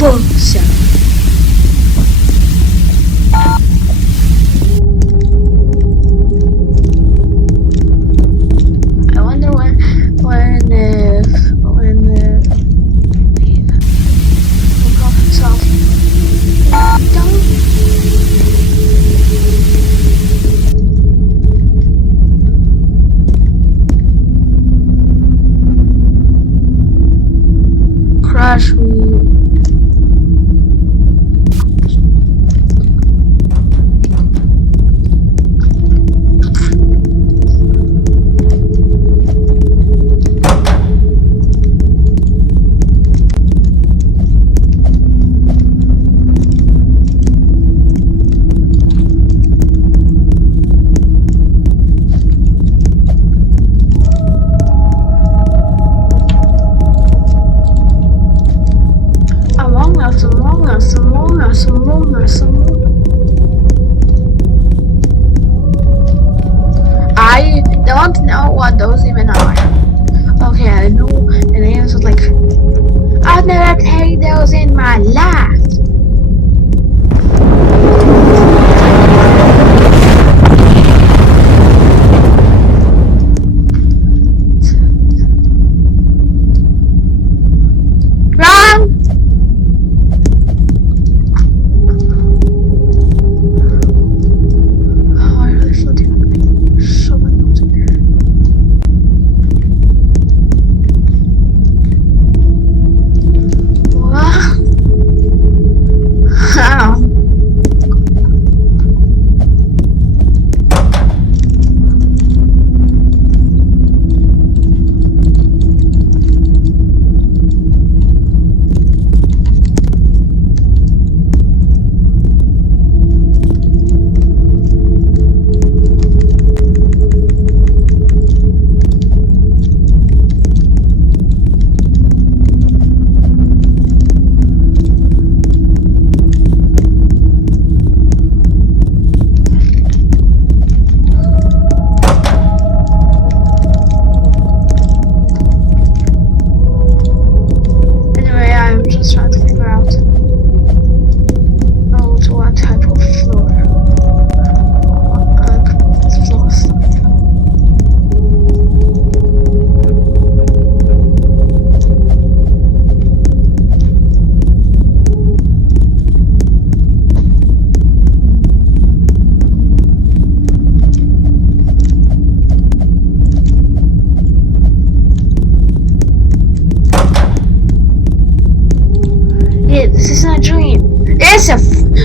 Bullshit. I wonder when the prophet solved. Don't. Crash me. Among Us. I don't know what those even are. Okay, I know the names of like I've never played those in my life.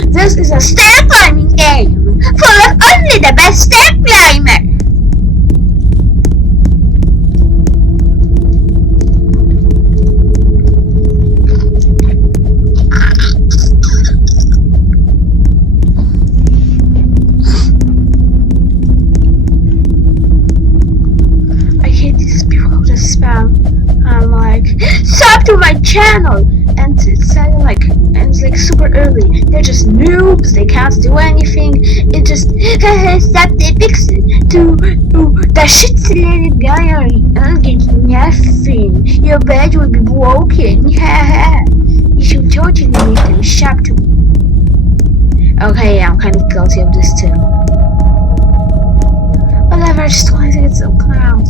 This is a stair climbing game full of only the best stair climber. I hate these people who just spam. I'm like, sub to my channel, and it's saying like, and it's like super early. They're just noobs. They can't do anything. It just stop the fix to the shit guy are getting nothing. Your bed will be broken. You should totally make them sharp to me. Okay, I'm kind of guilty of this too. Whatever, I just wanted to get some clout.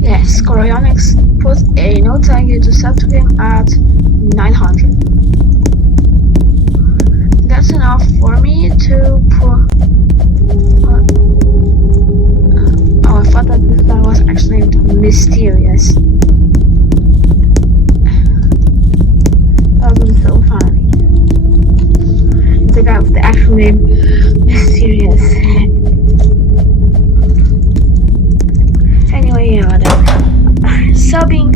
Yes, Corionics put a note telling you to sub to him at 900. That's enough for me to put. Oh, I thought that this guy was actually mysterious. That would be so funny. The guy with the actual name Mysterious. Anyway, yeah, whatever. Subbing.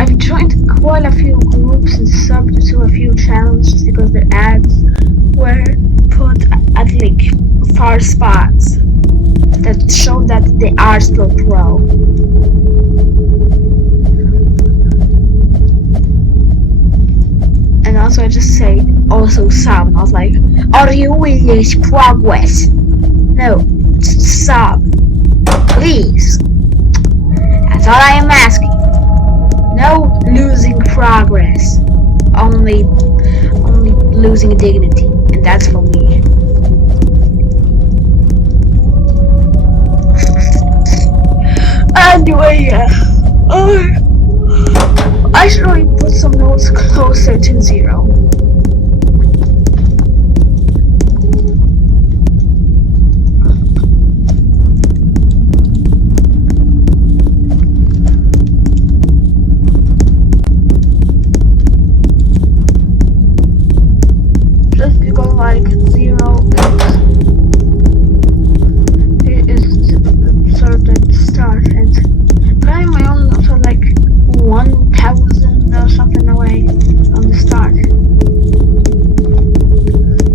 I've joined quite a few groups and subbed to a few channels just because their ads were put at like far spots. that show that they are still pro. And also I just say also sub, not like, are you willing to progress? No, sub. Please. That's all I am asking. No losing progress. Only losing dignity. And that's for me. Anyway, yeah. I should really put some notes closer to 0. Just because like 0 is sort of the start, and probably my own notes are like 1,000 or something away from the start.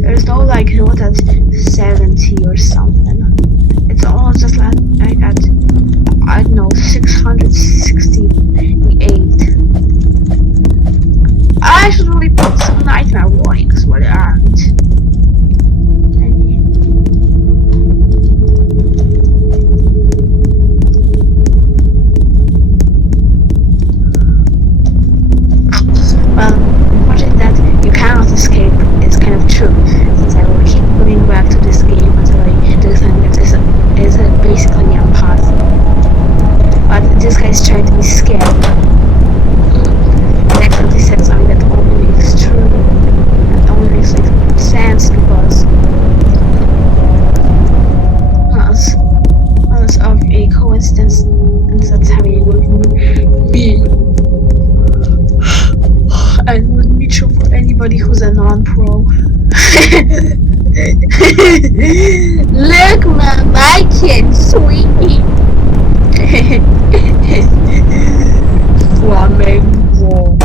There's no like note at 70 or something. It's all just like at, I don't know, 668. I should really put some nightmare warnings where there aren't any. Well, watching that you cannot escape is kind of true, since I will keep going back to this game until I do something that is basically impossible. But this guy's trying to be scary. And accidentally said something that only makes true, that only makes like sense because of a coincidence, and that's having with me. And would be true for anybody who's a non-pro. Look, Mom, I can swing. Flamingo.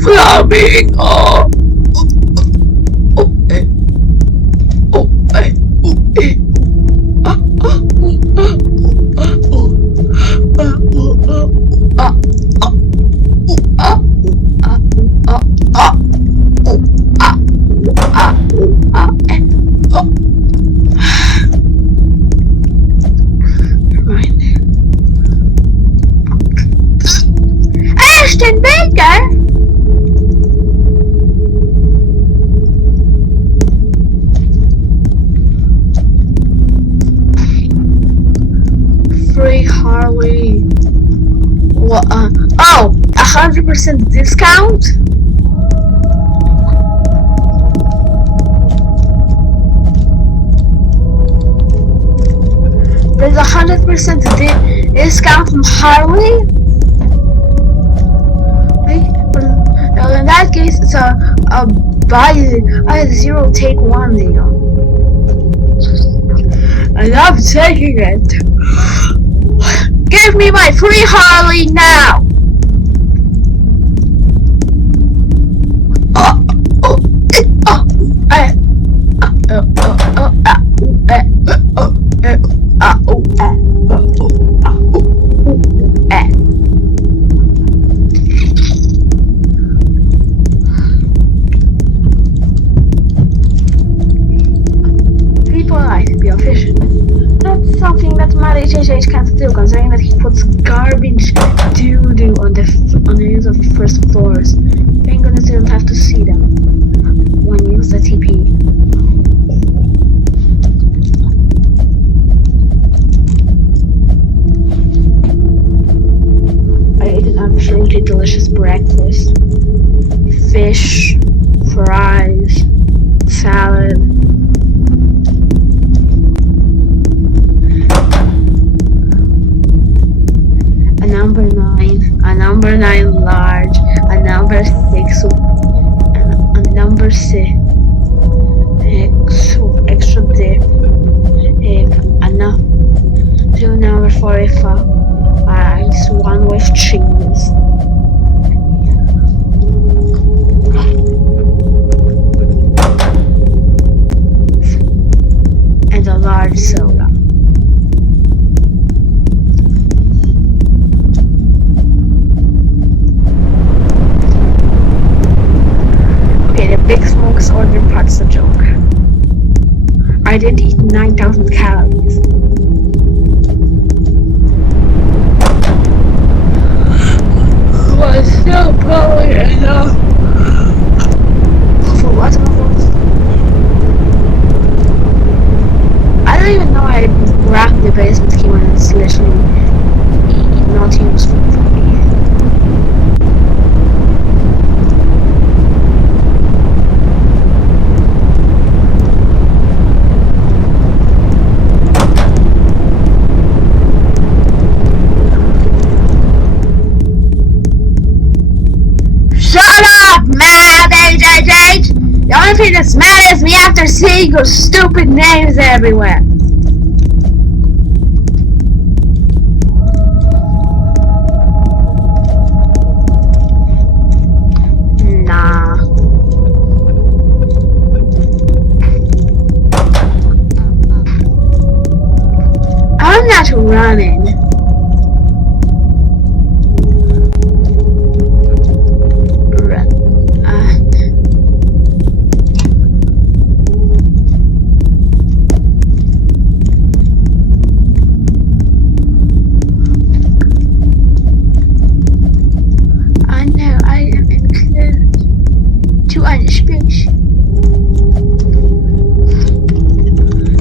Flamingo. Ashton Baker. Free Harley. What? Oh, 100% discount. There's 100% discount from Harley. In that case, it's a buy 0 take 1 deal. And I'm taking it. Give me my free Harley now! People like to be efficient. That's something that Mario JJ can't do, considering that he puts garbage doo-doo on the ends of the first floors. Thank goodness you don't have to see them when you use the TP. I ate an absolutely delicious breakfast. Fish, fries, salad. A number 9 large, a number 6, and a number 6 extra dip, two number 45 ice, one with cheese. Big Smoke's ordering part's a joke. I did eat 9,000 calories. Was still probably enough for what? I don't even know I grabbed the basement key when it's literally not useful for me. Shut up, Mad HHH! The only thing that's mad is me after seeing your stupid names everywhere. Nah. I'm not running.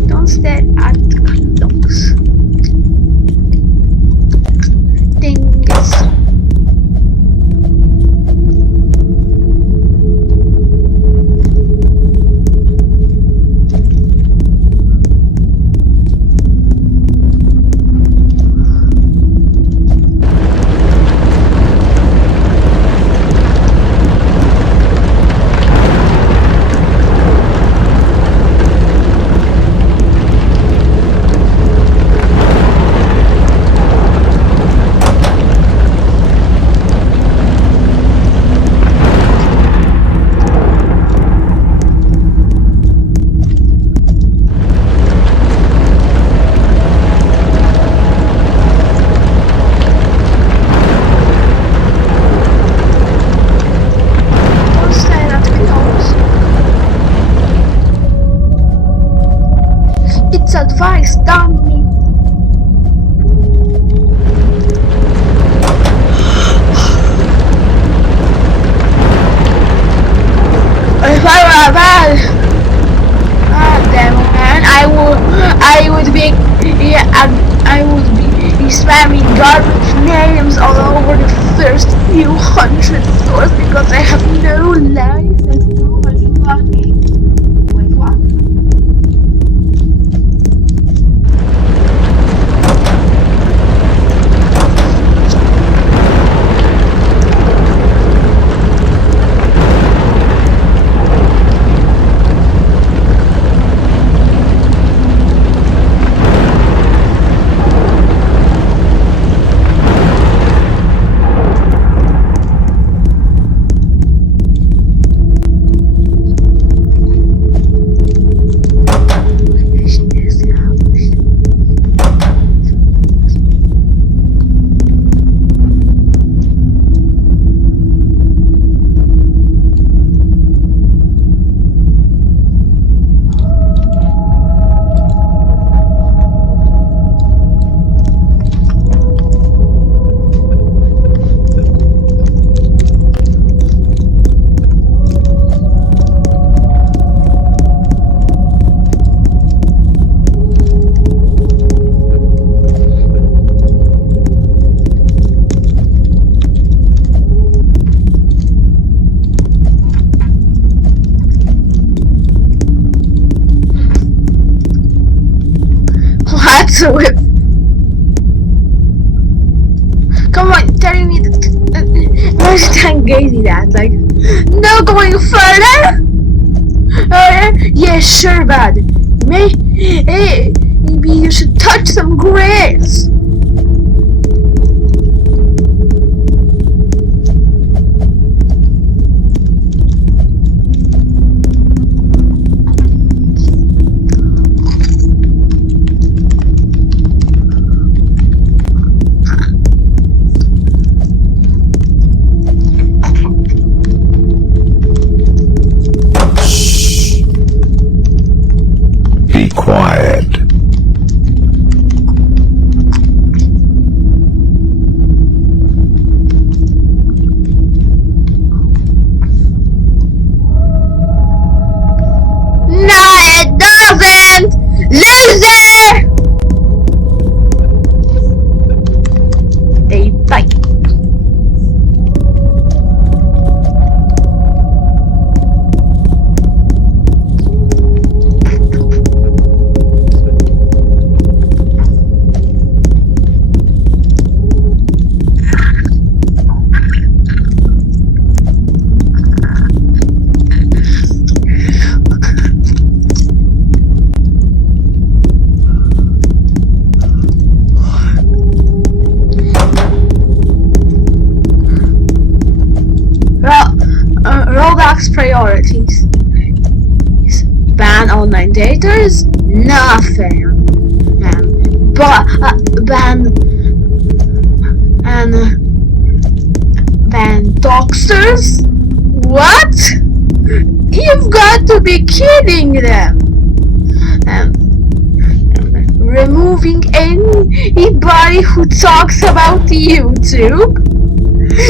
Don't stare at the clocks. Dingus. It's advice, damn me. If I were a bad devil man, I would be spamming garbage names all over the first few hundred stores because I have no life and too much money. Wait, what? What's with? Come on, telling me where's Tangazy that? Like, no going further? Yeah, sure, bud. Maybe you should touch some grass. TikTok's priorities. Ban online daters? Nothing. Ban doxers? What? You've got to be kidding them. Removing anybody who talks about YouTube?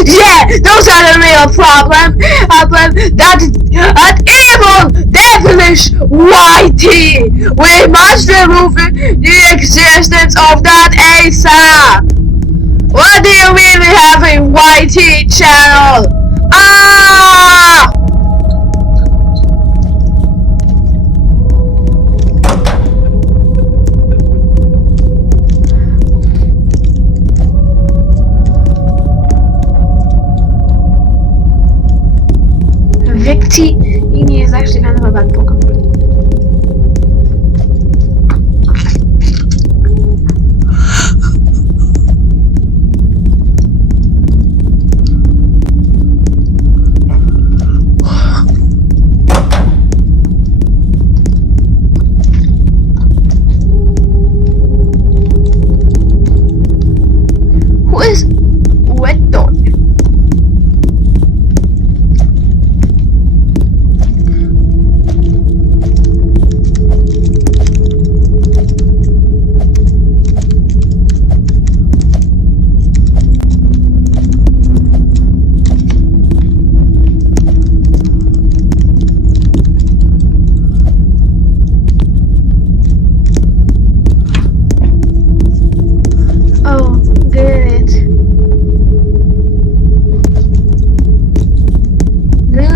Yeah, those are the real problem. That evil, devilish YT. We must remove the existence of that ASAP. What do you mean we have a YT channel? Ah! Victini is actually kind of a bad Pokemon. Who is Wet Dog?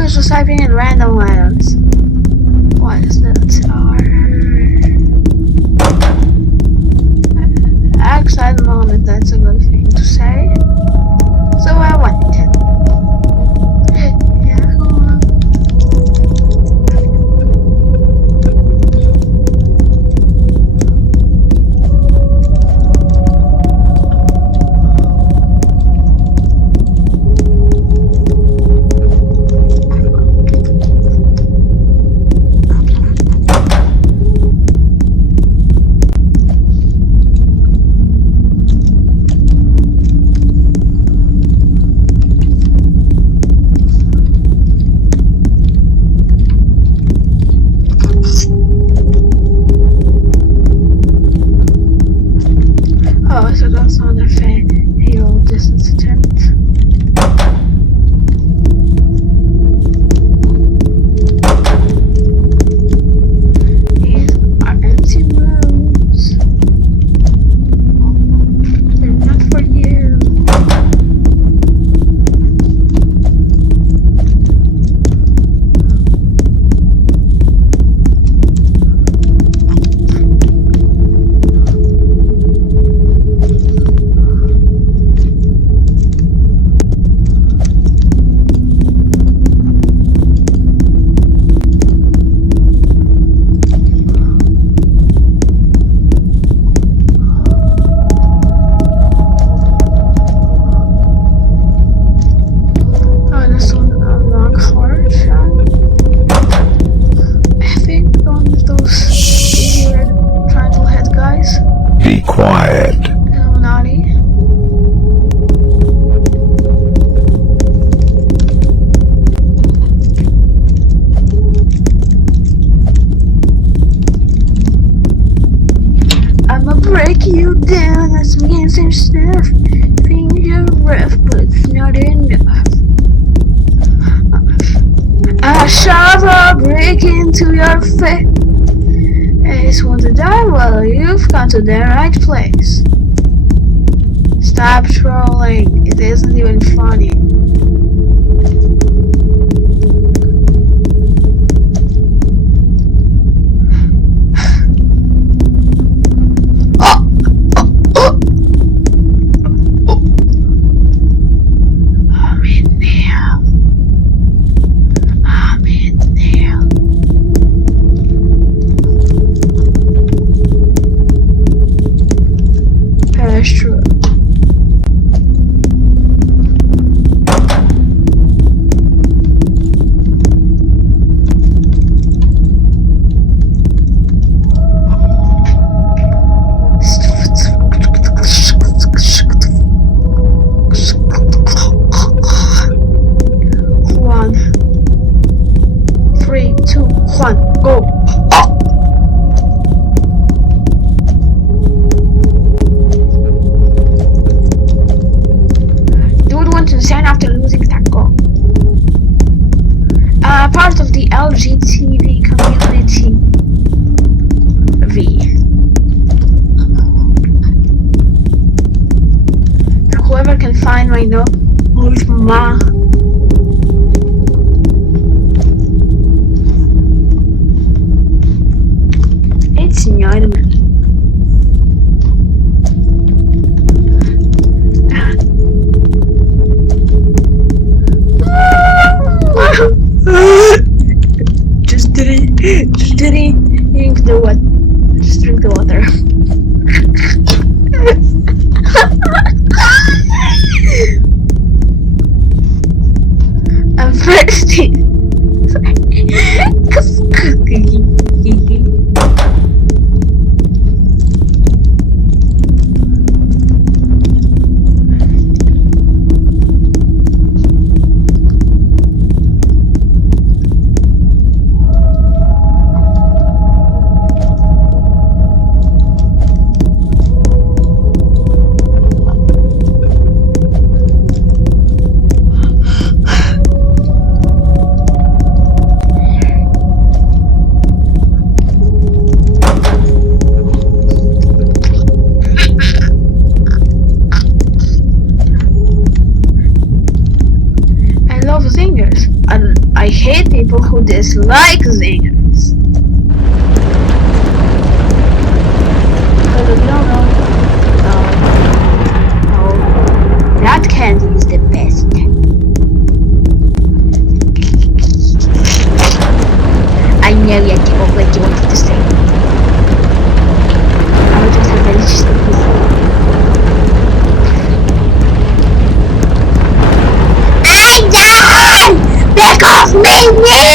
Just typing in random items. What is that? Actually, I don't know if that's a good thing to say. So I went. Yeah, so that's not a fatal distance attempt. These are empty rooms. They're not for you. Be quiet. Illuminati. I'ma break you down, that's me and some stuff. Think you're rough, but it's not enough. I shove a brick into your face. Ace want to die? Well, you've come to the right place. Stop trolling. It isn't even funny. That's true. Juan, go. Oh. Dude went insane after losing that goal. Part of the LGTV community. Whoever can find right now, who's ma? It's enormous. Just drink the water. Just drink the water. I'm thirsty. Zingers. I hate people who dislike zingers. Because if you don't know, that candy is the best. I know you have what you wanted to say. I would just have very stupid. Back off me, you!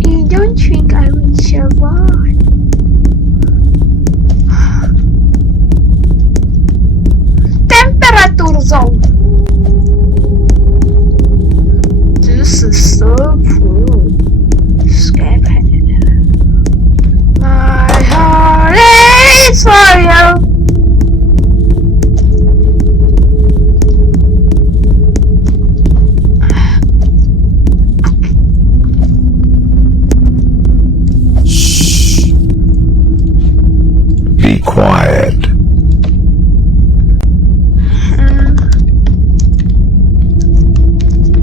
You don't think I will survive? Temperature zone. This is so cool. Escape. My heart is for you. Be quiet.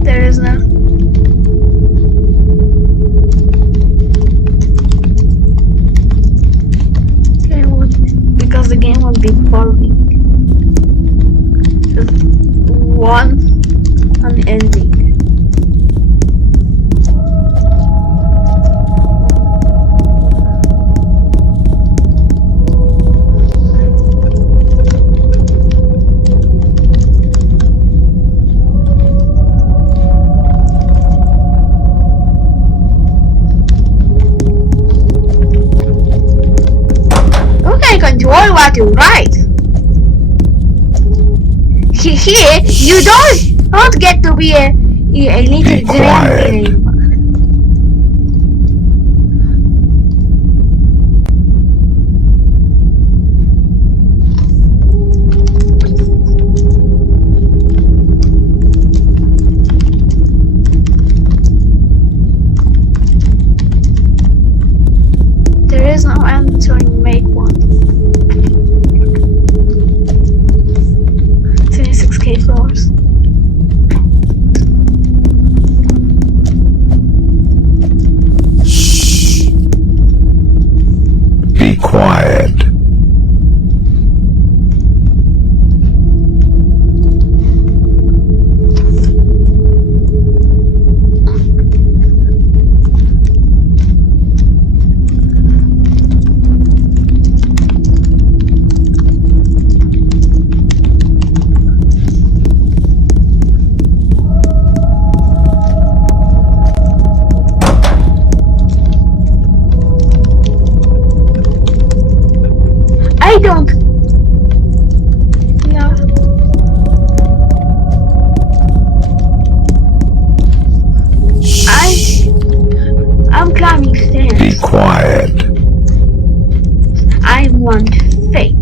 There is no. Because the game would be boring. Just one unending. Control what you write. Here, you don't get to be a little gremlin anymore. There is no end until you make one. quiet. I don't. Yeah. I'm climbing stairs. Be quiet. I want fate.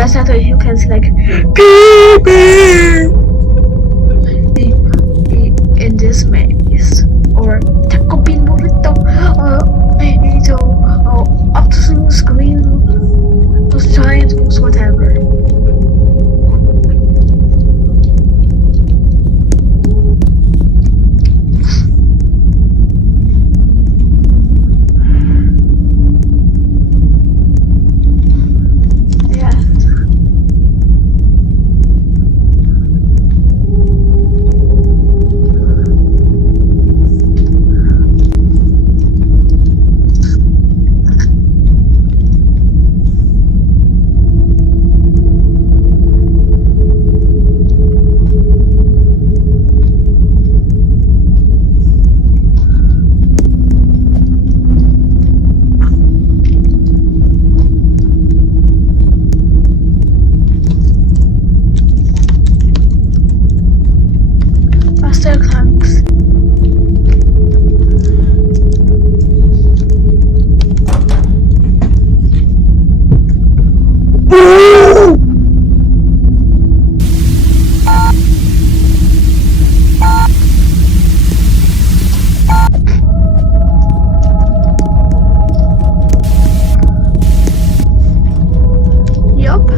That's after you can see like beep, beep. In this maze or taco bean burrito or burrito or Optimus green those giant books, whatever. Master Clanks. Yup.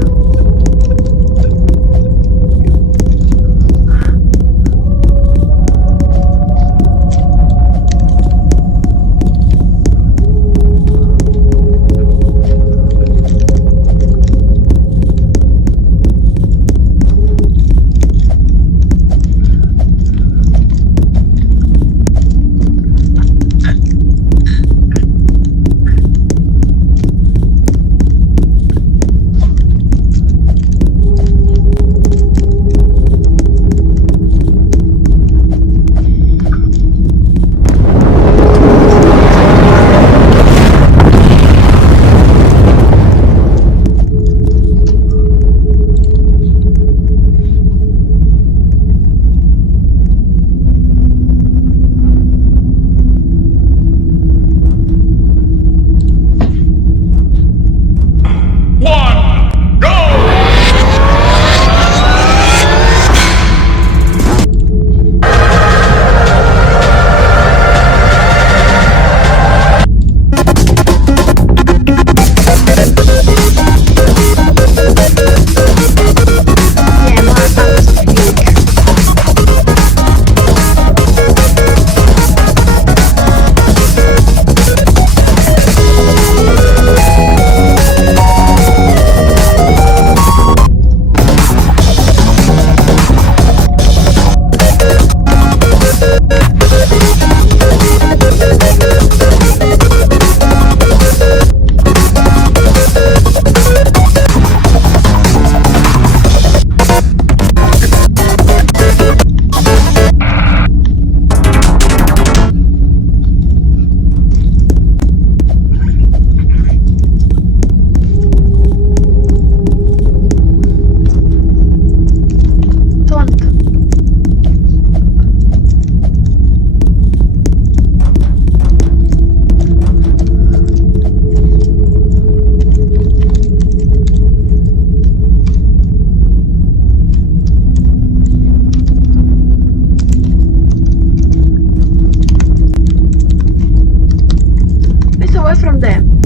From them.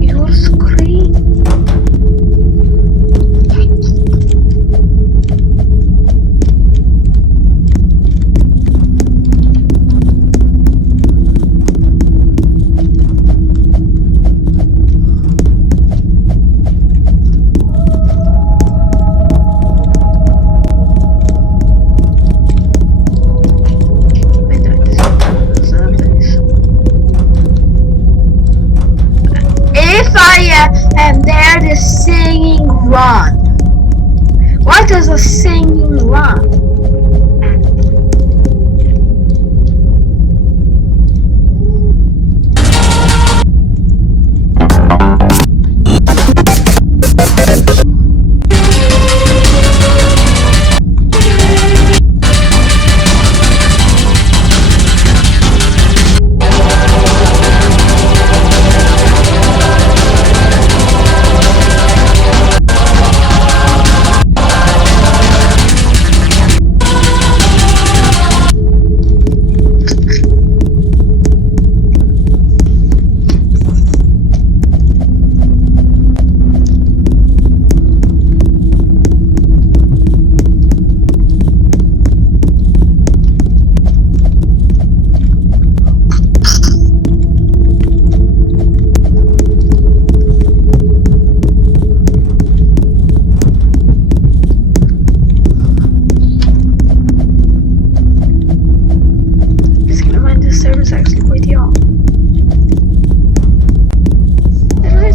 Your screen. And there is singing run. What is a singing run?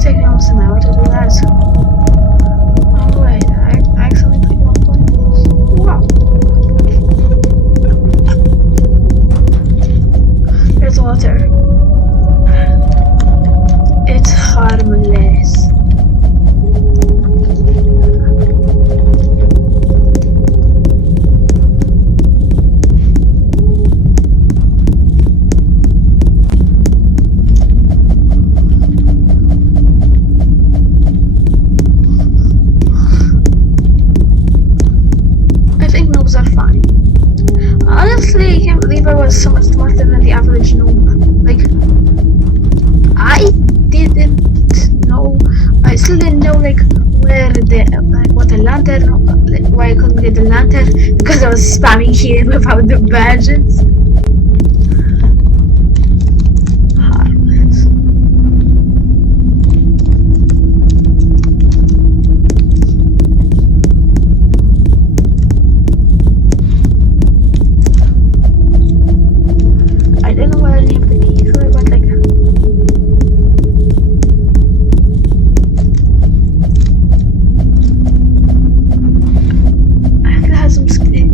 take me almost an hour to do that. Oh wait, I accidentally clicked one button. Wow. There's water. It's harmless. I think noobs are funny. Honestly, I can't believe I was so much smarter than the average noob. Like, I didn't know. I still didn't know like where what the lantern, like, why I couldn't get the lantern because I was spamming here without the badges. Harmless. I didn't know where any of the keys were, but like. I think it has some skin.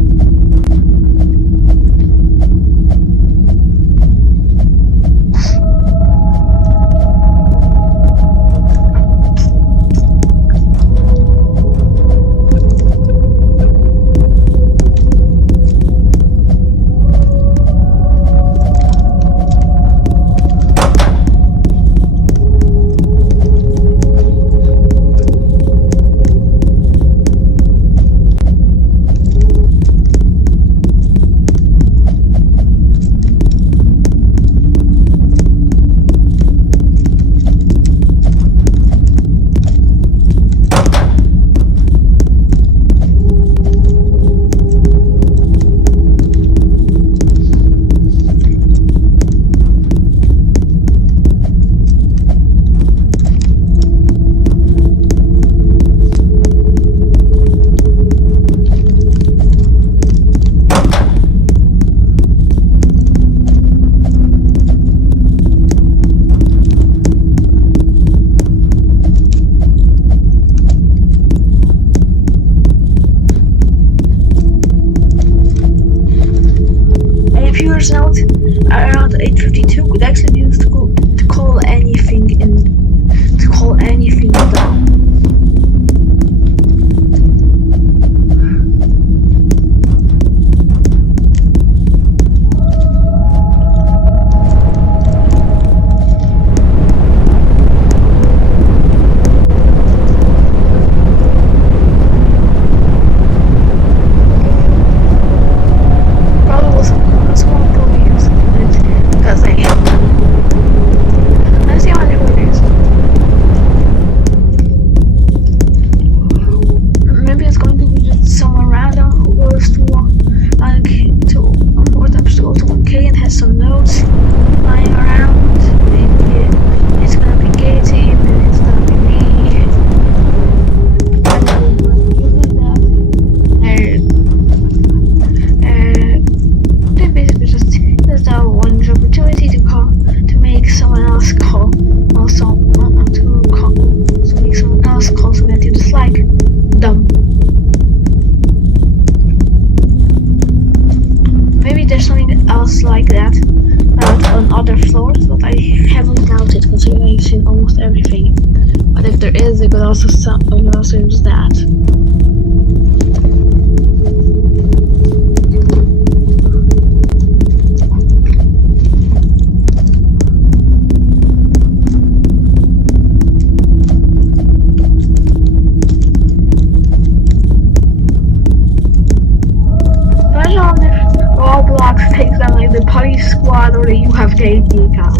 Viewers note around 8:52 could actually be used to call anything down. Like that on other floors, but I haven't doubted considering I've seen almost everything. But if there is, I could also use that. Roblox takes down like the police squad or the you have the AD account.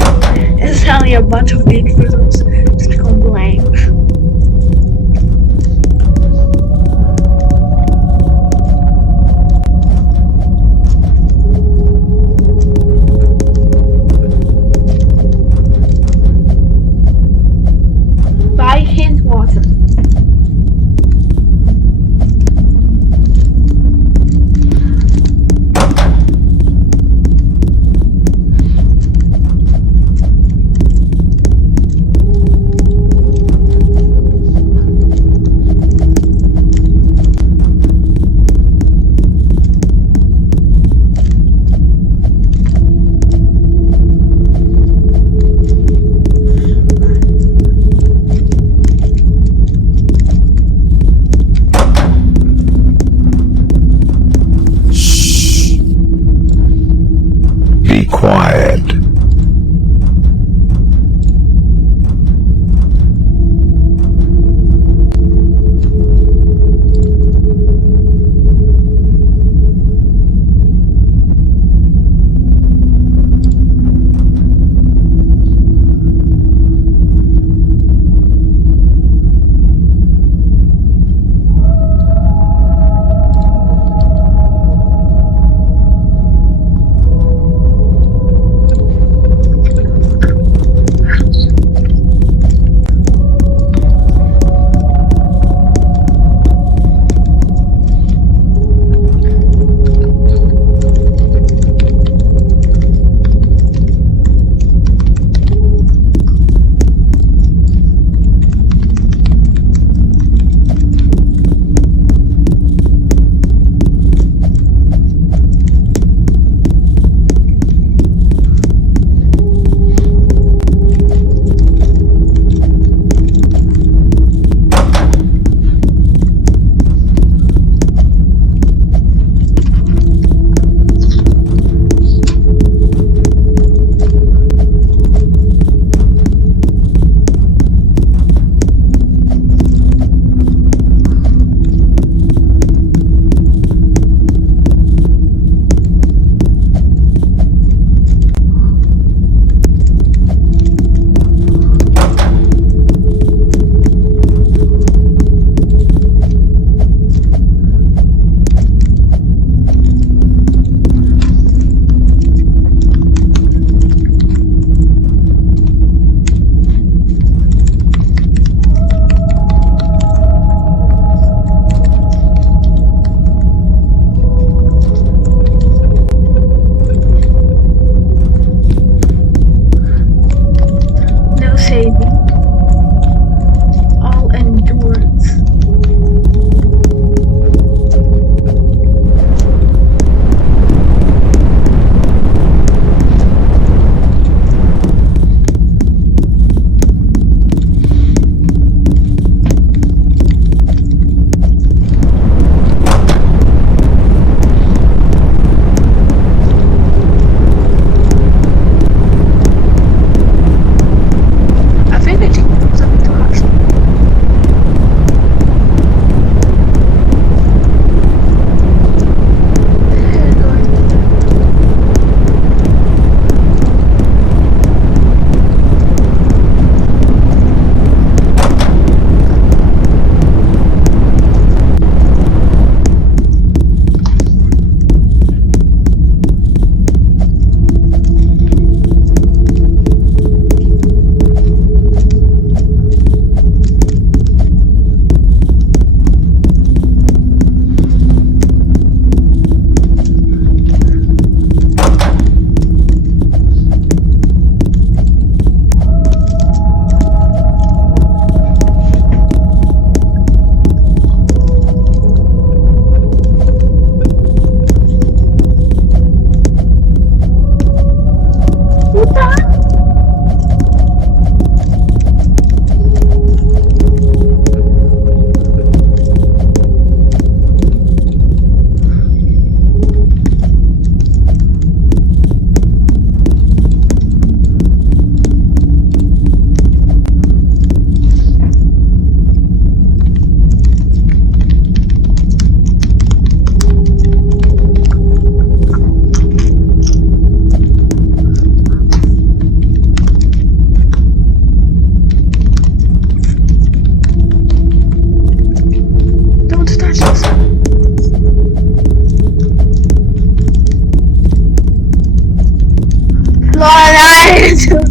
It's only a bunch of big photos just become blank. By hint water.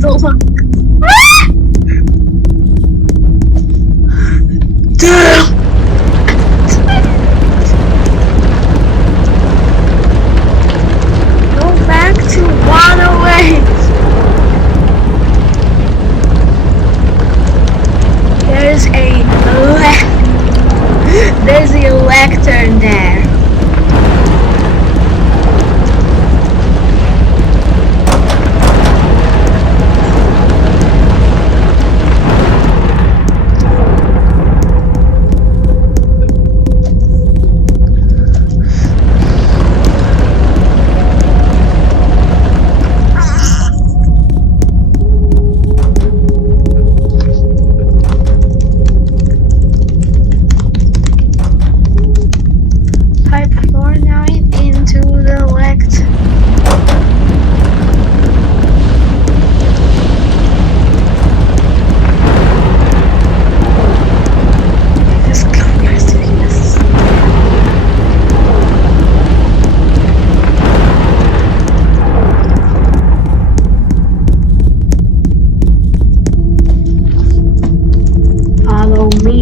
still look. Damn! Go back to 108. There's a lectern there. Type 49 into the lectern. This guy is doing this. Follow me.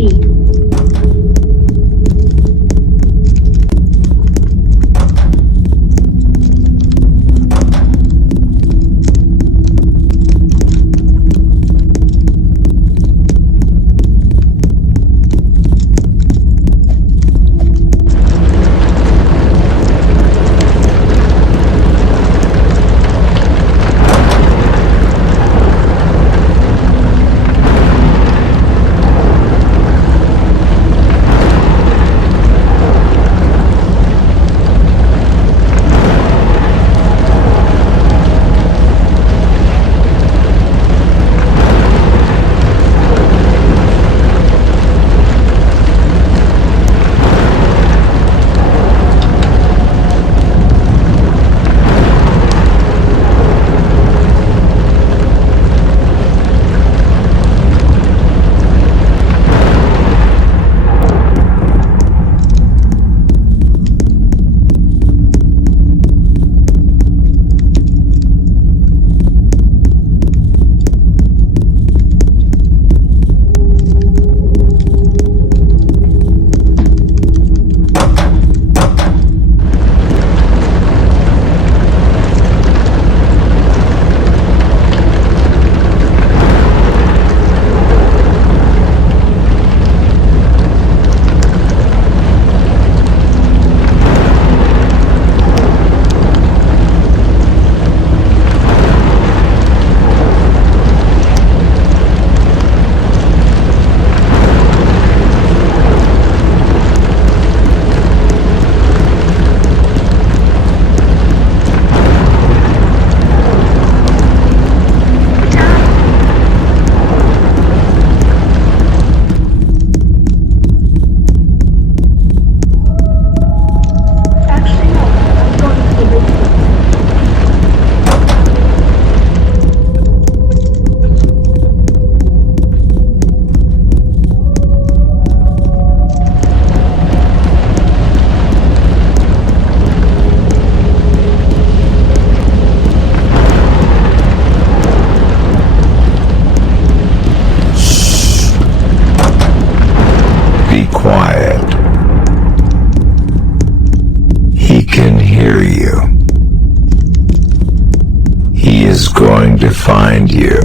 going to find you.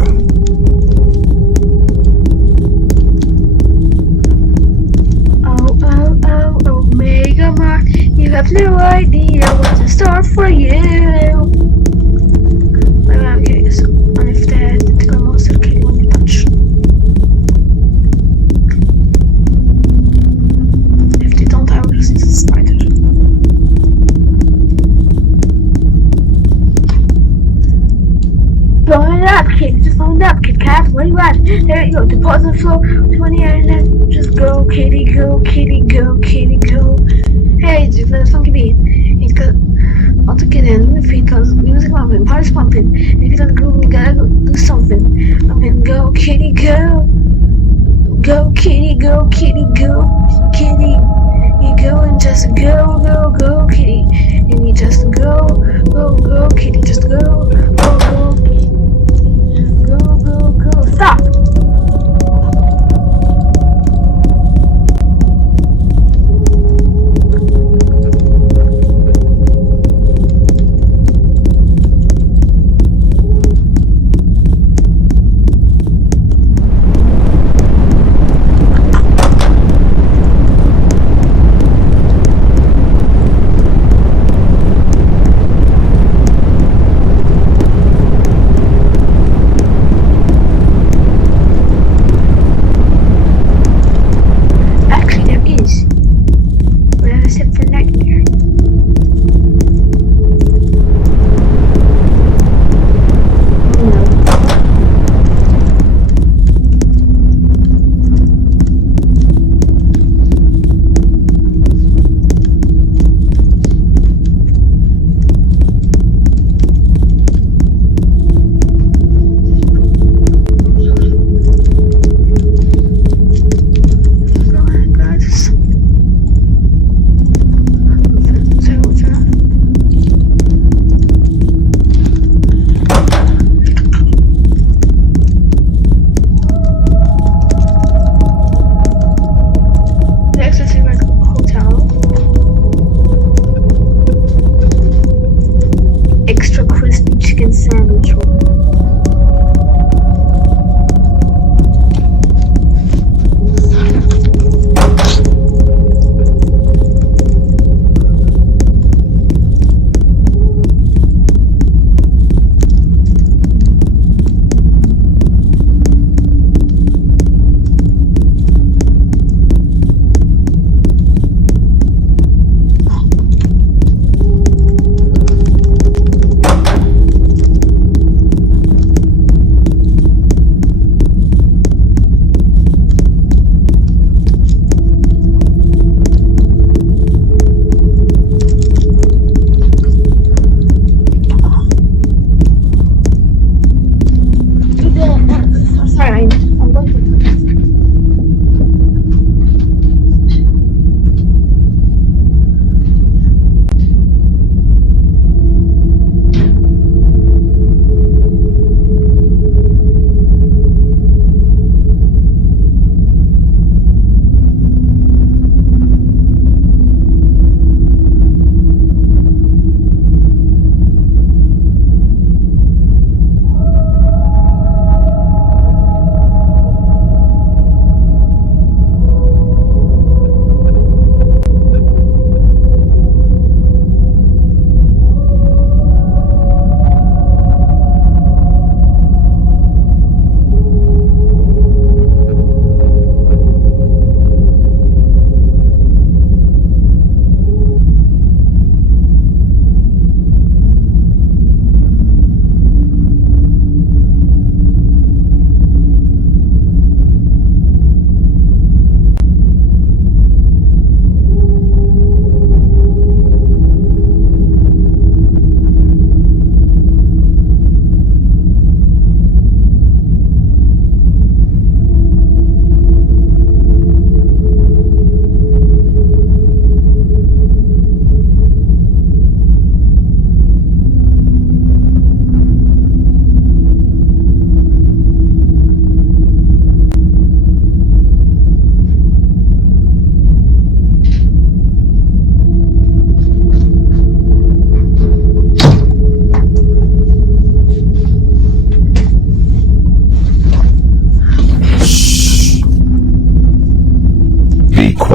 Oh, Omega Mark, you have no idea what's in store for you. Maybe I'm curious on if the tentacle monster can when you touch. If they don't, I will just use a spider. Blowing it up, kid. Just blowing it up, Kit Kat. Where you at? There you go. Deposit the floor. 20 and then just go, kitty, go, kitty, go, kitty, go. Hey, dude, let a funky beat. He's got all to get in with feet cause music pumping, party's pumping. If you got the groove, you gotta go do something. I mean, go, kitty, go. Go, kitty, go, kitty, go. Kitty, you go and just go, go, go, kitty. And you just go, go, go, kitty, just go, go, go.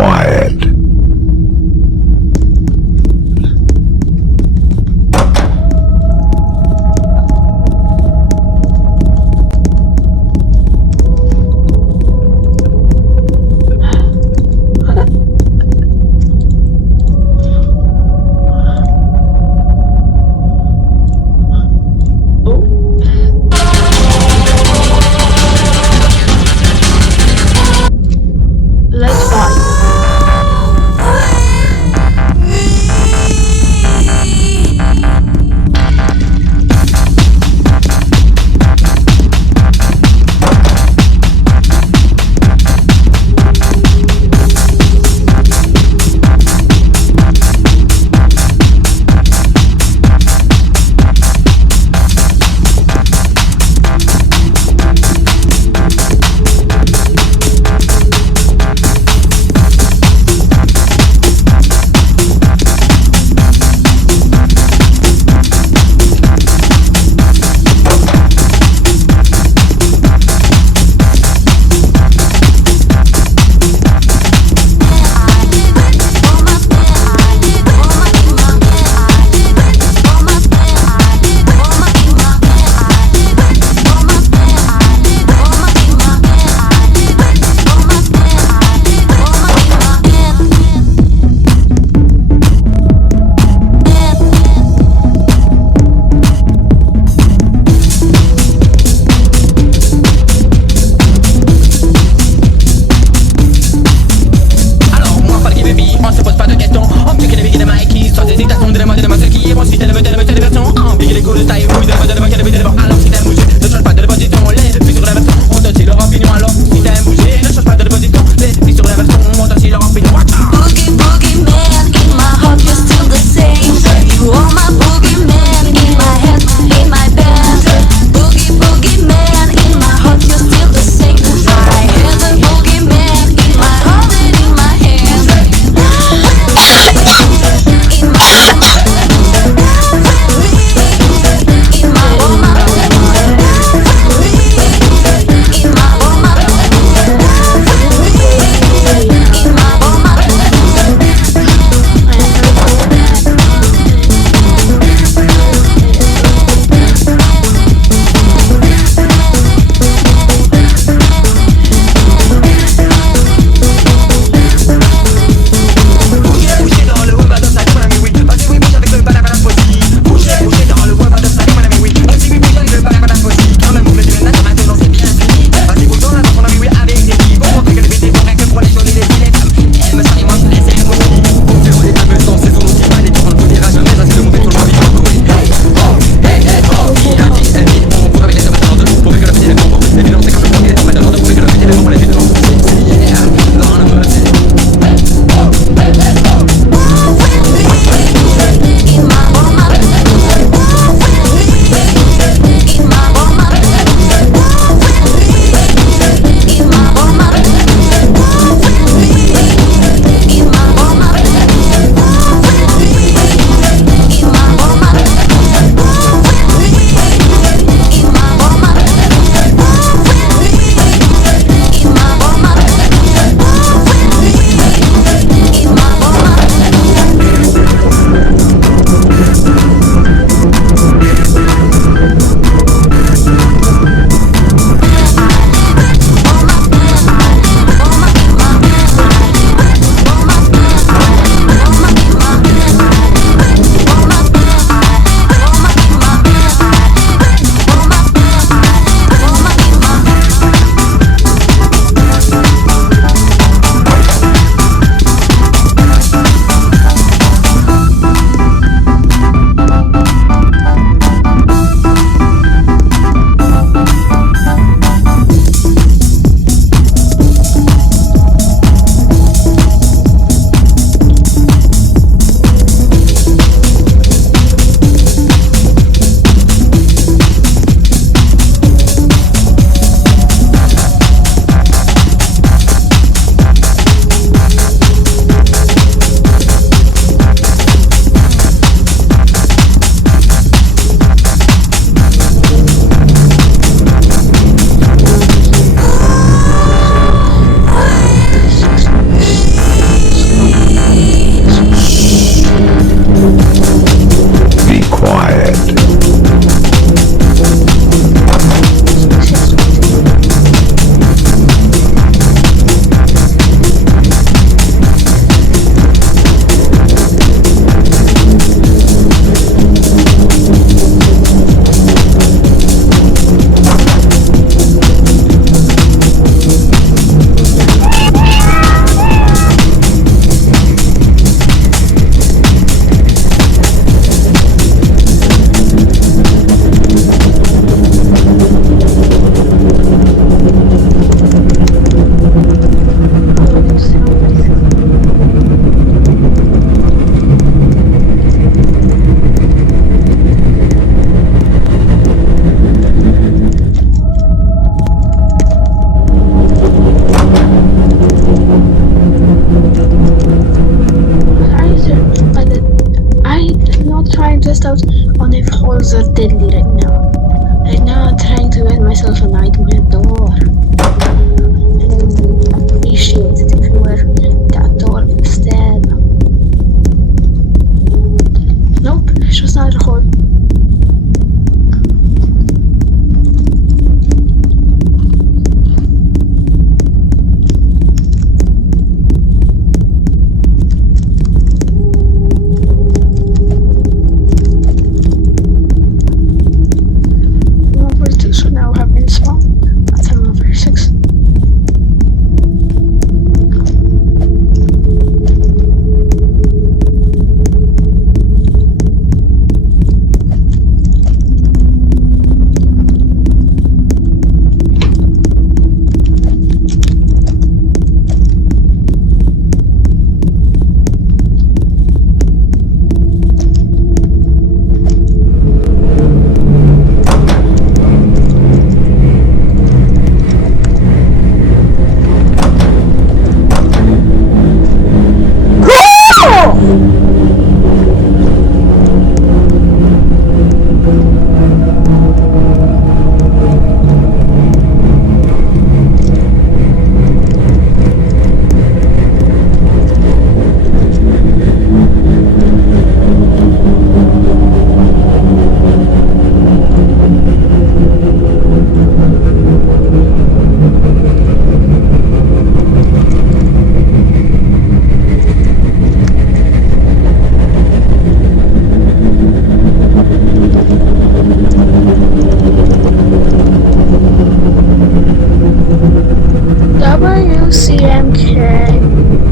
quiet. Let's fight.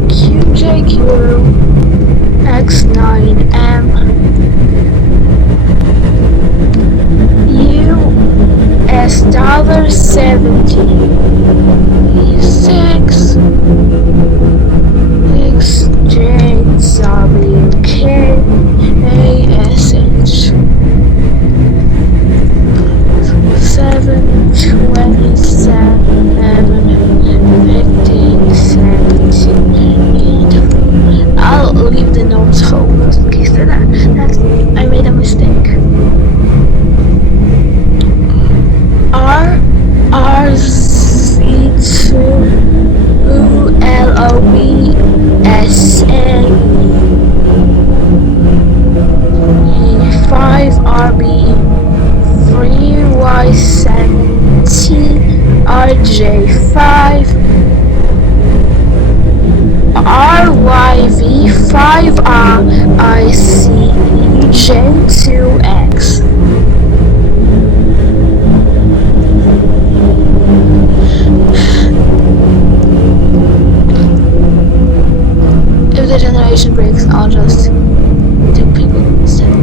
QJQ X9M $76 XJWKASH 727 15 17. I'll leave the notes home just in case that's I made a mistake. RC2 LOBSA 5RB 3Y17 RJ5 RYV5RICJ2X If the generation breaks, I'll just do people instead.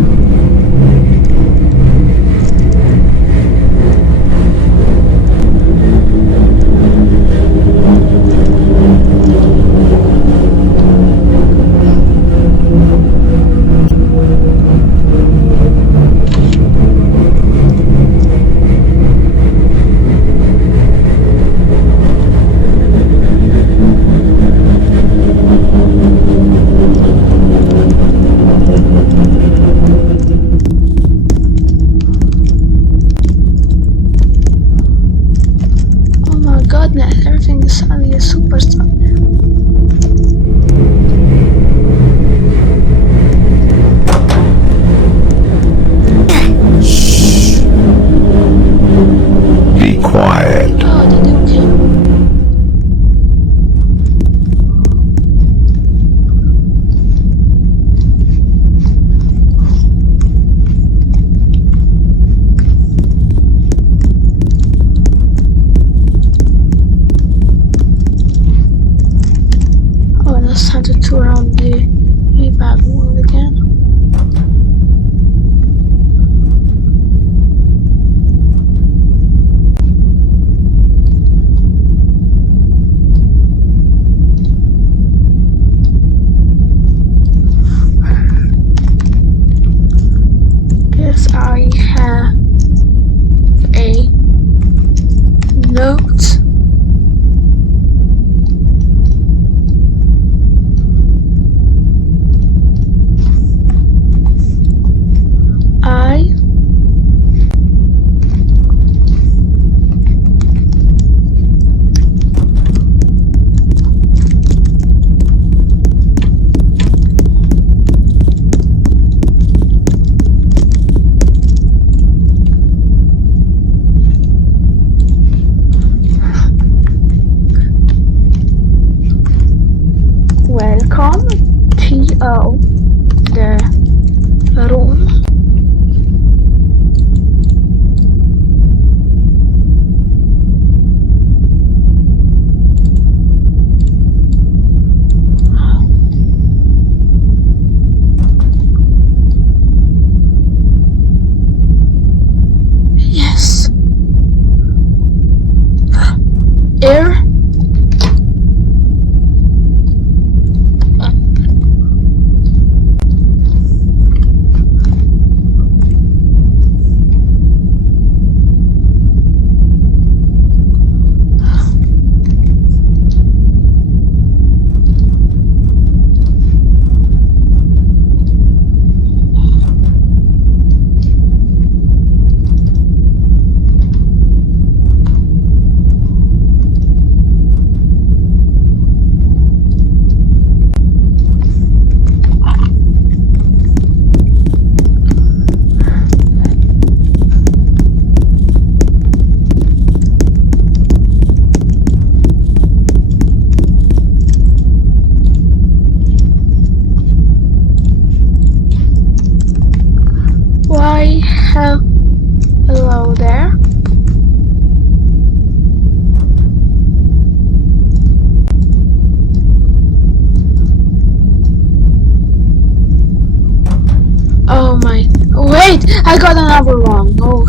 Wait, I got a number wrong. Oh.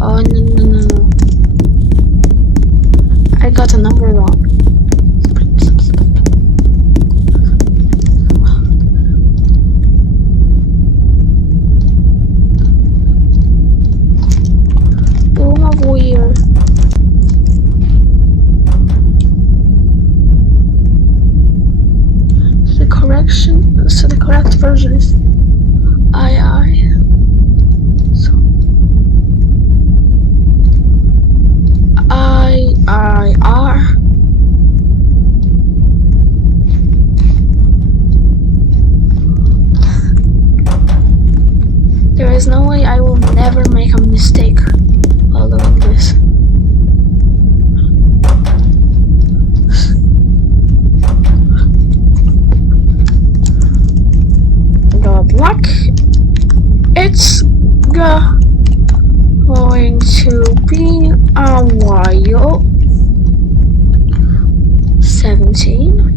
Oh, no. I got a number wrong. Oh, weird. So the correct version is II. So IIR. There is no way I will never make a mistake while doing this. Good luck. It's going to be a while. 17.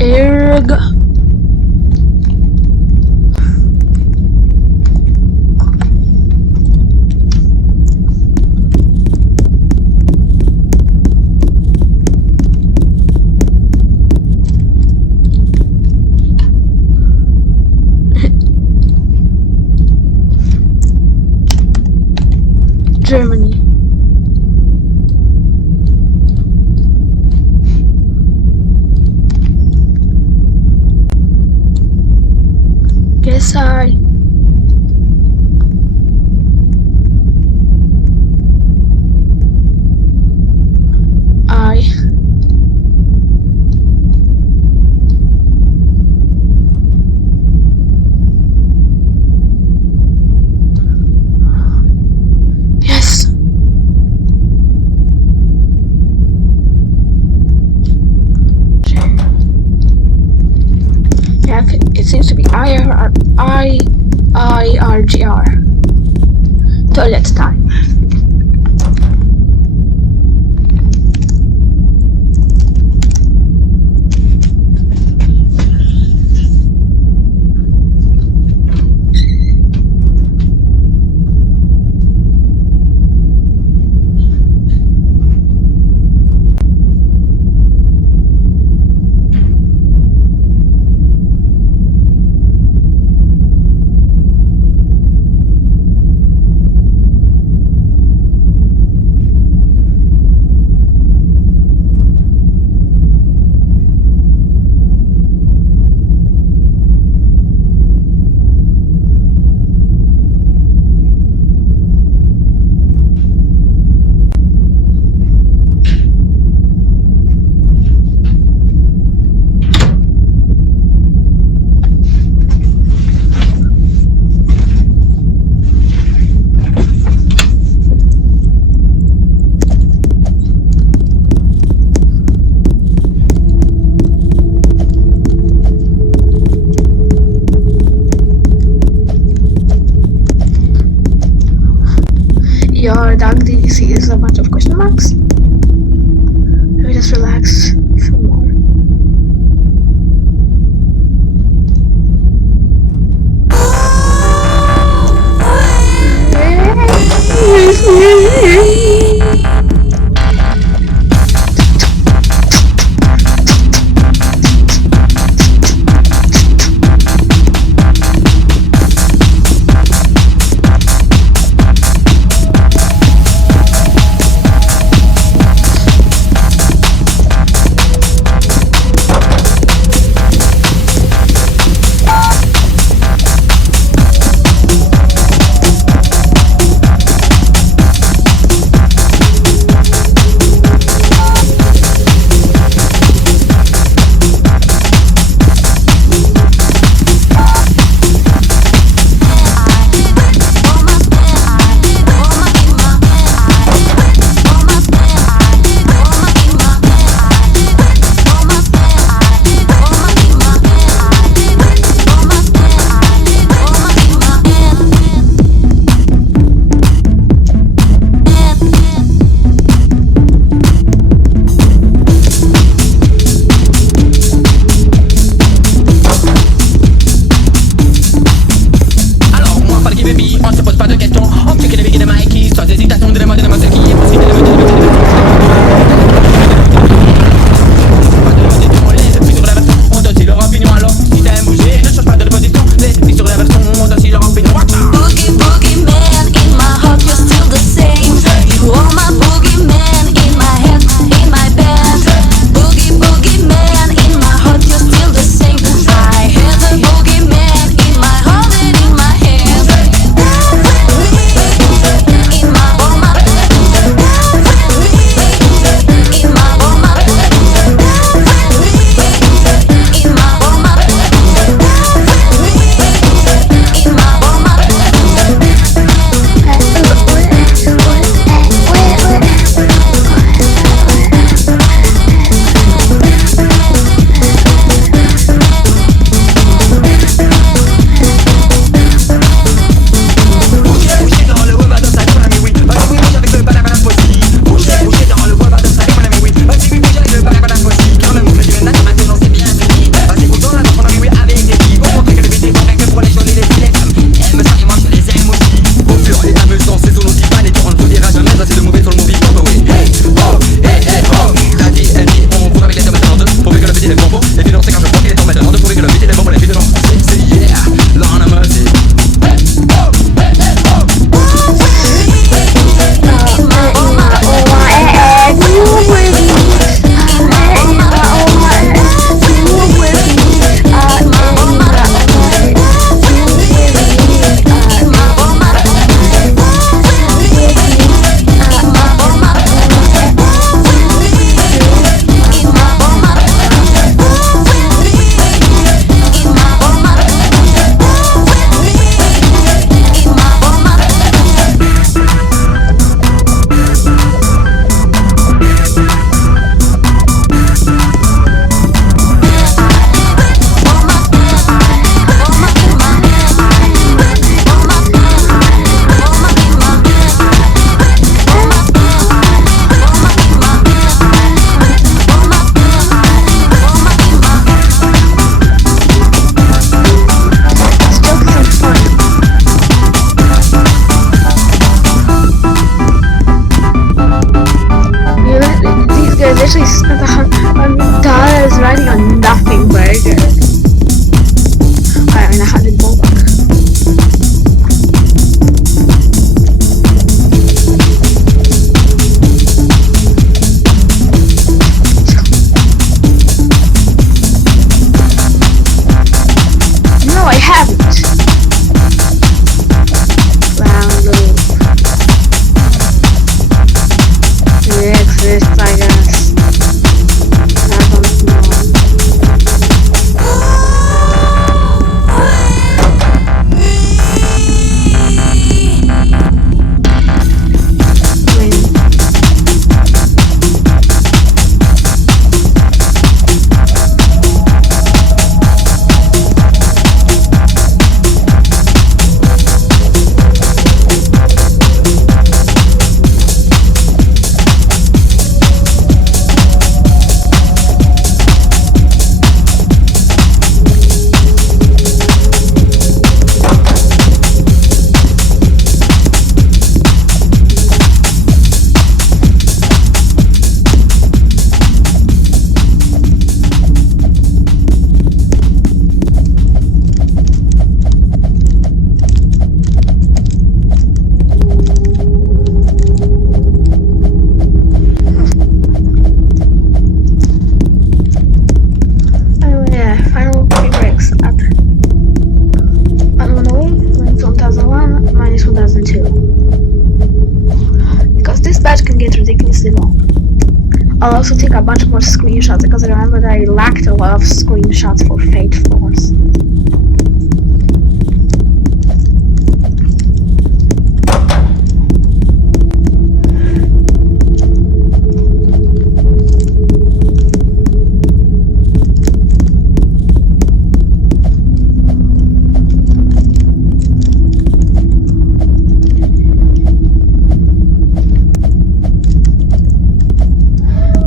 Erg. Germany. Guess I yes. Yeah, it seems to be IRGR. Toilet time. Your dog DC is a bunch of question marks. Let me just relax some more. literally spent $100 riding on nothing burger. I mean, 100 bulk. No, I haven't. Round loop. It exists, I guess. I don't know. I'll also take a bunch more screenshots because I remember that I lacked a lot of screenshots for Fate Force.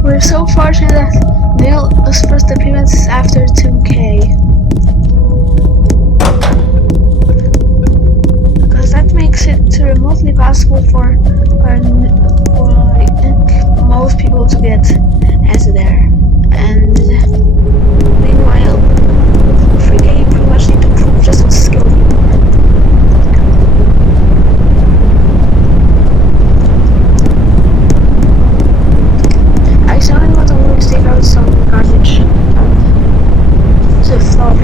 We're so fortunate that Neil's first appearance is after 2K. Because that makes it remotely possible for most people to get as there. And meanwhile, 3K you pretty much need to prove just how skilled you are. I certainly want to always take out some garbage. The flop.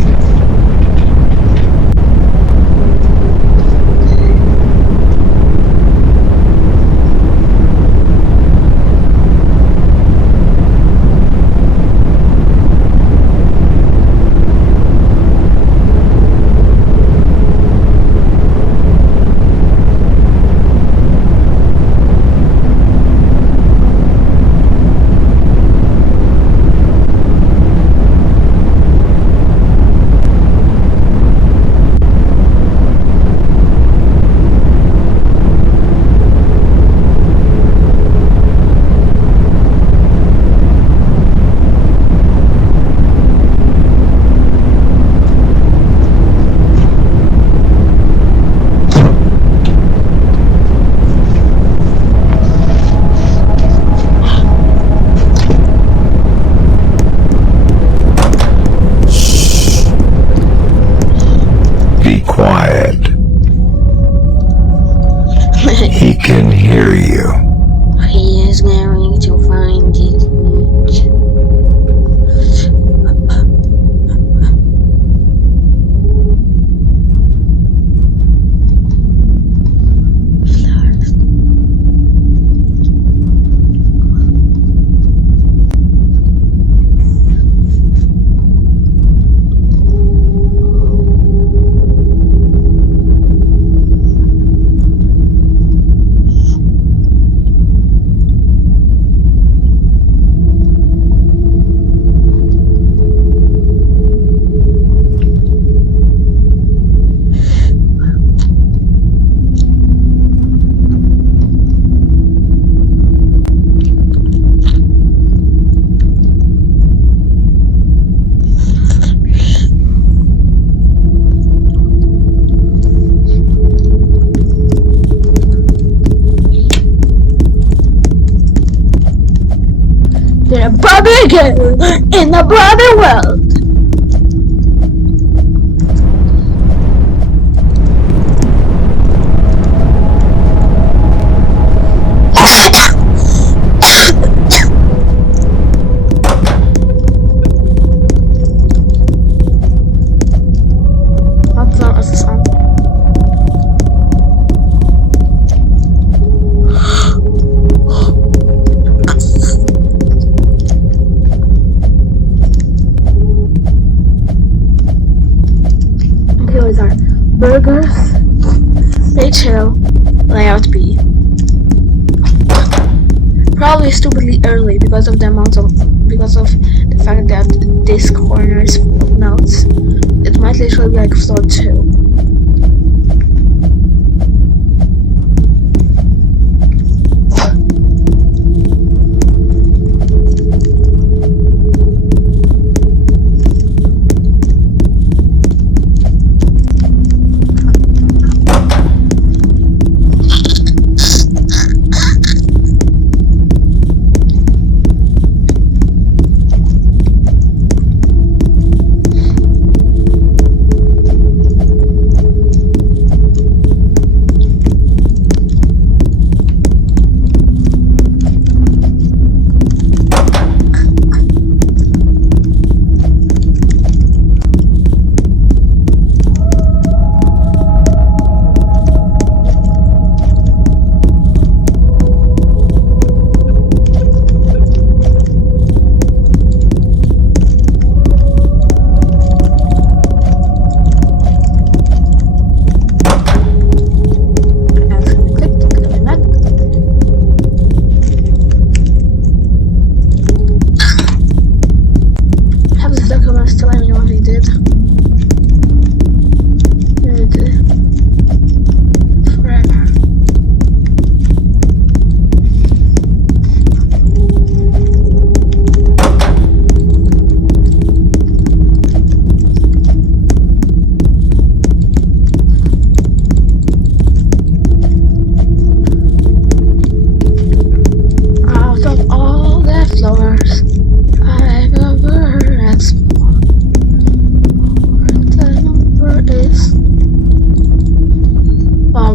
We're a Barbie girl in a Barbie world. What is this on? Okay, what are burgers? Stage hill. Layout B. Probably stupidly early because of the fact that this corner is full of notes. It might literally be like floor 2.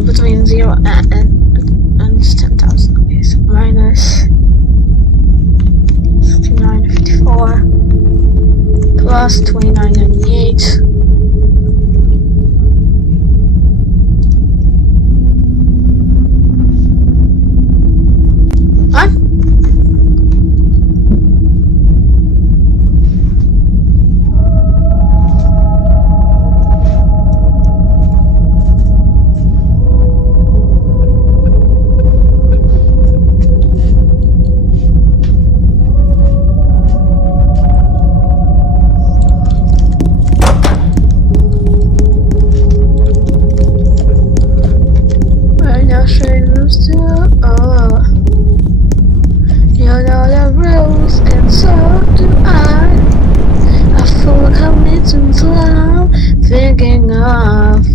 Between 0 and 10,000. Okay, so minus 69.54 plus 29.98. What? Thinking of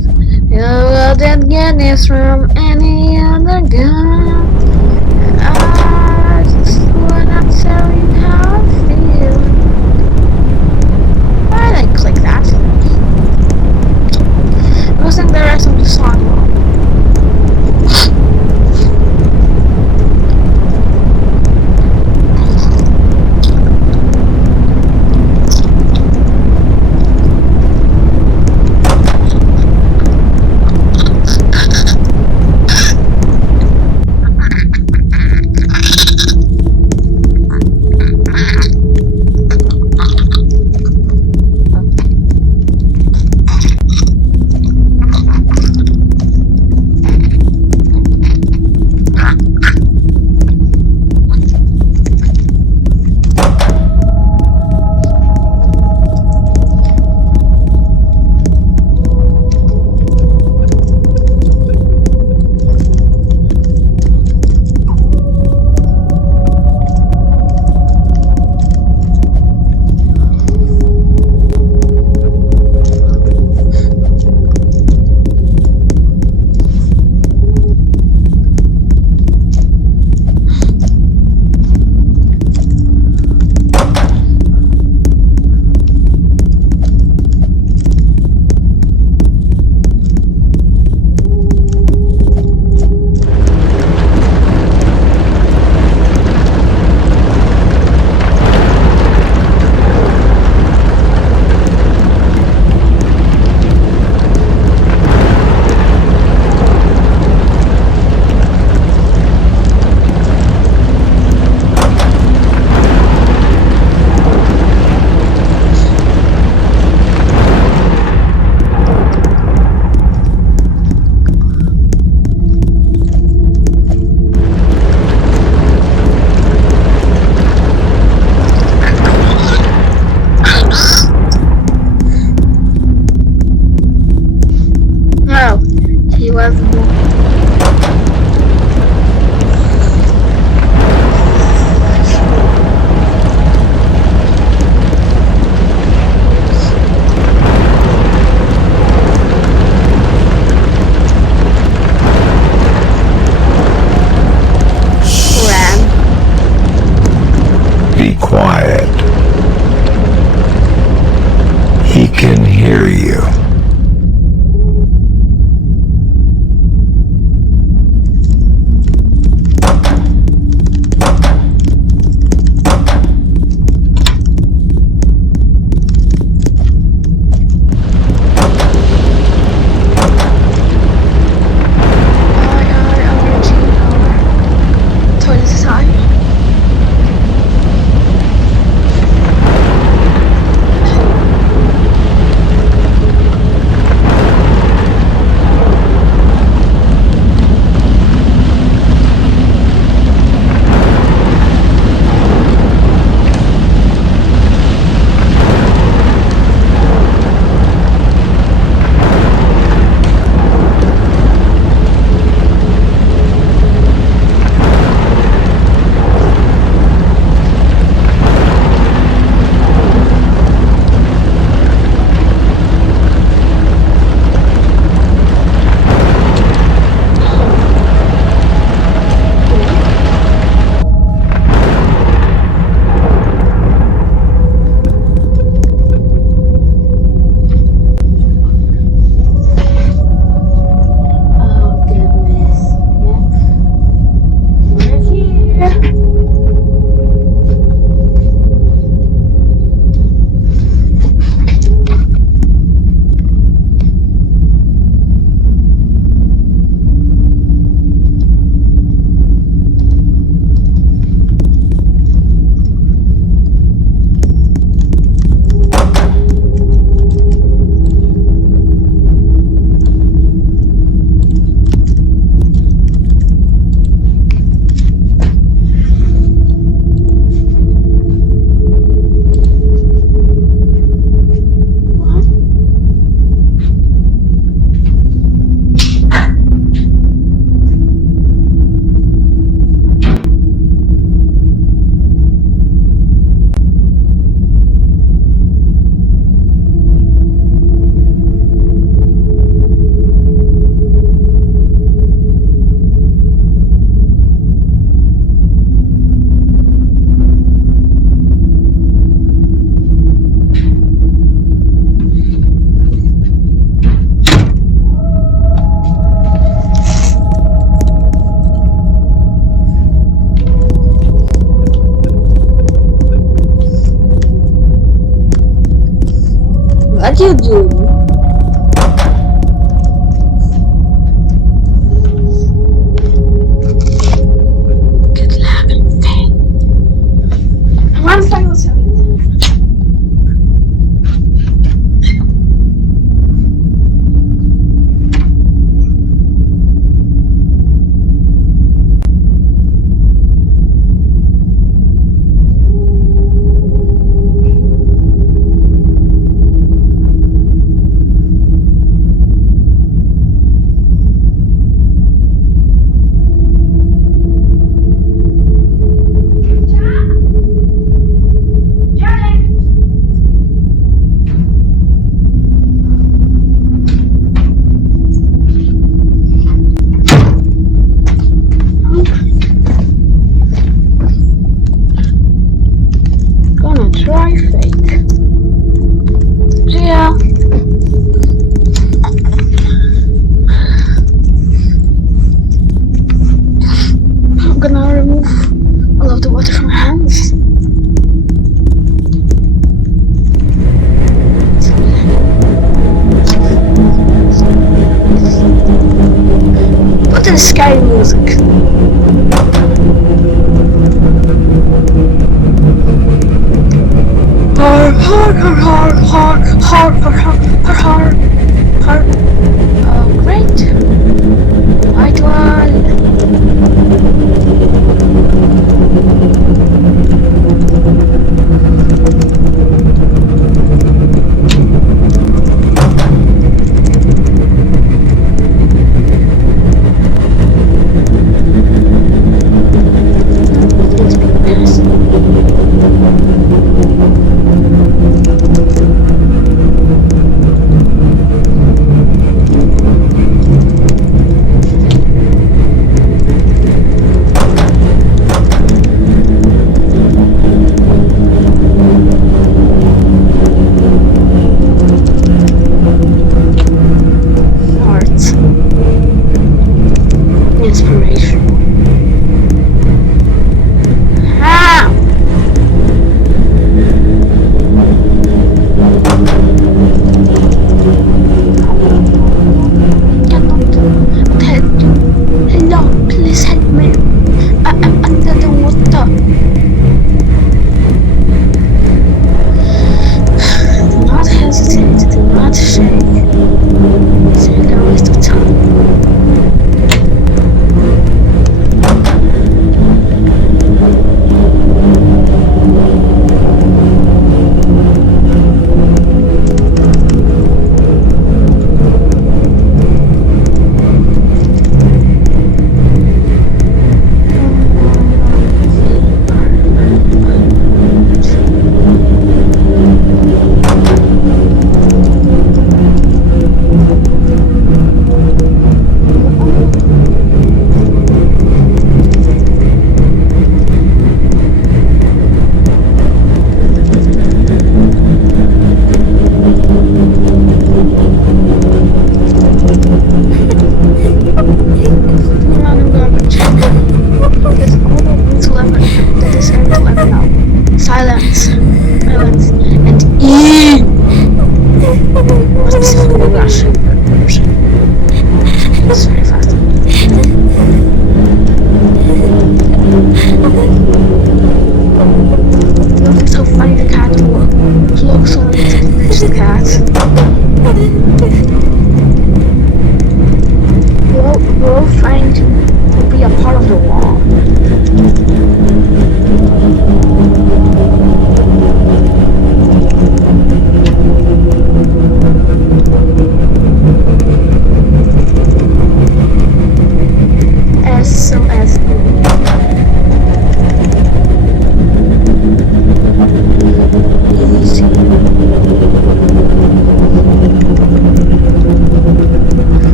you didn't get this from any other guy. I just wanna tell you how I feel. Why did I click that? I was thinking the rest of the song wrong. quiet. He can hear you. What you do? Good luck. Okay. One final second. Gonna try fake. Yeah. I'm gonna remove all of the water from my hands. Put in scary music. Har har har har har har har har har har. Oh, great. White one.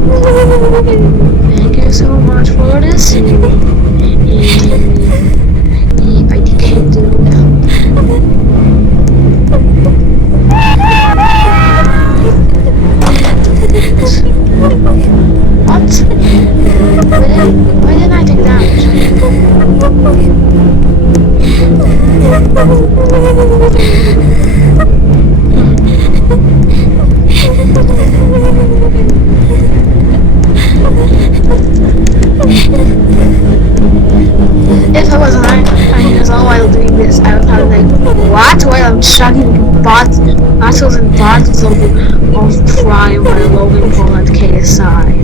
Thank you so much for this. I can't do that. What? Why didn't I take damage? If I was 9 years old while doing this, I would probably like, what? While I'm chugging bottles and bottles of Prime while Logan Paul at KSI.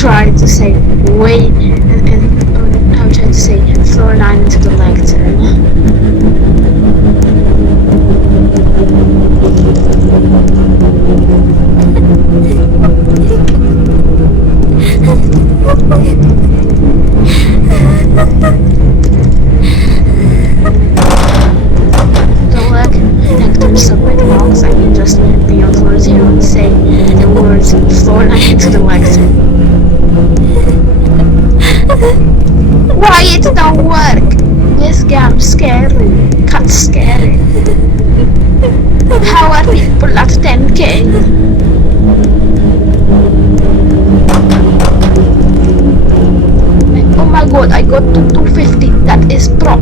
Tried to say wait and I was trying to say floor 9 into the lectern. The lectern subway blocks, I can just be on floor 0 and say the words floor 9 into the lectern. Why it don't work? This game scary. Cut scary. How are people at 10k? Oh my god, I got to 250. That is pro.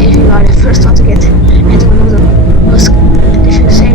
If you are the first one to get into one of the most, if you say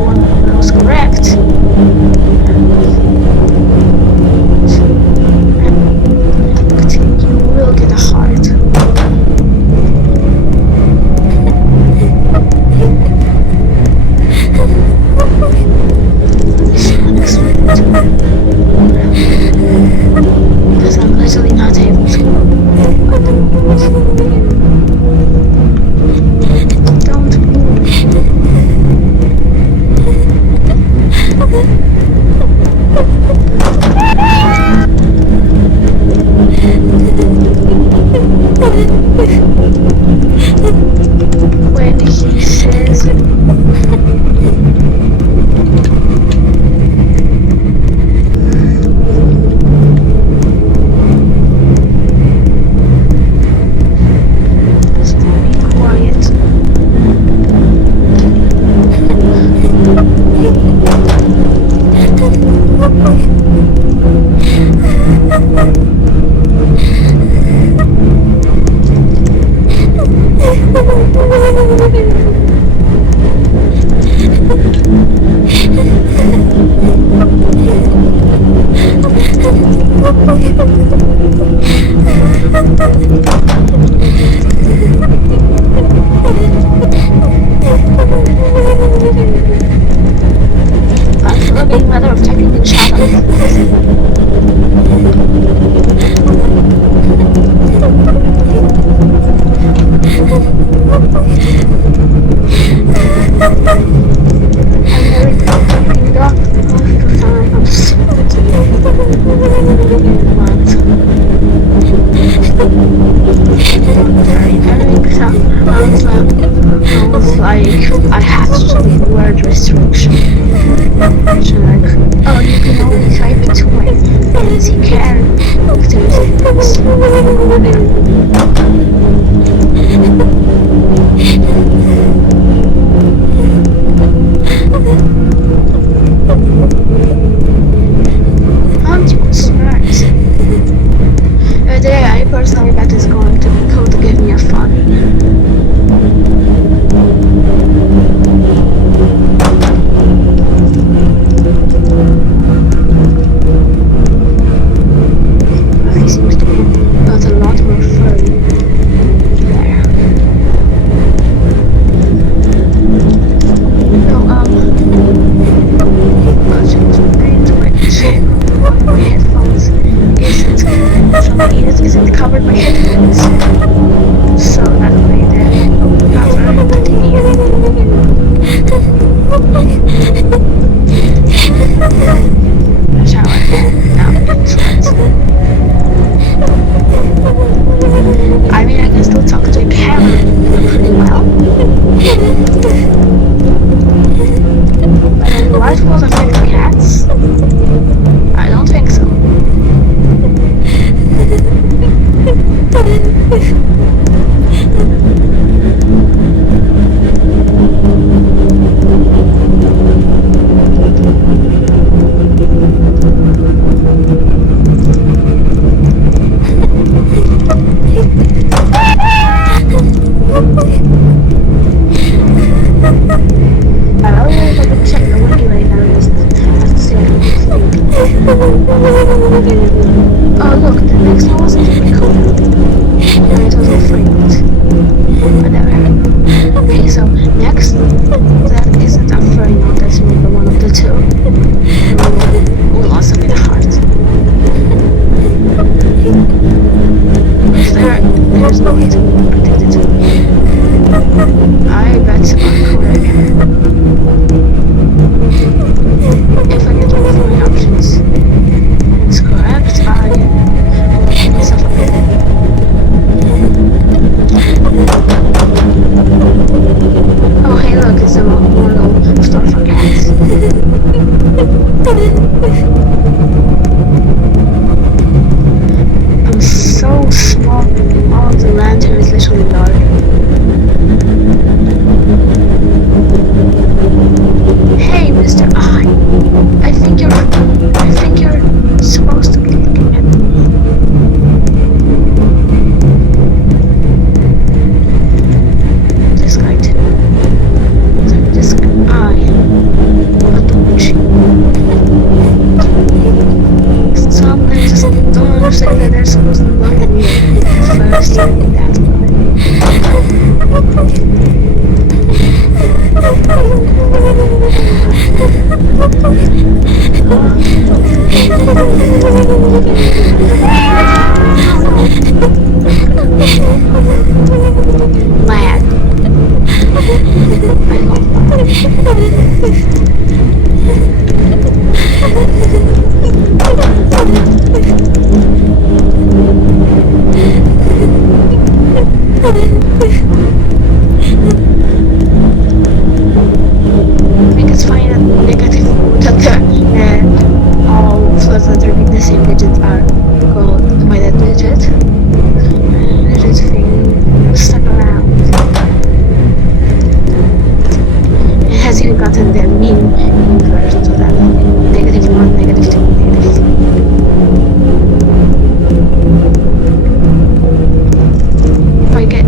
I have to do word restriction. So like, oh, you can only type twice, and see characters. Aren't you smart? Today I personally bet is going to be cool to give me a fun. He seems to have got a lot more fur there. No, I'll change my brain to my headphones. Isn't covered by headphones. So that way they're not very good to hear. That's how I now it's right. I mean, I can still talk to a camera pretty well. But then light will affect cats? I don't think so. Oh look, the next one wasn't even cool. And it was all framed. Whatever. Okay, so next, that isn't a furry note, that's maybe one of the two. Will also be the heart. There's no way to protect it. I bet I'm correct. If I get all of my options. It's correct. I will myself up. Oh, hey, look, it's a mono store for cats. I'm so small. All of the lantern is literally dark. Hey, Mr. I think you're supposed to be looking at me. This guy too. This guy. Some I just don't understand that they're supposed to look at me first. That's why. Lad. I love I think it's funny that negative that all floats that repeat the same digits are called by that digit. Digit thing was stuck around. It has even gotten their meme versions of that. Negative 1, negative 2, negative 3.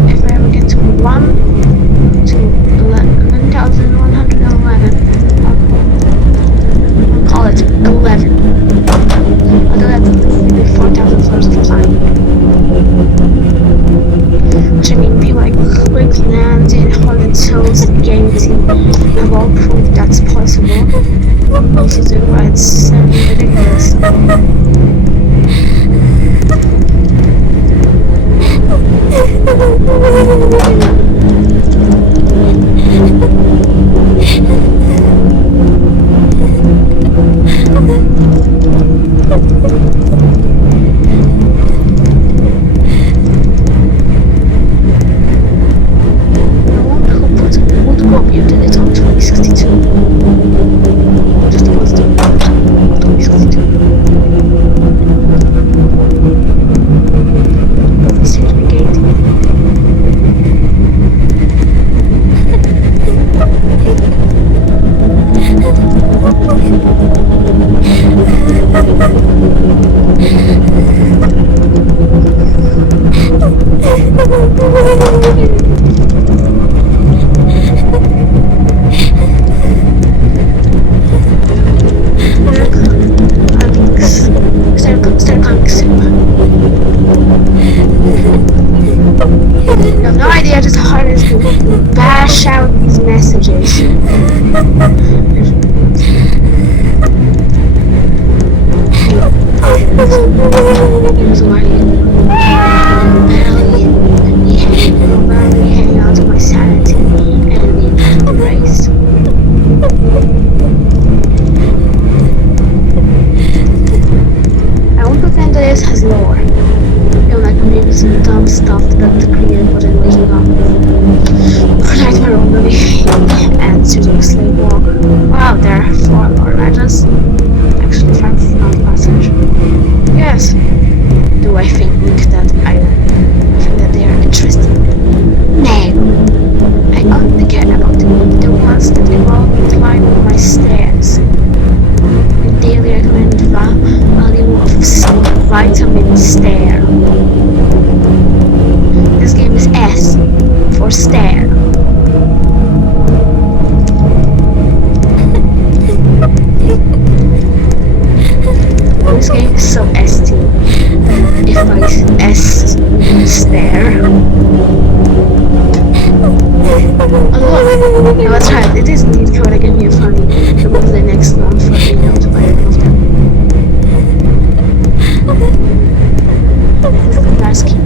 If I ever get to 1 to 11,111, I'll call it 11. Although that would be 4,000 floors of time. Which I mean, people like Quickland and Holland Souls Game Team have all proved that's possible. Also, the rights sound ridiculous. was why barely hanging on to my sanity and being totally raised. I won't pretend that this has lore. Like maybe some dumb stuff that the creator put in waking up. Or Nightmare on Movie and Pseudo Slave Walk. Wow, there are 4 lore legends. Actually, 5 from the passage. Yes. Do I think that they are interesting? No. I only care about the ones that involve me climbing my stairs. The daily recommended value of some vitamin stare. This game is S for stare. This game is so ST. If I S stare. Oh look, no, that's right, it is indeed code again, you're funny. Remove the next one for me now to buy remove them. Nice key.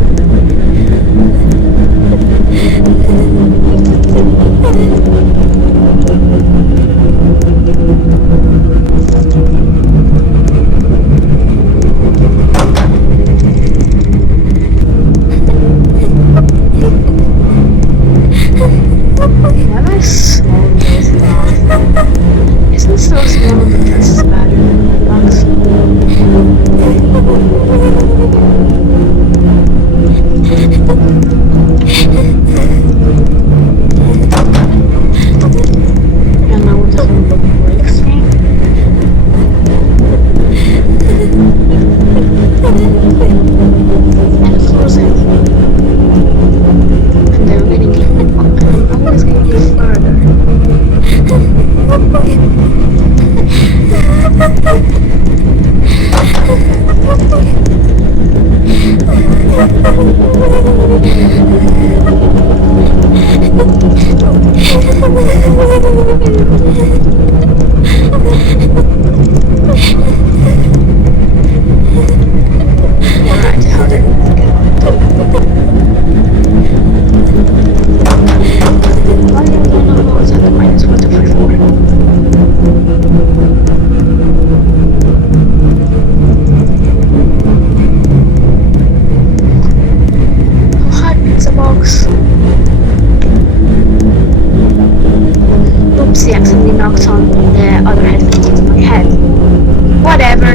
Isn't so small but that's better than box? I don't know what the whole breaks me. And close it. And then I'm always gonna get further. Alright, how did it go? Why do you know what was at the minus 1 to 5, 4? Oh, hi, pizza box. Oopsie, accidentally knocked on the other headphones into my head. Whatever.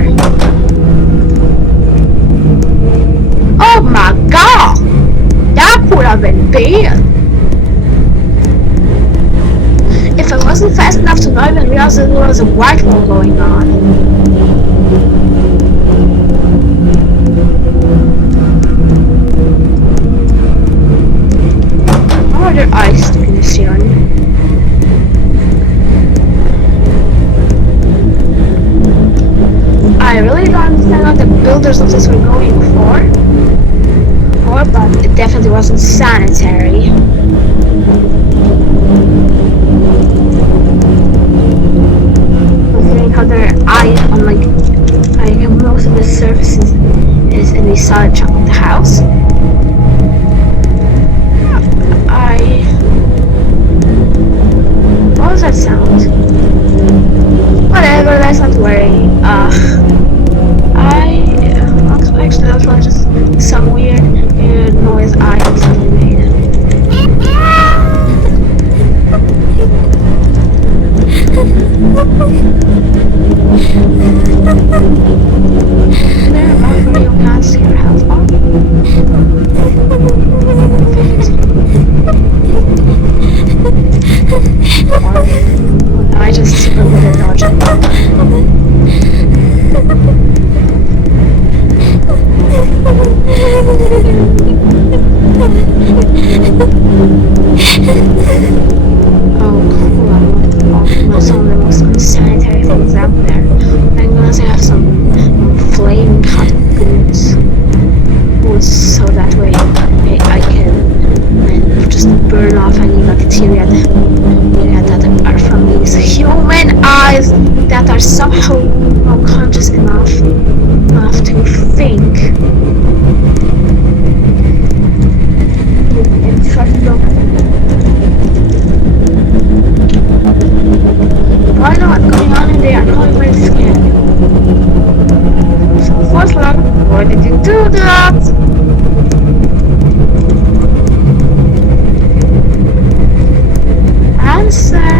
Oh my god! That could have been bad. If I wasn't fast enough to not even realize there was a white wall going on. How are their eyes stuck in the ceiling? I really don't understand what the builders of this were going for, but it definitely wasn't sanitary. Considering how their eyes on like most of the surfaces is in the solid chunk of the house. What was that sound? Whatever, let's not worry. Actually, that was probably just some weird noise I accidentally made. There are very plans to your health bar. I just super good at dodging. Oh, cool. Some of the most unsanitary things out there. I'm gonna say I have some flaming hot boots. So that way I can just burn off any bacteria that are from these human eyes that are somehow conscious enough to think. what's going on and they are probably very scared. So Forslar, why did you do that? Answer.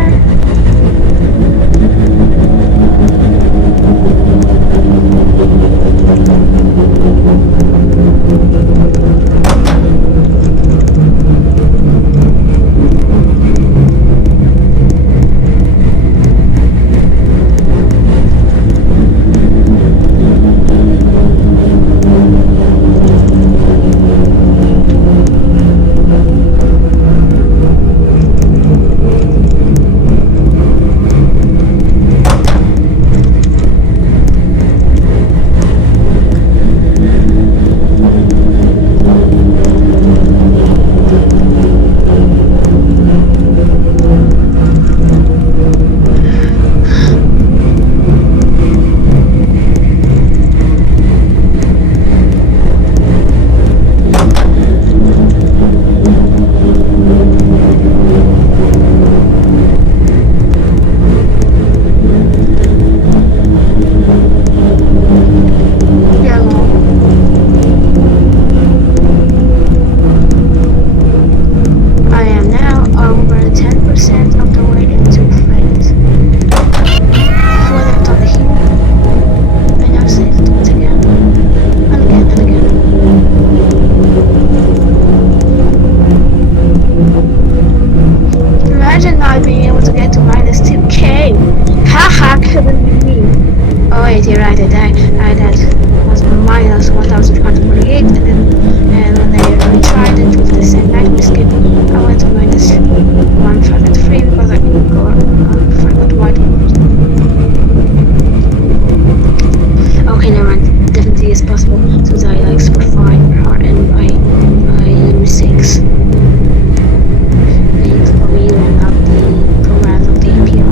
You're right, that was minus 1,248, and when I retried it with the same nightmare skip, I went to minus 153 because I couldn't go forgot white. Okay, never mind. Definitely is possible to die like super fine or hard and by U6. It's probably not the programs of the API.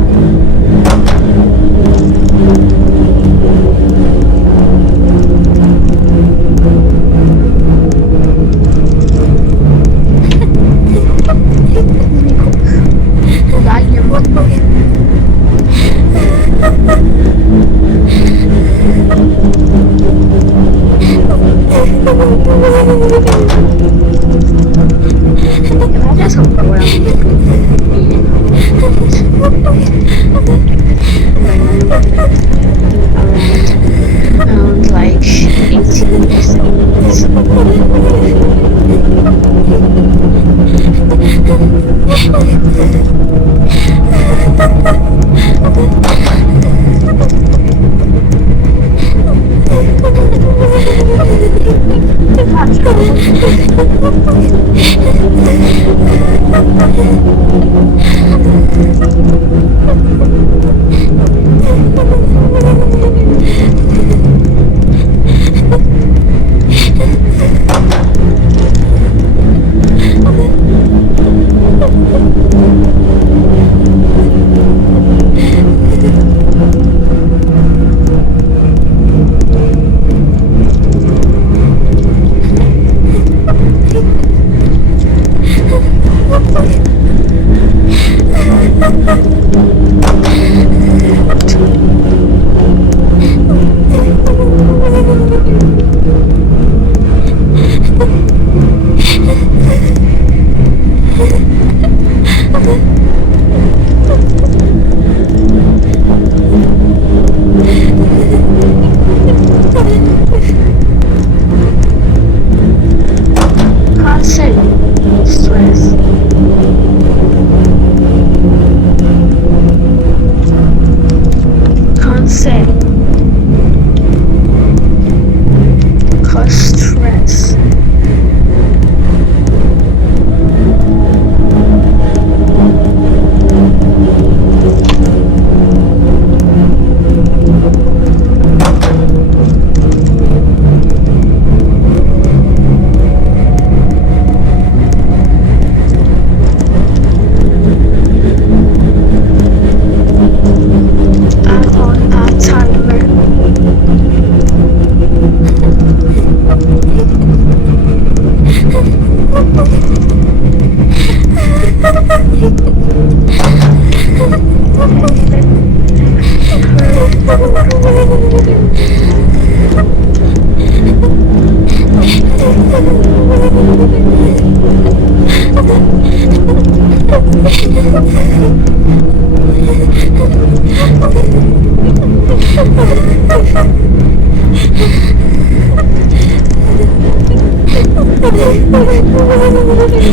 Oh,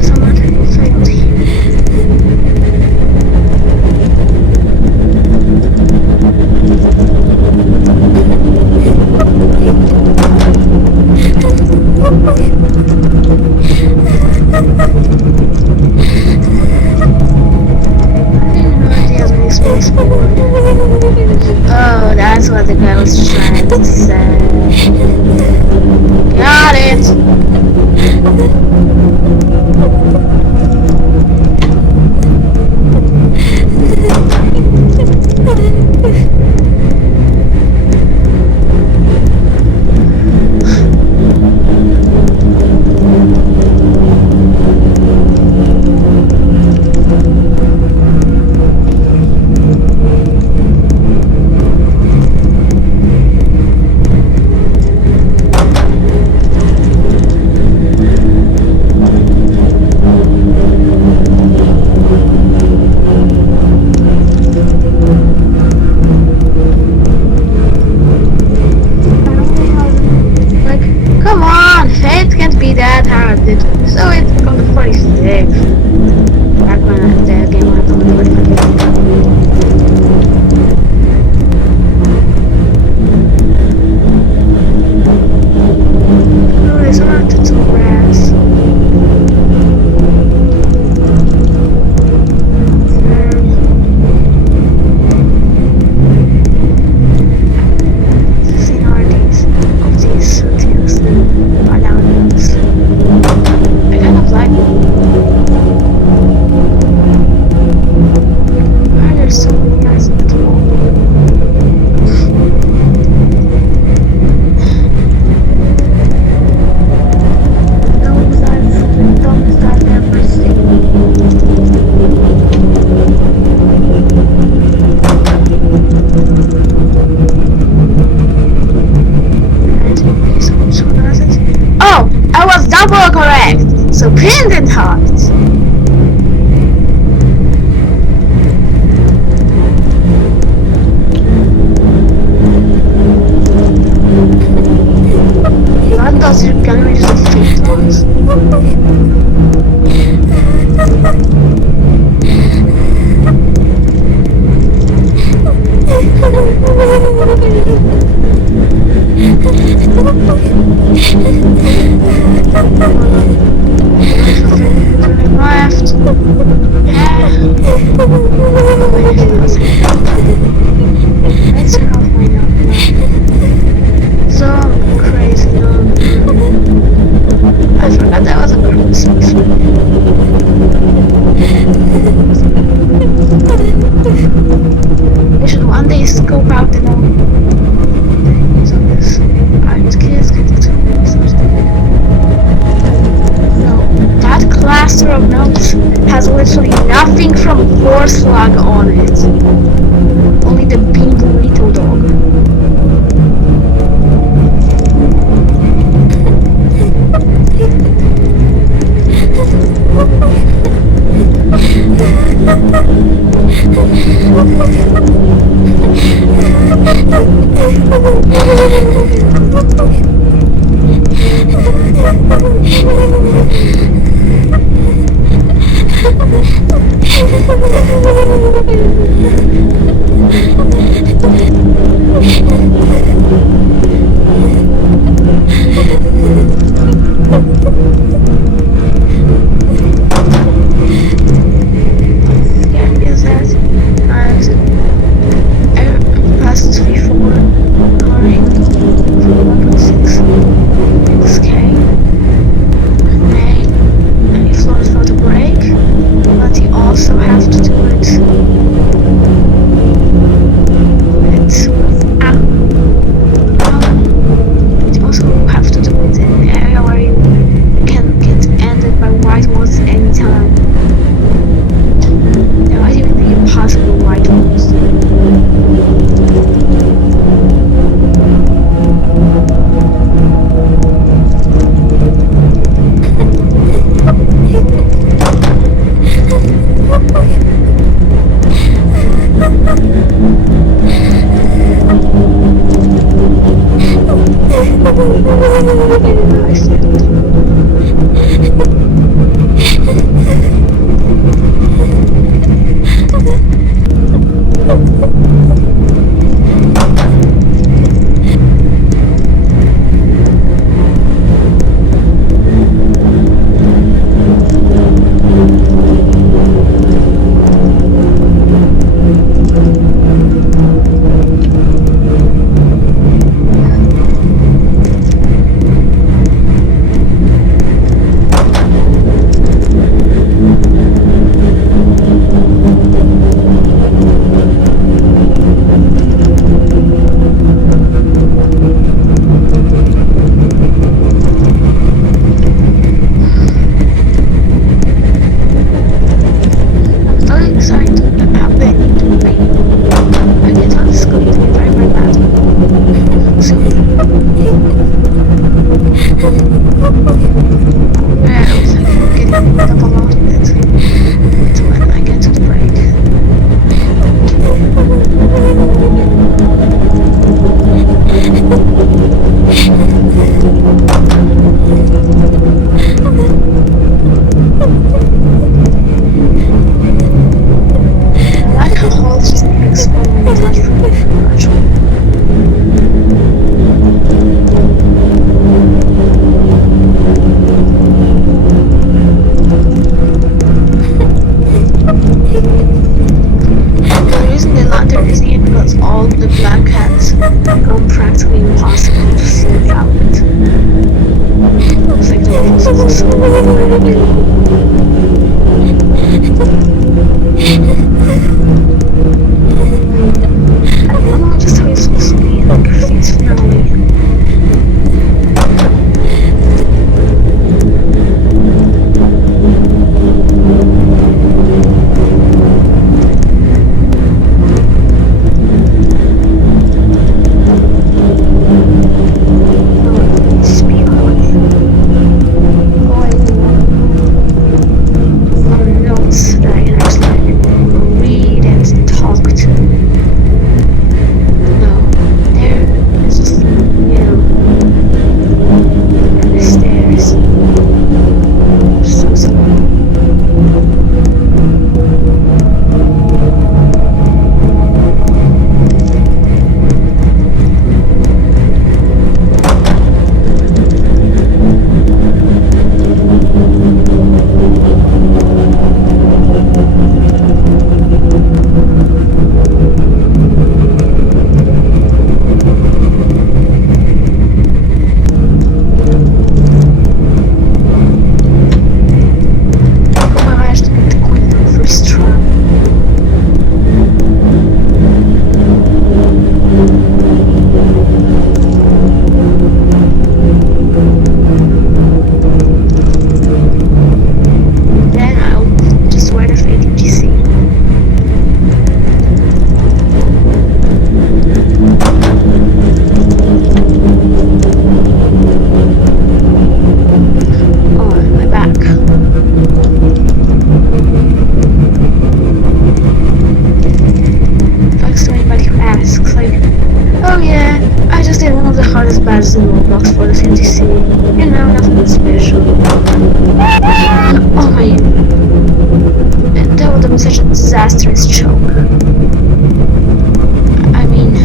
someone failed here. I didn't know he has any space forward. Oh, that's what the guy was trying to say. Got it! Like, come on, Fate can't be that hard. So it's on the 46. Back when the game was on the 45. Oh, there's a lot of tall grass. Scenarios of these things are downloads. I kind of like why there's so many guys at the wall. Dumbest I've ever seen. Oh, I was double correct. So Pendant Heart. What does your gun use the fifth ones? Left. Let's turn off my number. So crazy number. I forgot that was a Christmas. We should one day scope out the things on this. Alright, kids get to no, that cluster of notes has literally nothing from Forslag on it. Only the bean burrito dog. I stand. I'm so excited about Benny to play. I get on the screen very, very bad. So, yeah, I was getting up a lot of it to when I get to the break. I like how Hall's just exploring the classroom, actually. The reason the lantern is here because all the black cats become practically impossible to see without it. It's like the process is so quick. I don't know just how it's supposed to be, like it's finale. Notes that I can actually read and talk to. No, there is just, and the stairs. So slow. I managed to make the queen on the first try. Then I'll just wear the fake UGC. On my back. Thanks to anybody who asks, like, oh yeah, I just did one of the hardest battles in Roblox for the CNTC. Nothing special. Oh my, that would have been such a disastrous choke. I mean,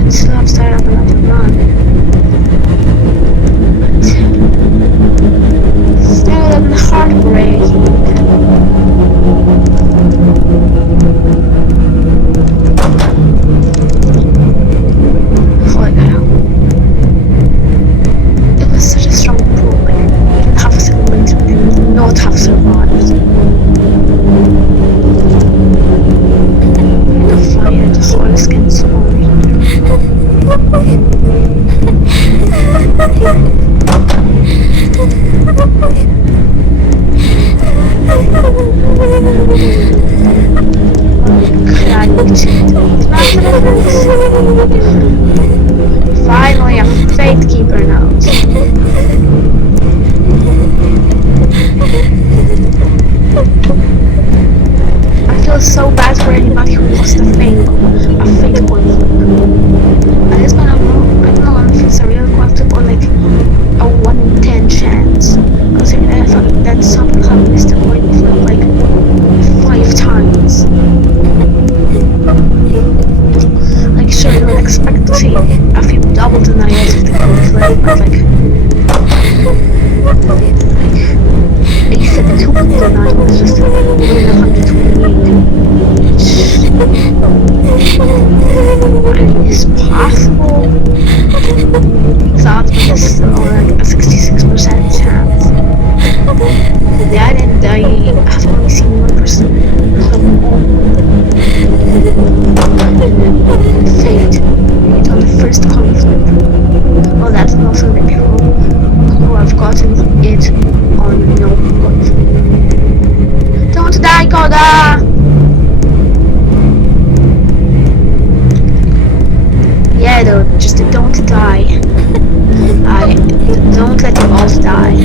I'd still have started up another run. But still would have been heartbreaking. Holy cow. It was such a strong pull, like, even half a second later, they would not have survived. got like 82.9 was just 128. It's possible. So odds, but it's still like a 66% chance. Yeah, I didn't die. I've only seen 1%. Fate. It's on the first coin flip. Well, that's also the people who have gotten it on no coin flip. Don't die, Koda! Yeah, though, just don't die. Don't let your balls die.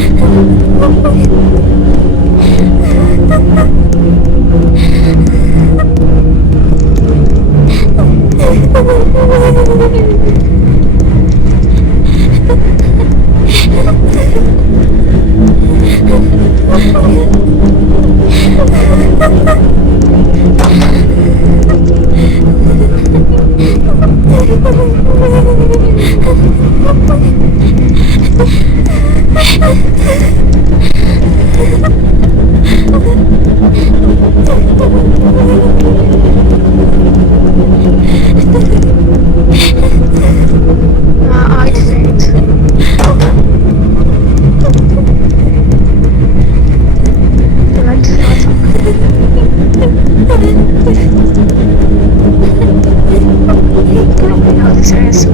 I'd faint. No, this area is so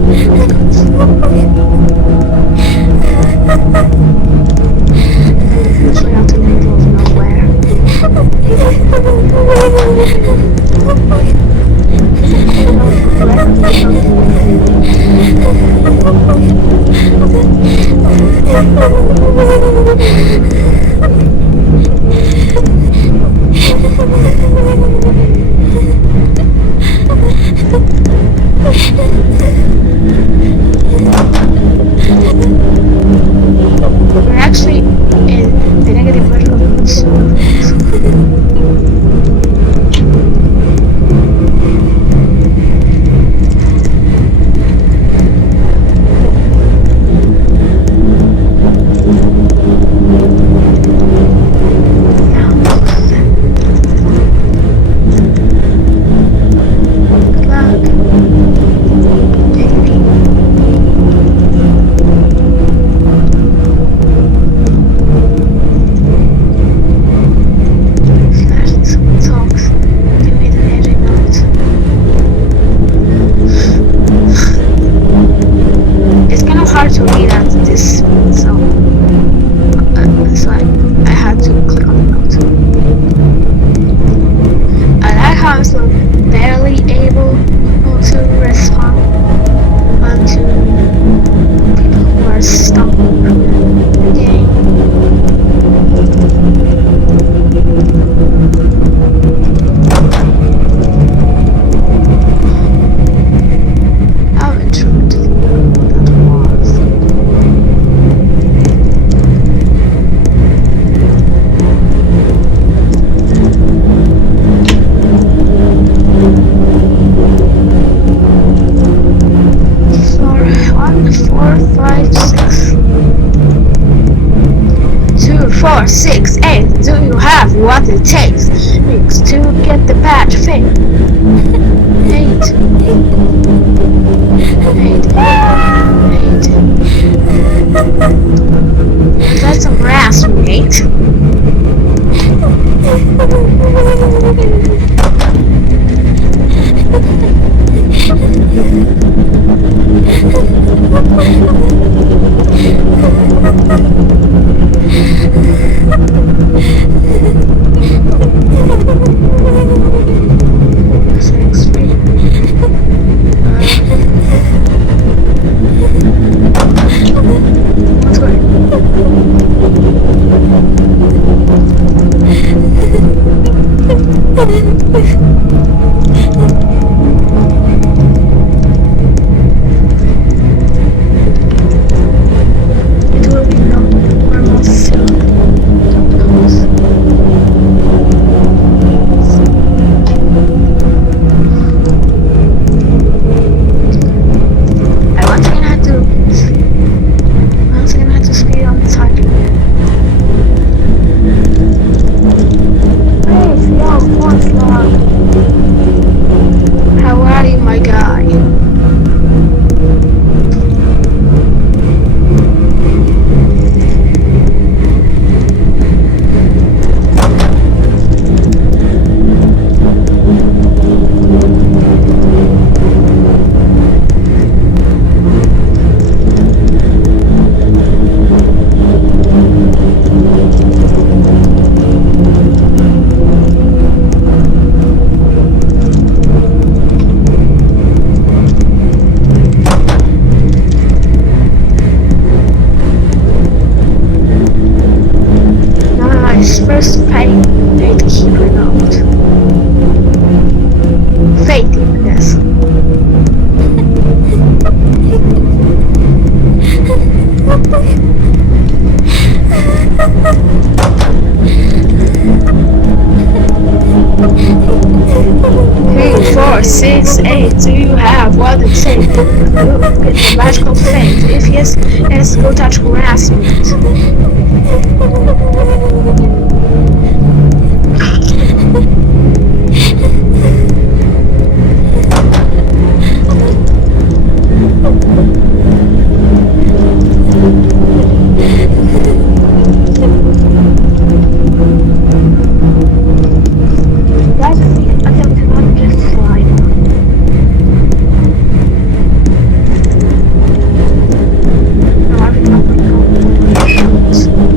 usually out in the middle of nowhere. We're actually in the negative vertical movement soon. Four, 6, 8. Do you have what it takes to get the patch fixed? 8. 8. That's some grass, mate. first fate keeper note. Fate, I guess. Three, four, six, eight. Do you have what it takes? Get the magical fate. If yes, let's go touch harassment. Guys, I think we cannot just slide. No, I cannot go.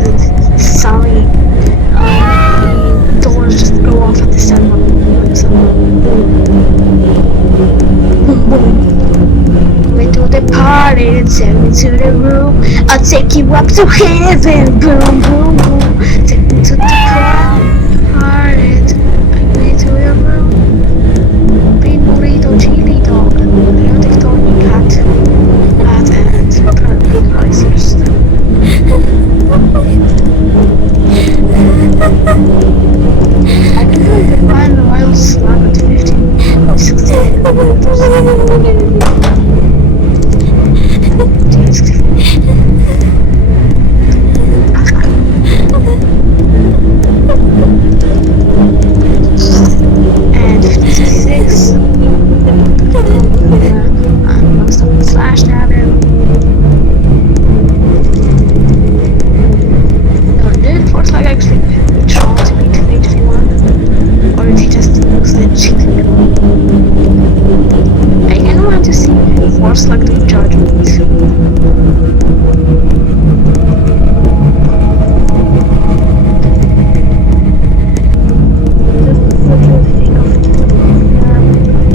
and suddenly the doors just go off at the same moment. So, boom, boom. We do the party and send me to the room. I'll take you up to heaven. Boom, boom, boom. Take me to the party. Take me to the room. Bean burrito, chili dog. Erotic dog, cat. And priceless. I can find the wild slug at 15, 16 meters. And 56. I'm gonna stop the flash now. Force like actually trying to beat HP1, or if he just looks like cheating. I kind of want to see Force like the judgment.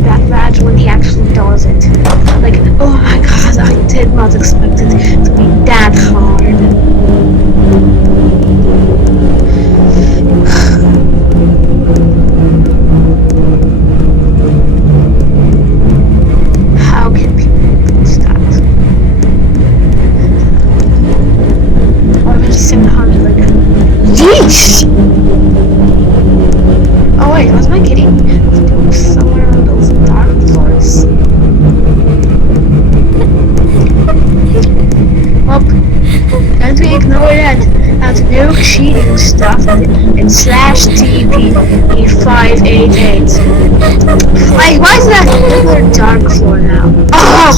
That badge when he actually does it. Like, oh my god, I did not expect it to be that hard. How can people do that? Or if it's 700, like, yeesh! Oh wait, was I kidding? Somewhere on those dark floors. Well, don't we ignore that? That's no cheating stuff in slash TP588. Like, why is that another dark floor now? Oh!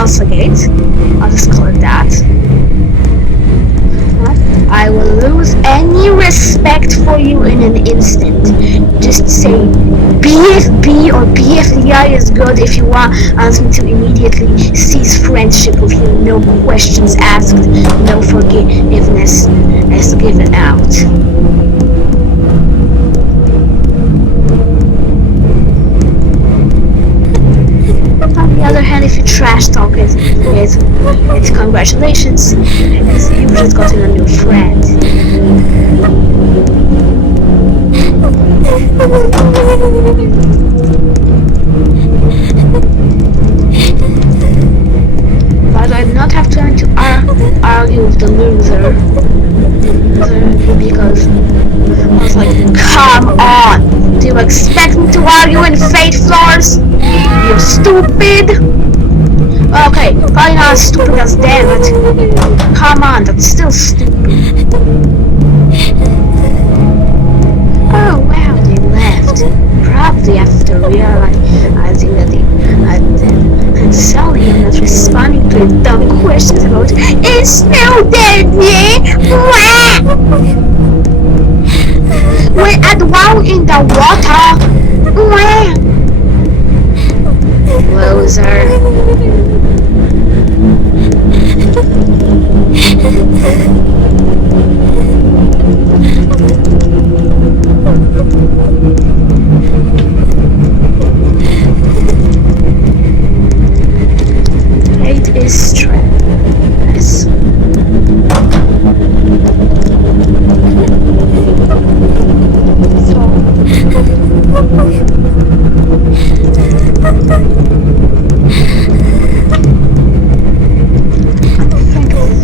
Elsagate. I'll just call it that. I will lose any respect for you in an instant. Just say BFB or BFDI is good if you want me to immediately cease friendship with you. No questions asked, no forgiveness is given out. On the other hand, if you trash talk it, it's congratulations. You've just gotten a new friend. But I do not have time to argue with the loser. Because I was like, come on! Do you expect me to argue in Fate floors? You're stupid! Okay, probably not as stupid as them, but come on, that's still stupid. Oh wow, they left. Probably after realizing that and Sally and not responding to dumb questions about it's still dead, yeah? We're at wow in the water. Loser. Hate is stress.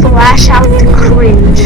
Flash out the cringe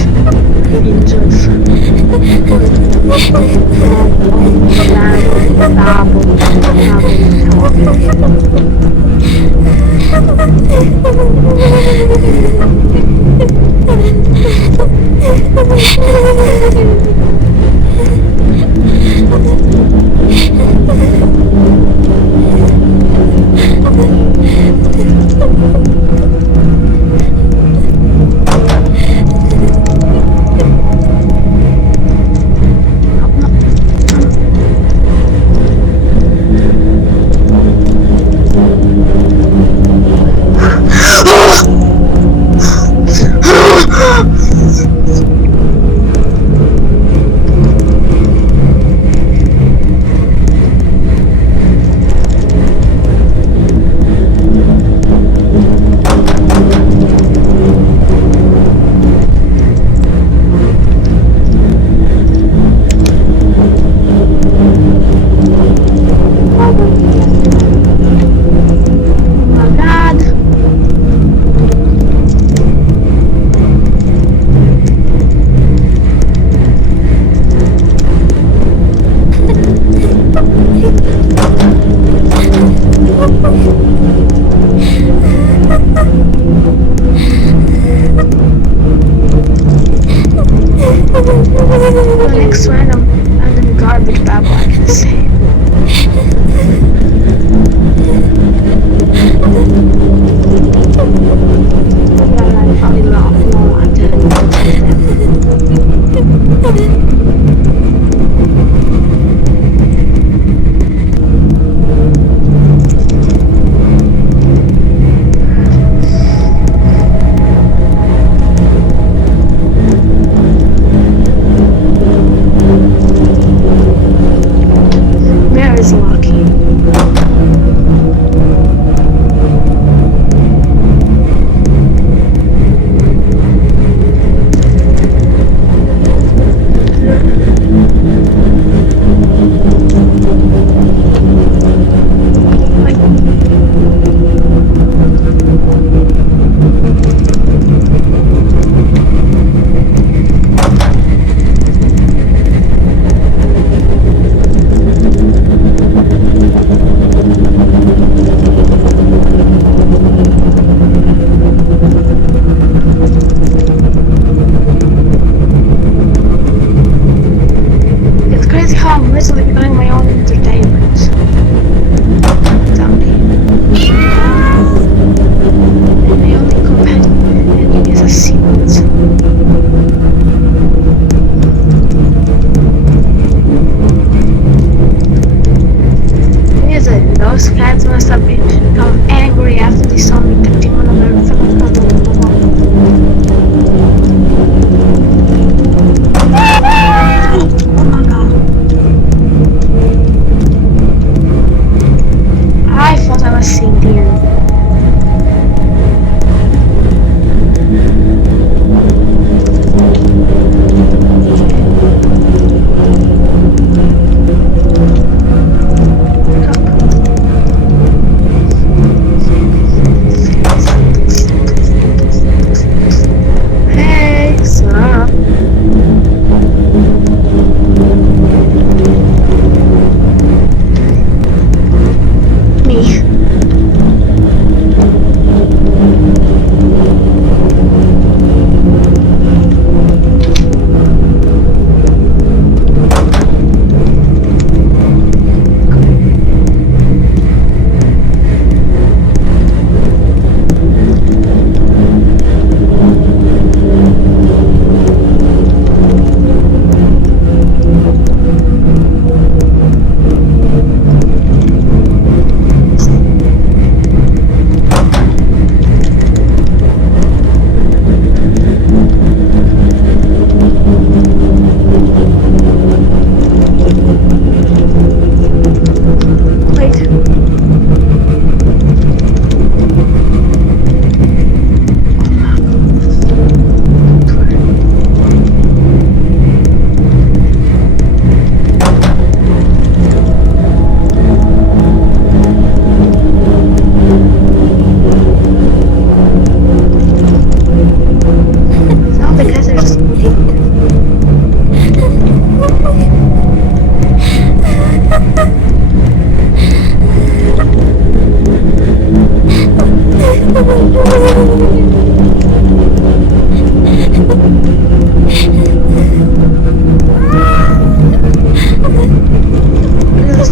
Because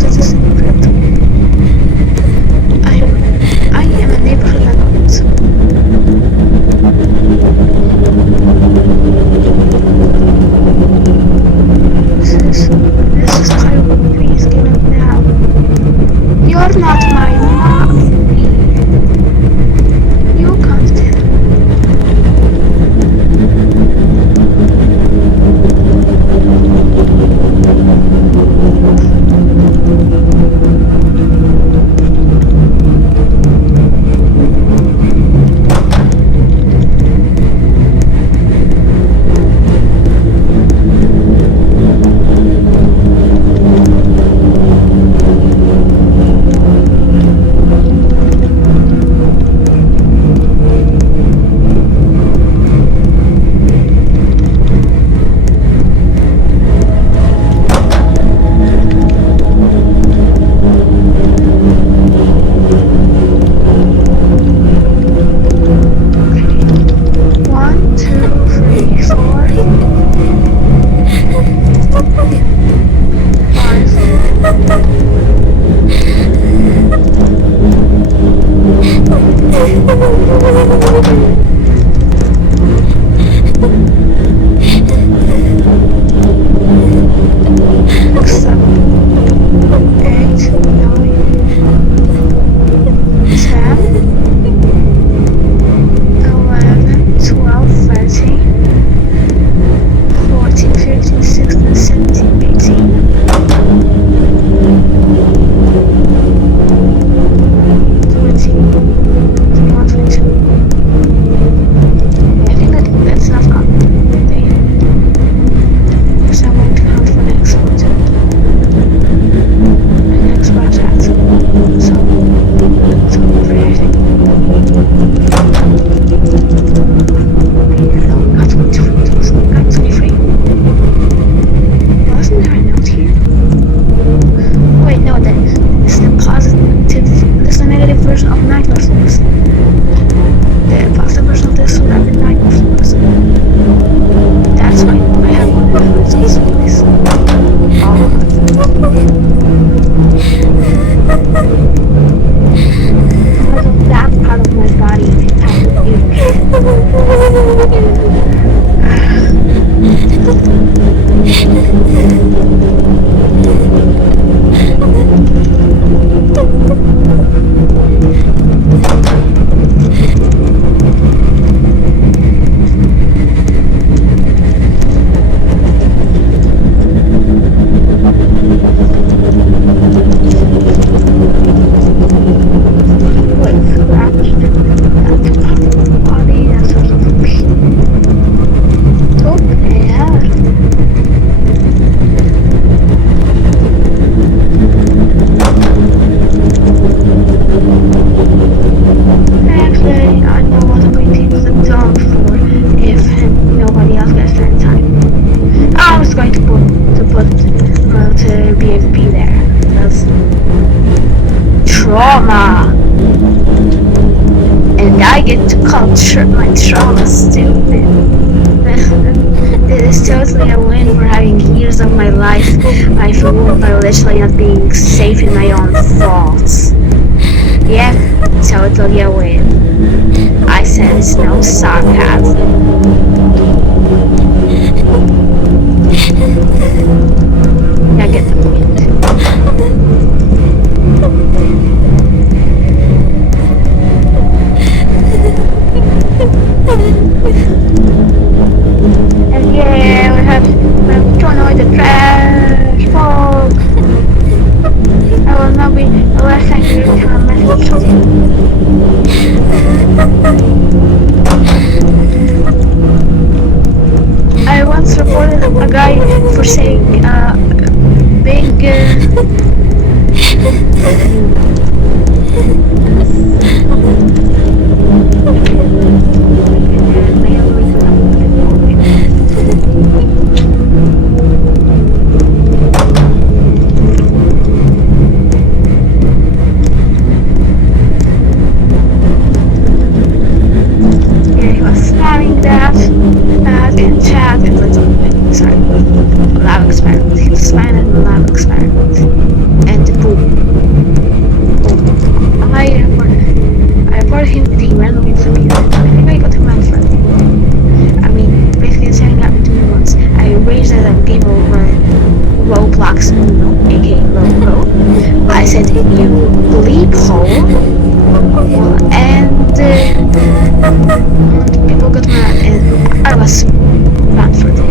this is secret. I am a neighborhood anonymous. This is horrible. Please give up now. You're not my mom. You can't do that. trauma. And I get to call my trauma stupid. It is totally a win for having years of my life I ruined by literally not being safe in my own faults. Yeah, totally a win. I said it's no sarcasm. Yeah, get the point. And yeah, we have to annoy the trash folks. I will not be the last time you return a message to you. I once reported a guy for saying big experiment. He designed a lab experiment. And boom. Boom. I reported him that he randomly disappeared. I think I got him out for it. I mean, basically the same happened to me once. I raged at a game over Roblox Uno, aka Logo. I said, you bleep hole. And people got mad and I was banned for a day.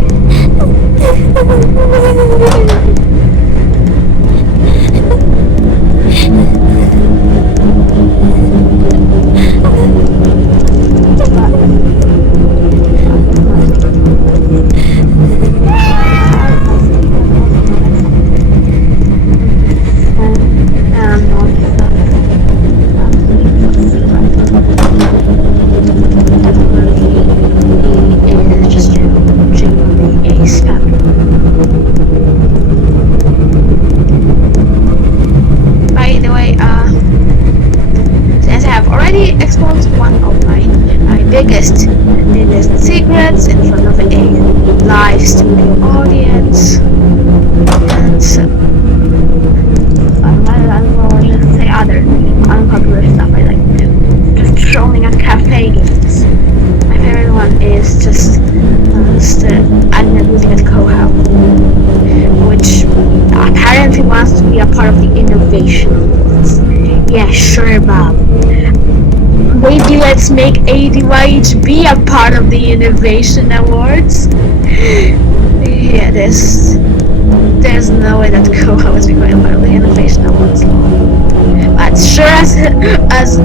Exposed one of my biggest secrets in front of a live studio audience, and so let's say other unpopular stuff I like to do. Just trolling at cafe games. My favorite one is just I'm losing at Koha, which apparently wants to be a part of the Innovation Awards. Yeah, sure, Bob. Maybe let's make ADYHB a part of the Innovation Awards. Yeah, there's no way that Koha was becoming a part of the Innovation Awards. But sure as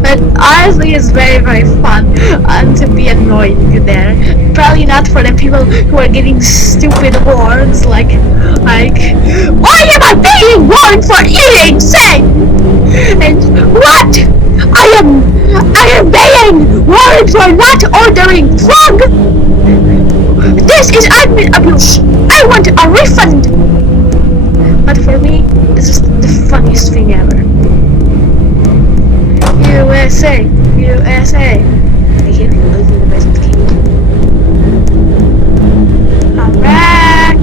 but honestly it's very, very fun to be annoying there. Probably not for the people who are getting stupid awards like why am I being warned for eating say? And what? I am being warned for not ordering frog! This is admin abuse! I want a refund! But for me, this is the funniest thing ever. USA! USA! I hear people living in the basement cave. I'm back!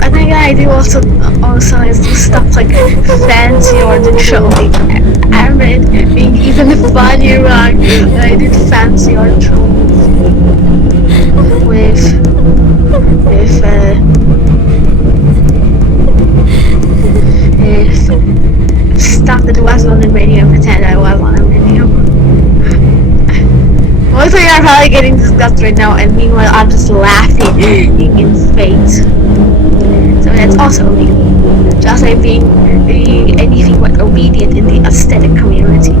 I think I do also is to stuff like fancy or the trolling. I remember it being even funnier when I did fancy or trolls with stuff that was on the radio and pretend I was on the radio. Most of you are probably getting disgusted right now, and meanwhile I'm just laughing in fate. So that's also illegal. Just like being anything but obedient in the aesthetic community,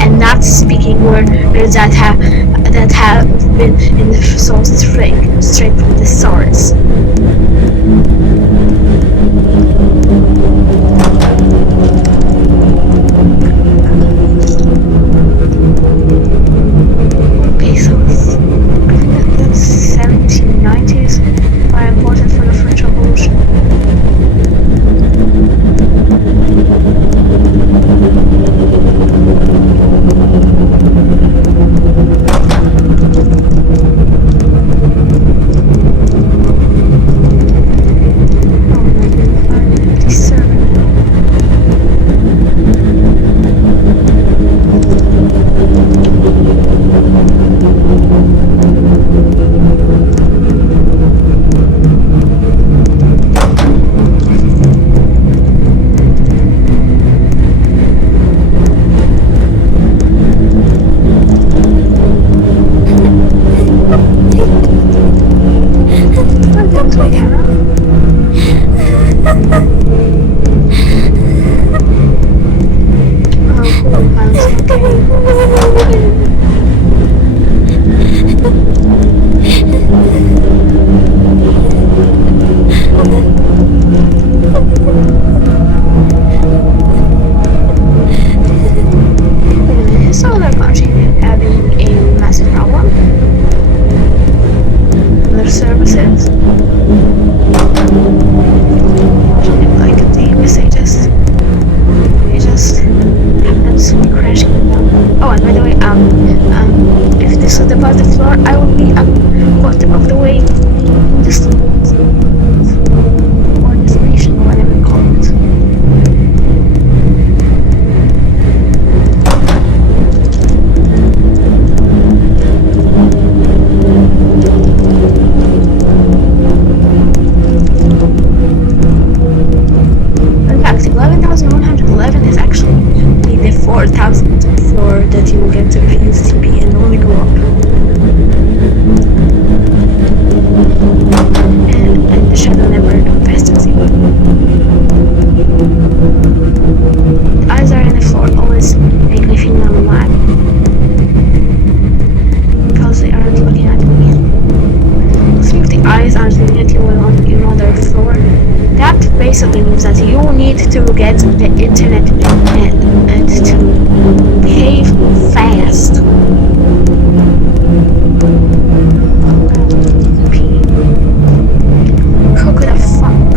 and not speaking words that have been in the source straight from the source. Okay, so I think that's 1790s. Very important for the French Revolution. basically means that you need to get the internet and to behave fast. Who could have fuck?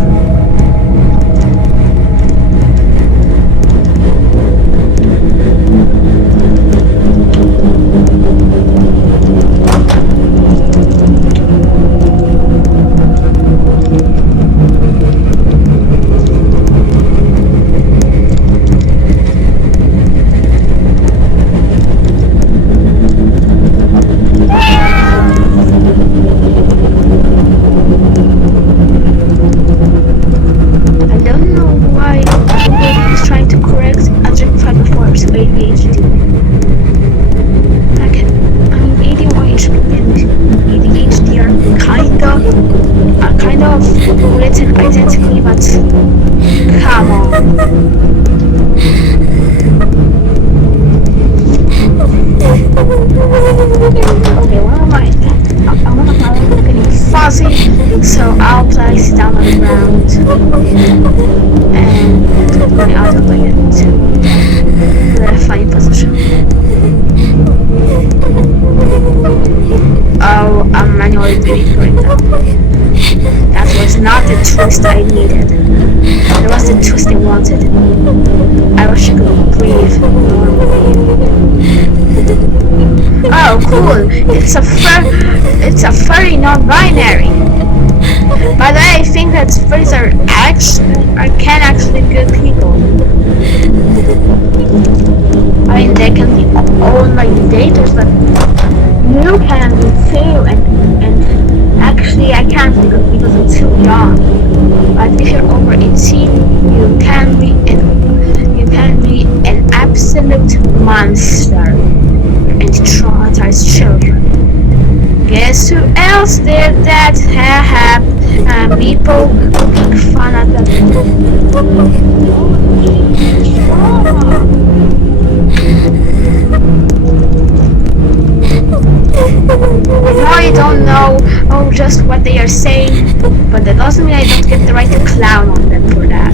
ADHD. ADHD and ADHD are kind of written identically, but come on. Okay, one of my getting fuzzy, so I'll place it down on the ground and my other leg into the fine position. Oh, I'm manually doing right now. That was not the twist I needed. That was the twist I wanted. I wish I could breathe normally. Oh, cool! It's a furry non-binary. By the way, I think that furries can actually be good people. I mean, they can be owned by daters, but you can be too. And actually, I can't because I'm too young. But if you're over 18, you can be an absolute monster and traumatize children. Guess who else did that? Haha. People make fun of them. I don't know just what they are saying, but that doesn't mean I don't get the right to clown on them for that.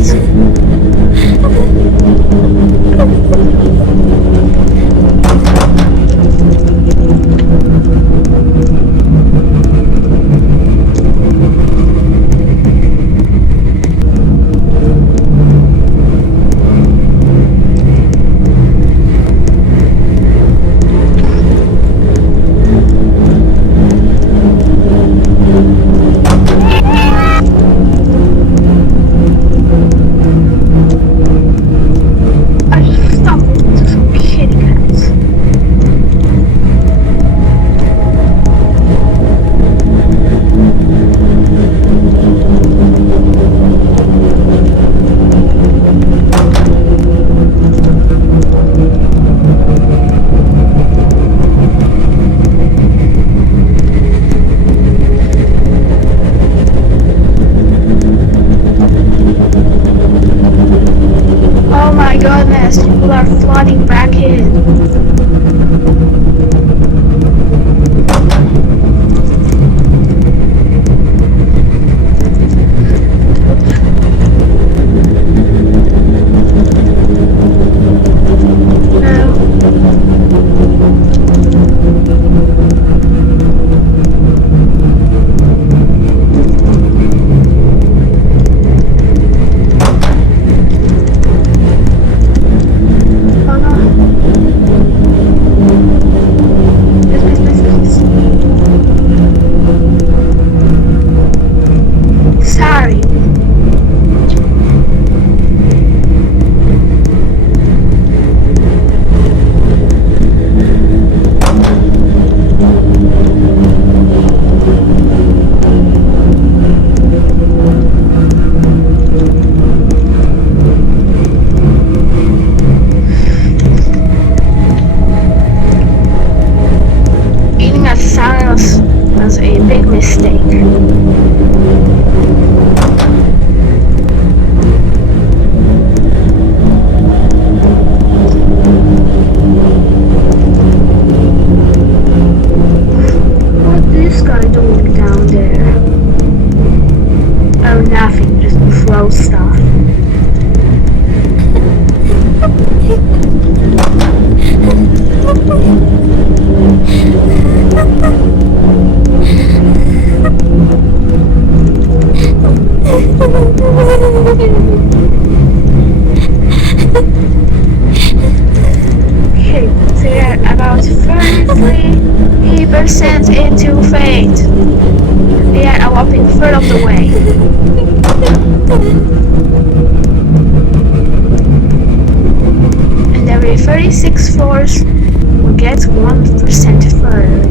dropping third of the way. And every 36 floors will get 1% further.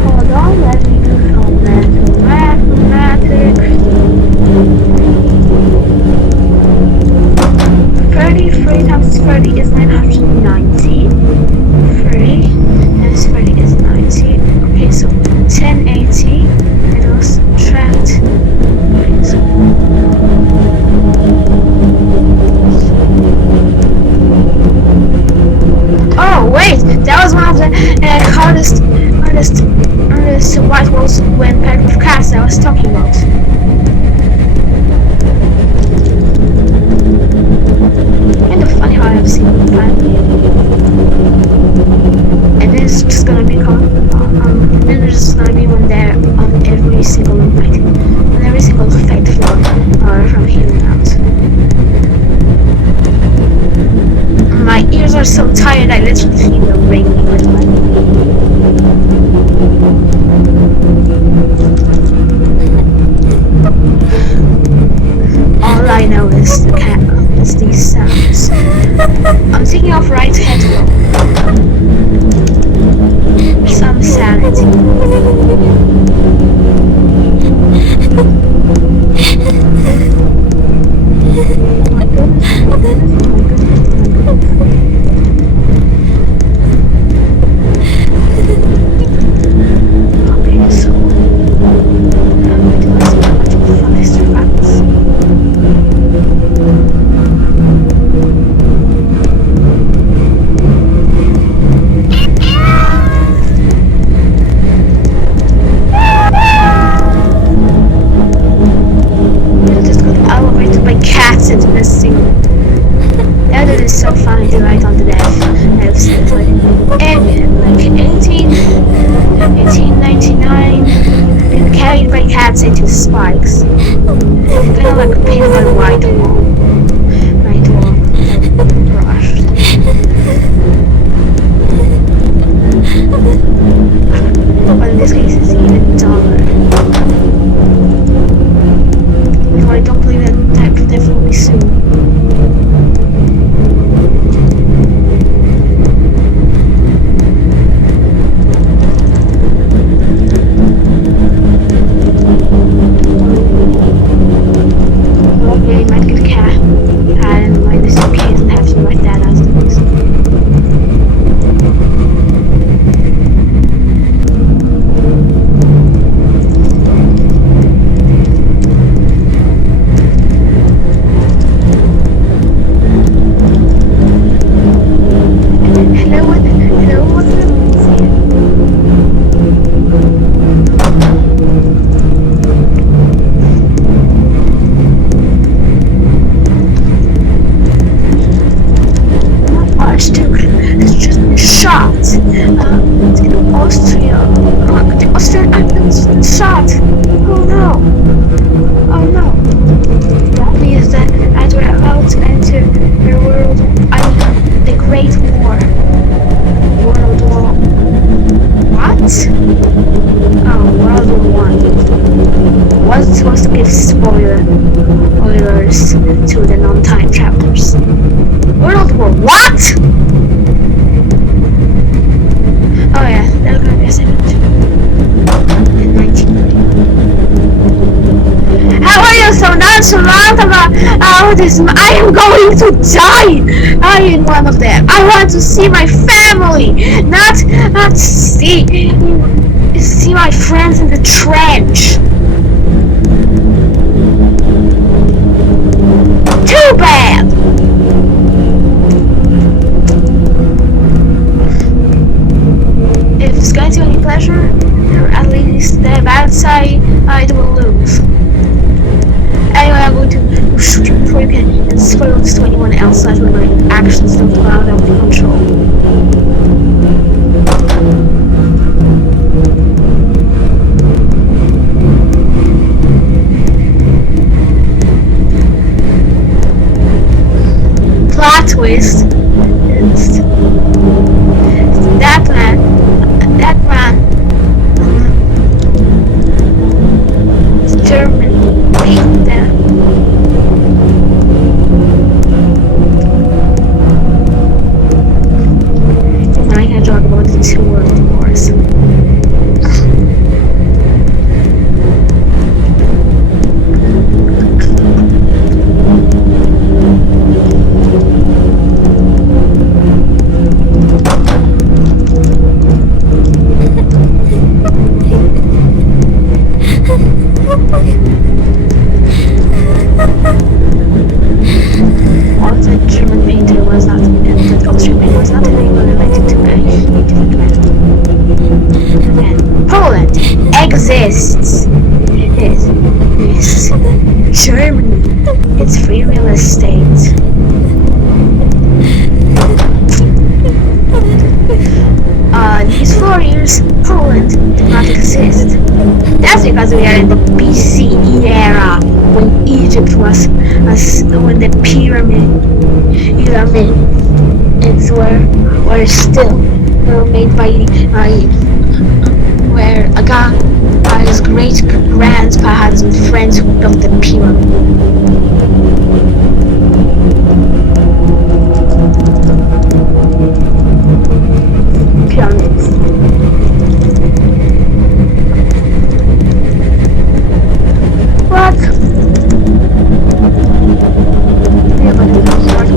Hold on, let me do some mathematics. 33 times 30 is 990. 3 times 30 is 90. Okay, so 1080. And we'll subtract. Okay, so oh wait, that was one of the hardest white walls when paired with cats I was talking about. Kind of funny how I've seen them finally. And it's just gonna become then there's just gonna be one there on every single night. On every single fake floor from here on out. My ears are so tired I literally feel them ringing with my all I know is the cat is these sounds. I'm taking off right headphone. Some sanity. Oh my goodness, oh my goodness, oh my goodness, oh my goodness. Okay, so I'm going to ask a bunch of funny facts. Into this scene. That is so funny to write on the death. I've said like 1899 been carried by cats into spikes. Kind of like painted by white wall. White wall brushed. But in this case it's even dumber. No, I don't believe that type of death will be soon. Okay, you might get a cat. And my Mr. K doesn't have to be like that as things. Shot! Oh no! Oh no! That means that as we're about to enter the world, the Great War. World War... What? Oh, World War One. Wasn't supposed to give spoilers to the non-time travelers. World War what? Oh yeah, that's gonna be a second. How are you so nonchalant about this? I am going to die! I am one of them. I want to see my family, not see my friends in the trench. Too bad! If it's going to be any pleasure, or at least the bad side, I will lose. Anyway, I'm going to shoot you before you can spoil this to anyone else that when my actions don't go out of control. Plot twist. That man exists. It's Germany. It's free real estate. These 4 years, Poland did not exist. That's because we are in the BCE era, when Egypt was, when the pyramids were still made by where a guy, his great grandpa had some friends who built the pyramid. Pyramids. What? Yeah, but it's hard to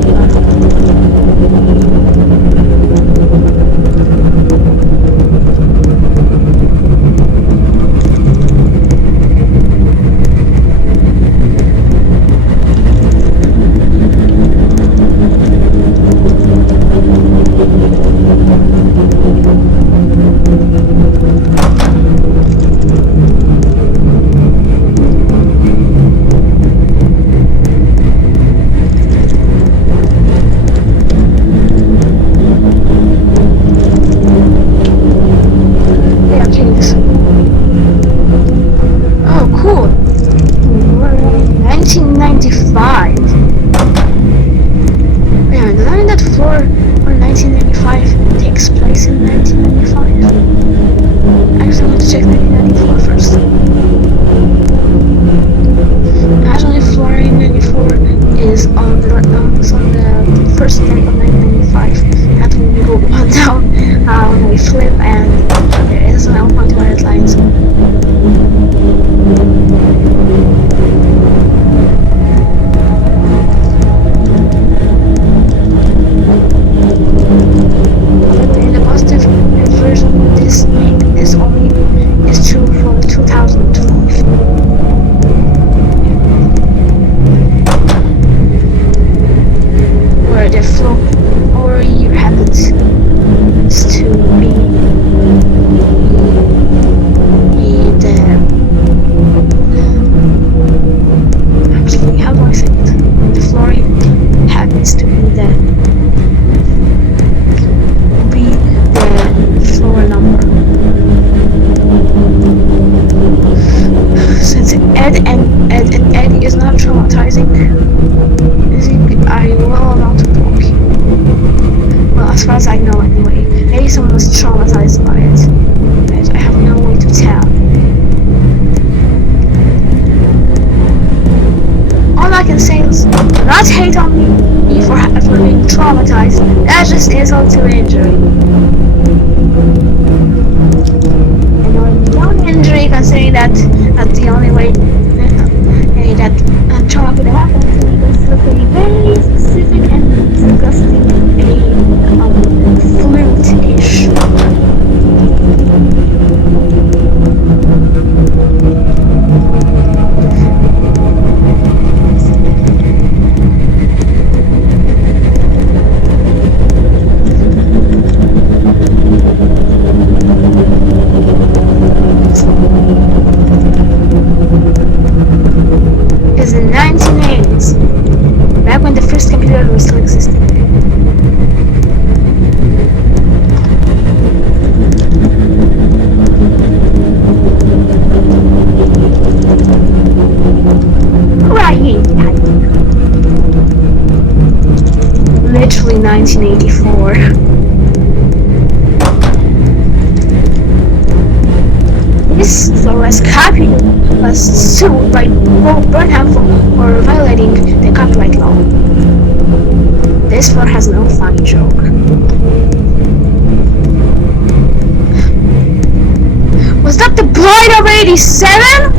That's just insult to injury. And non-injury, considering that the only way that trauma could happen is something very specific and disgusting, flute-ish. Is in 1980s, back when the first computer was still existing. Right, literally 1984. This floor was copied, was sued by Burnham for violating the copyright law. This floor has no funny joke. Was that the Bride of 87?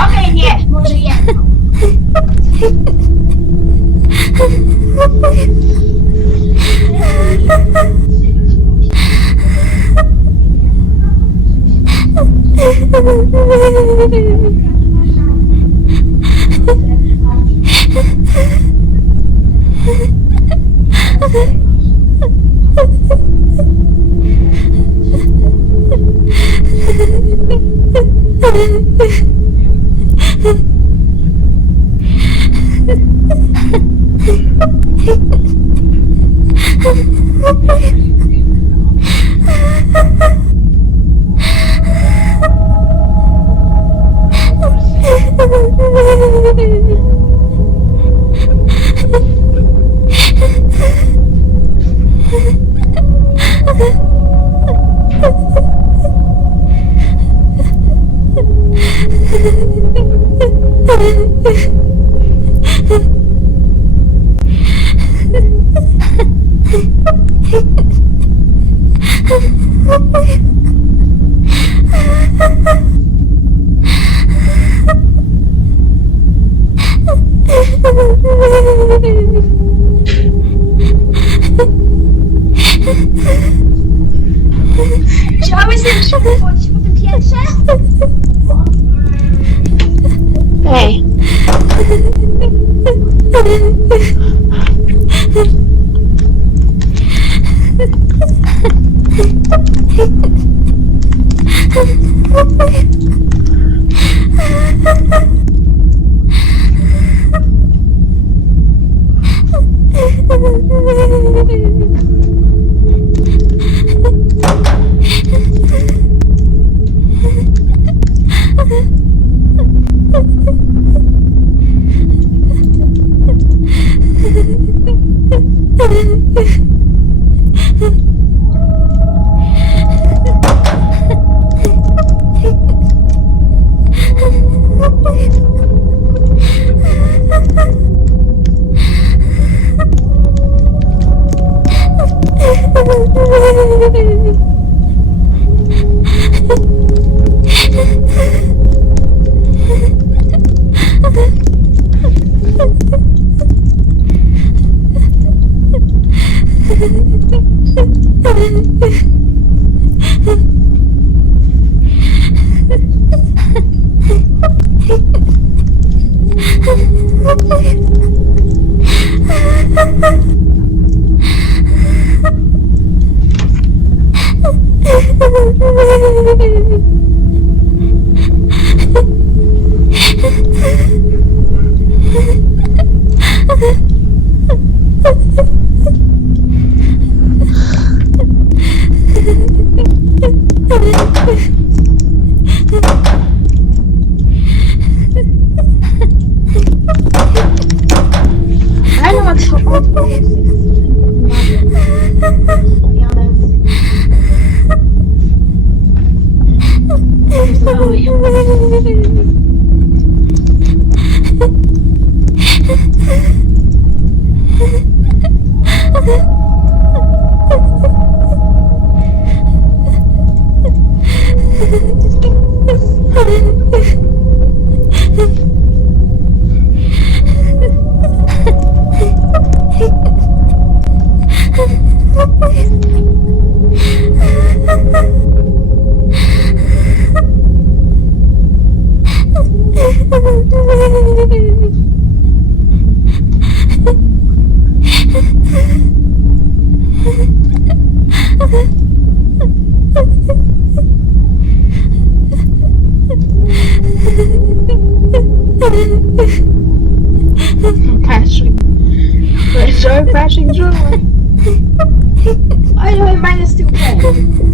Okej, nie, może jedno. Chciałabyś sobie przychodzić po tym piętrze? Ej. crashing drone. I know mine is still playing.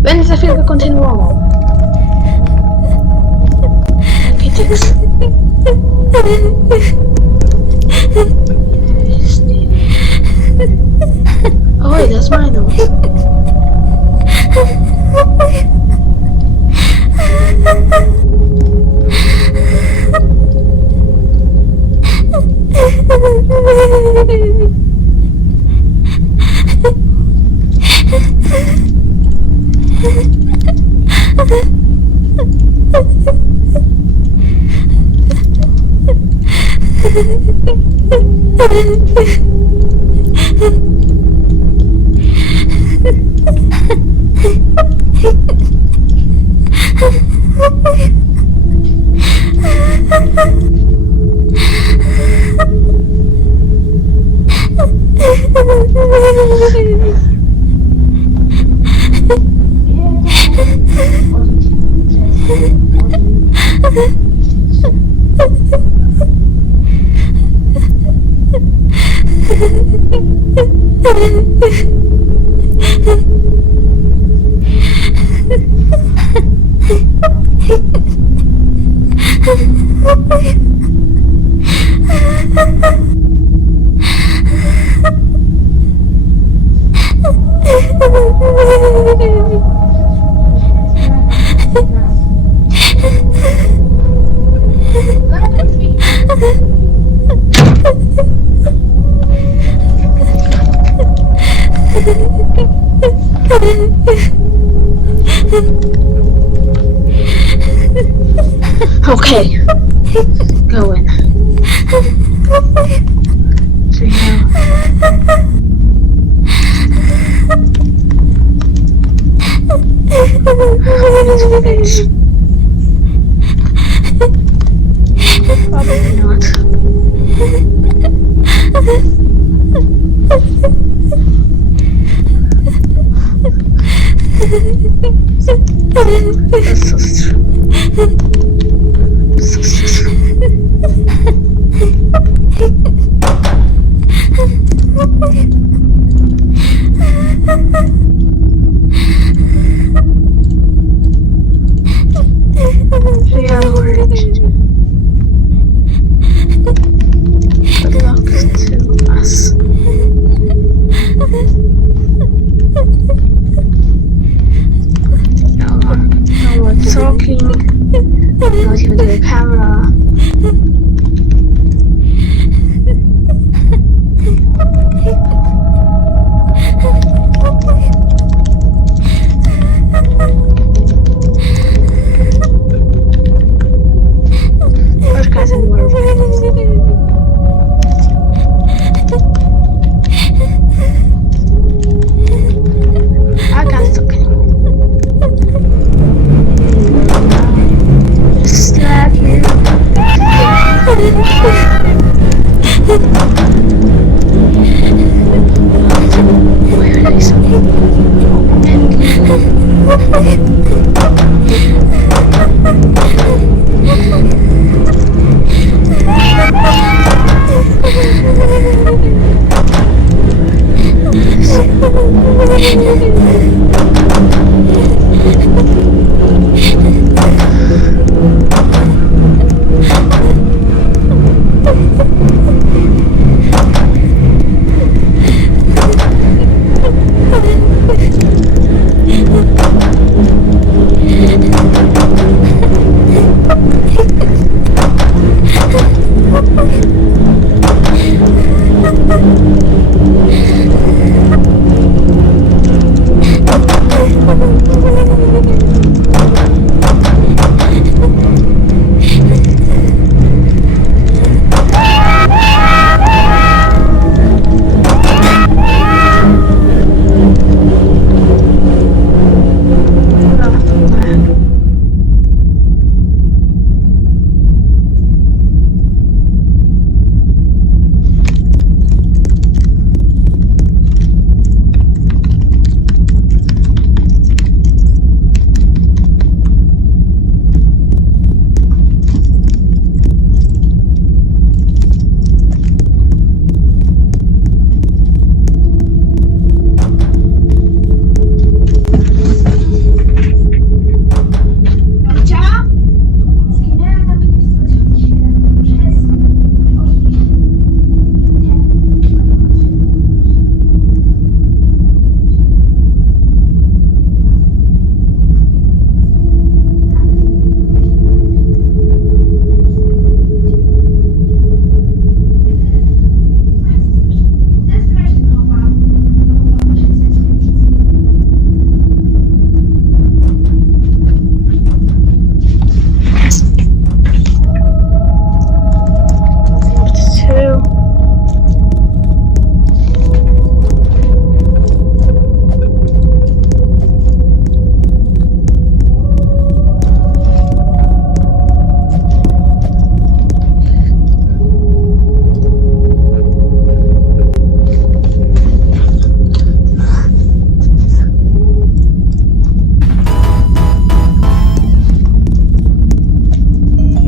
When is the film continuo? Critics. Oh wait, that's my notes. Okay. Go in. So probably not. That's so yeah, orange. Good luck to us. No more talking. Not even to the camera. First guys in the world. I got something. Slap you. Where are they?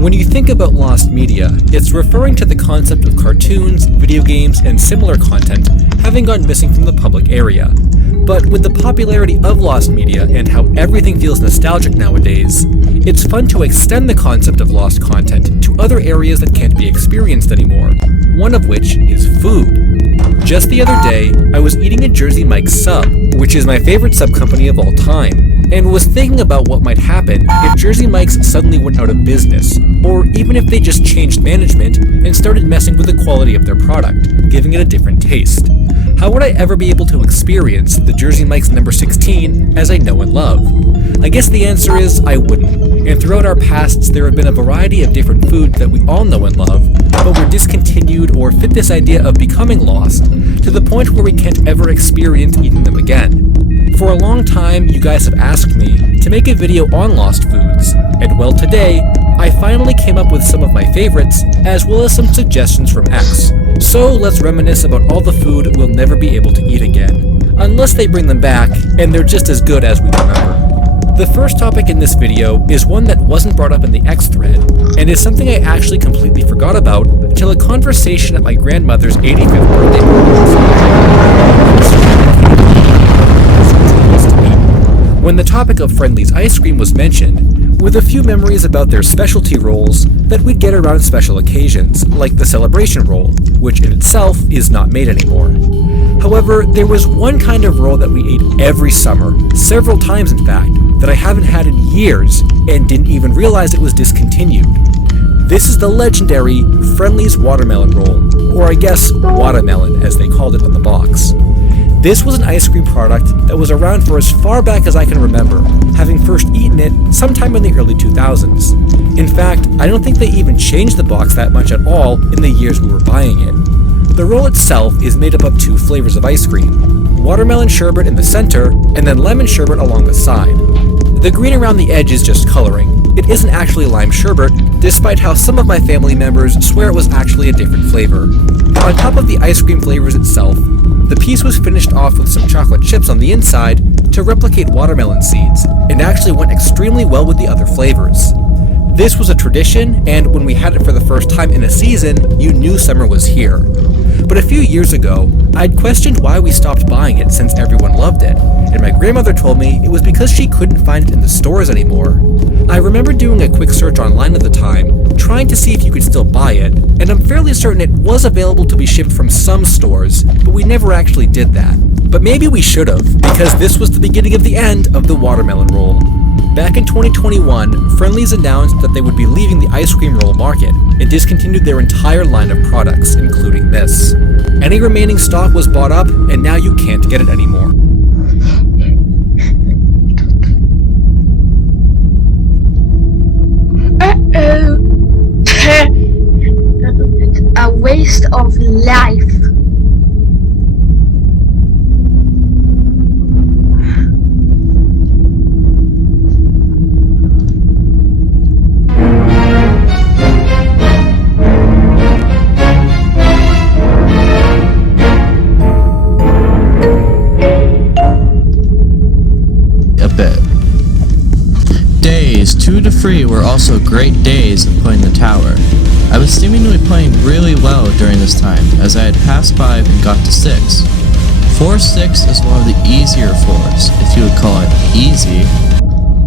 When you think about lost media, it's referring to the concept of cartoons, video games, and similar content having gone missing from the public area. But with the popularity of lost media and how everything feels nostalgic nowadays, it's fun to extend the concept of lost content to other areas that can't be experienced anymore, one of which is food. Just the other day, I was eating a Jersey Mike's sub, which is my favorite sub company of all time. and was thinking about what might happen if Jersey Mike's suddenly went out of business, or even if they just changed management and started messing with the quality of their product, giving it a different taste. How would I ever be able to experience the Jersey Mike's number 16 as I know and love? I guess the answer is I wouldn't, and throughout our pasts there have been a variety of different foods that we all know and love, but were discontinued or fit this idea of becoming lost, to the point where we can't ever experience eating them again. For a long time, you guys have asked me to make a video on lost foods, and well, today, I finally came up with some of my favorites, as well as some suggestions from X. So let's reminisce about all the food we'll never be able to eat again, unless they bring them back, and they're just as good as we remember. The first topic in this video is one that wasn't brought up in the X thread, and is something I actually completely forgot about until a conversation at my grandmother's 85th birthday party. When the topic of Friendly's ice cream was mentioned, with a few memories about their specialty rolls that we'd get around special occasions, like the celebration roll, which in itself is not made anymore. However, there was one kind of roll that we ate every summer, several times in fact, that I haven't had in years and didn't even realize it was discontinued. This is the legendary Friendly's watermelon roll, or I guess watermelon as they called it on the box. This was an ice cream product that was around for as far back as I can remember, having first eaten it sometime in the early 2000s. In fact, I don't think they even changed the box that much at all in the years we were buying it. The roll itself is made up of two flavors of ice cream, watermelon sherbet in the center, and then lemon sherbet along the side. The green around the edge is just coloring. It isn't actually lime sherbet, despite how some of my family members swear it was actually a different flavor. On top of the ice cream flavors itself, the piece was finished off with some chocolate chips on the inside to replicate watermelon seeds, and actually went extremely well with the other flavors. This was a tradition, and when we had it for the first time in a season, you knew summer was here. But a few years ago, I'd questioned why we stopped buying it since everyone loved it, and my grandmother told me it was because she couldn't find it in the stores anymore. I remember doing a quick search online at the time, trying to see if you could still buy it, and I'm fairly certain it was available to be shipped from some stores, but we never actually did that. But maybe we should have, because this was the beginning of the end of the watermelon roll. Back in 2021, Friendly's announced that they would be leaving the ice cream roll market and discontinued their entire line of products, including this. Any remaining stock was bought up, and now you can't get it anymore. A waste of life. Days 2 to 3 were also great days of playing the tower. I was seemingly playing really well during this time, as I had passed 5 and got to 6. 4-6 is one of the easier 4s, if you would call it easy.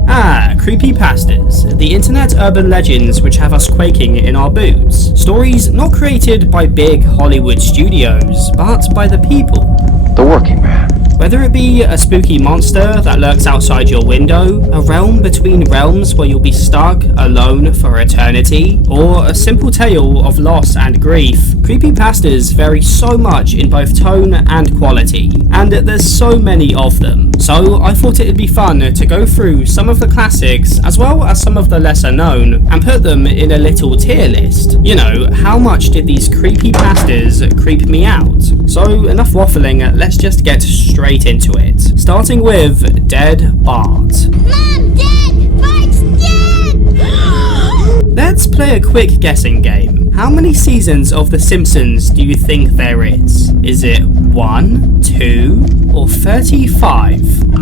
Ah, creepypastas, the internet urban legends which have us quaking in our boots. Stories not created by big Hollywood studios, but by the people. The working man. Whether it be a spooky monster that lurks outside your window, a realm between realms where you'll be stuck alone for eternity, or a simple tale of loss and grief, creepypastas vary so much in both tone and quality, and there's so many of them. So I thought it'd be fun to go through some of the classics as well as some of the lesser known and put them in a little tier list. You know, how much did these creepypastas creep me out? So enough waffling, let's just get straight into it. Starting with Dead Bart. Mom, Dad, Bart's dead! Let's play a quick guessing game. How many seasons of The Simpsons do you think there is? Is it 1, 2, or 35?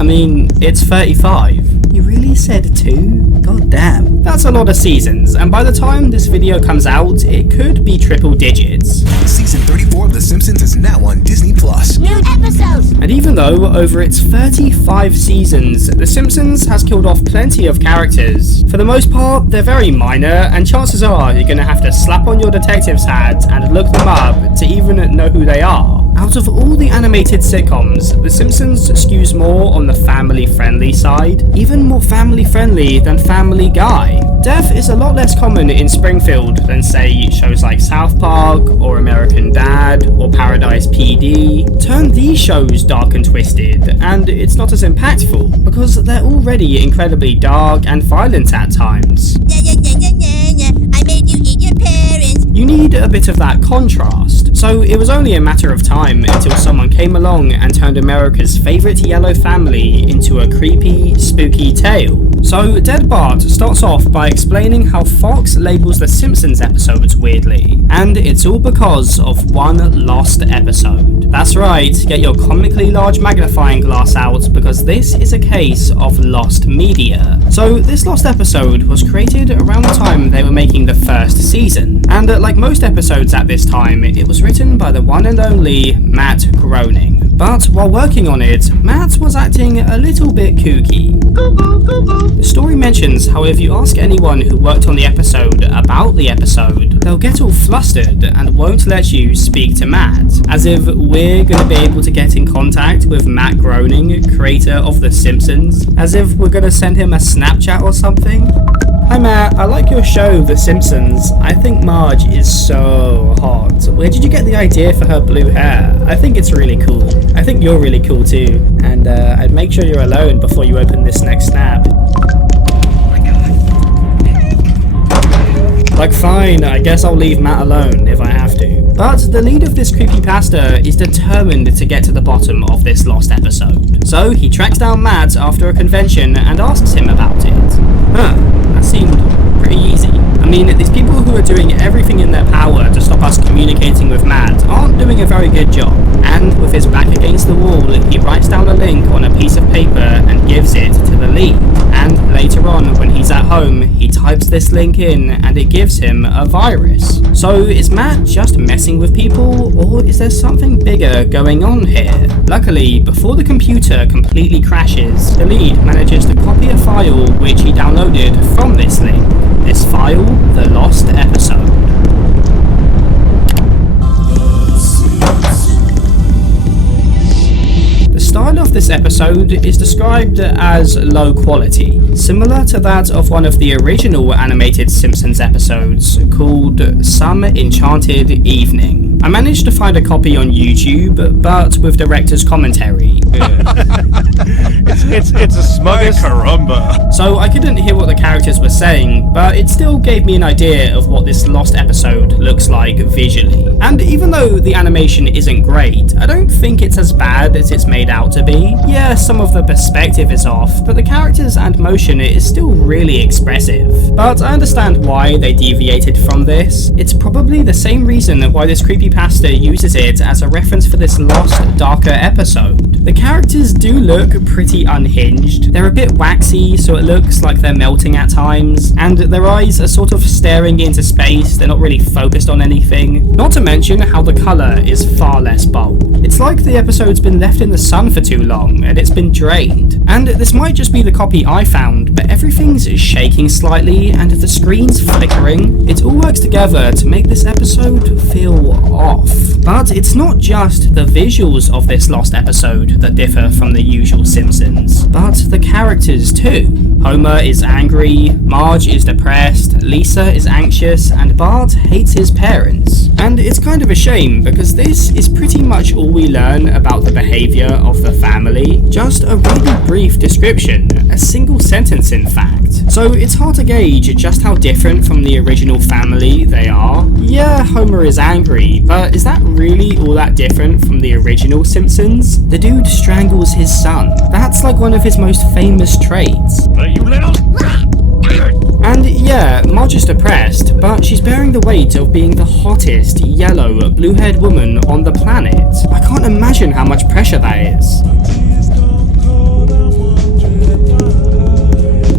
I mean, it's 35. You really said 2? God damn. That's a lot of seasons, and by the time this video comes out, it could be triple digits. Season 34 of The Simpsons is now on Disney+. New episodes! And even though over its 35 seasons, The Simpsons has killed off plenty of characters, for the most part, they're very minor, and chances are you're gonna have to slap on your detective's hat and look them up to even know who they are. Out of all the animated sitcoms, The Simpsons skews more on the family-friendly side, even more family-friendly than Family Guy. Death is a lot less common in Springfield than, say, shows like South Park, or American Dad, or Paradise PD. Turn these shows dark and twisted, and it's not as impactful, because they're already incredibly dark and violent at times. I made you eat your parents. You need a bit of that contrast, so it was only a matter of time until someone came along and turned America's favourite yellow family into a creepy, spooky tale. So Dead Bart starts off by explaining how Fox labels the Simpsons episodes weirdly, and it's all because of one lost episode. That's right, get your comically large magnifying glass out, because this is a case of lost media. So this lost episode was created around the time they were making the first season, and like most episodes at this time, it was written by the one and only Matt Groening. But while working on it, Matt was acting a little bit kooky. The story mentions how if you ask anyone who worked on the episode about the episode, they'll get all flustered and won't let you speak to Matt, as if we're gonna be able to get in contact with Matt Groening, creator of The Simpsons, as if we're gonna send him a Snapchat or something. Hi Matt, I like your show, The Simpsons. I think Marge is so hot. Where did you get the idea for her blue hair? I think it's really cool. I think you're really cool too. And I'd make sure you're alone before you open this next snap. Like fine, I guess I'll leave Matt alone if I have to. But the lead of this creepypasta is determined to get to the bottom of this lost episode. So he tracks down Matt after a convention and asks him about it. Huh, that seemed pretty easy. I mean, these people who are doing everything in their power to stop us communicating with Matt aren't doing a very good job. And with his back against the wall, he writes down a link on a piece of paper and gives it to the lead. And later on, when he's at home, he types this link in and it gives him a virus. So is Matt just messing with people, or is there something bigger going on here? Luckily, before the computer completely crashes, the lead manages to copy a file which he downloaded from this link. This file, the lost episode. The style of this episode is described as low quality, similar to that of one of the original animated Simpsons episodes called Some Enchanted Evening. I managed to find a copy on YouTube, but with director's commentary. It's a smugglers. Caramba. So I couldn't hear what the characters were saying, but it still gave me an idea of what this lost episode looks like visually. And even though the animation isn't great, I don't think it's as bad as it's made out to be. Yeah, some of the perspective is off, but the characters and motion is still really expressive. But I understand why they deviated from this. It's probably the same reason why this creepypasta uses it as a reference for this lost, darker episode. The characters do look pretty unhinged. They're a bit waxy, so it looks like they're melting at times, and their eyes are sort of staring into space. They're not really focused on anything. Not to mention how the colour is far less bold. It's like the episode's been left in the sun for too long, and it's been drained. And this might just be the copy I found, but everything's shaking slightly, and the screen's flickering. It all works together to make this episode feel off. But it's not just the visuals of this lost episode that differ from the usual Simpsons, but the characters too. Homer is angry, Marge is depressed, Lisa is anxious, and Bart hates his parents. And it's kind of a shame, because this is pretty much all we learn about the behaviour of the family. Just a really brief description, a single sentence in fact. So it's hard to gauge just how different from the original family they are. Yeah, Homer is angry, but is that really all that different from the original Simpsons? The dude strangles his son. That's like one of his most famous traits. You little... And yeah, Marge is depressed, but she's bearing the weight of being the hottest, yellow, blue-haired woman on the planet. I can't imagine how much pressure that is.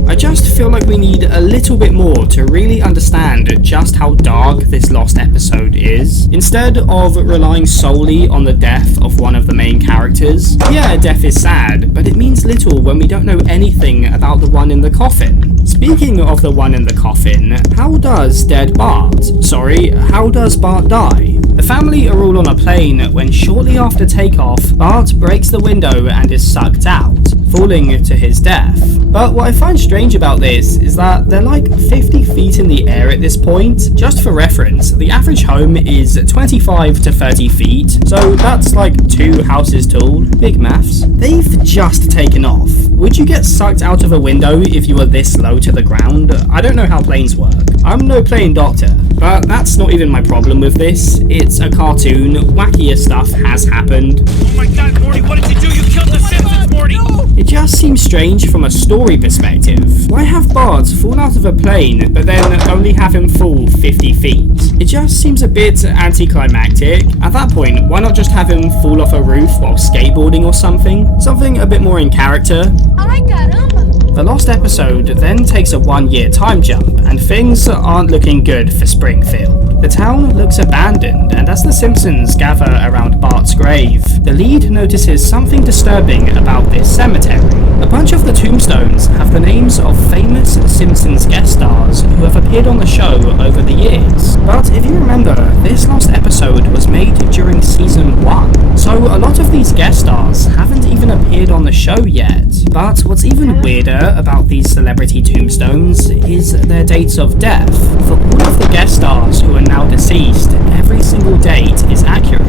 I just feel like we need a little bit more to really understand just how dark this lost episode is, instead of relying solely on the death of one of the main characters. Yeah, death is sad, but it means little when we don't know anything about the one in the coffin. Speaking of the one in the coffin, how does how does Bart die? The family are all on a plane when shortly after takeoff, Bart breaks the window and is sucked out, falling to his death. But what I find strange about this is that they're like 50 feet in the air at this point. Just for reference, the average home is 25 to 30 feet, so that's like 2 houses tall. Big maths. They've just taken off. Would you get sucked out of a window if you were this low to the ground? I don't know how planes work. I'm no plane doctor. But that's not even my problem with this. It's a cartoon. Wackier stuff has happened. Oh my god, Morty, what did you do? You killed the Simpsons, Morty! It just seems strange from a story perspective. Why have Bart fall out of a plane, but then only have him fall 50 feet? It just seems a bit anticlimactic. At that point, why not just have him fall off a roof while skateboarding or something? Something a bit more in character. The lost episode then takes a 1-year time jump, and things aren't looking good for Springfield. The town looks abandoned, and as the Simpsons gather around Bart's grave, the lead notices something disturbing about this cemetery. A bunch of the tombstones have the names of famous Simpsons guest stars who have appeared on the show over the years. But if you remember, this lost episode was made during season 1, so a lot of these guest stars haven't even appeared on the show yet. But what's even weirder about these celebrity tombstones is their dates of death. For all of the guest stars who are now deceased, every single date is accurate.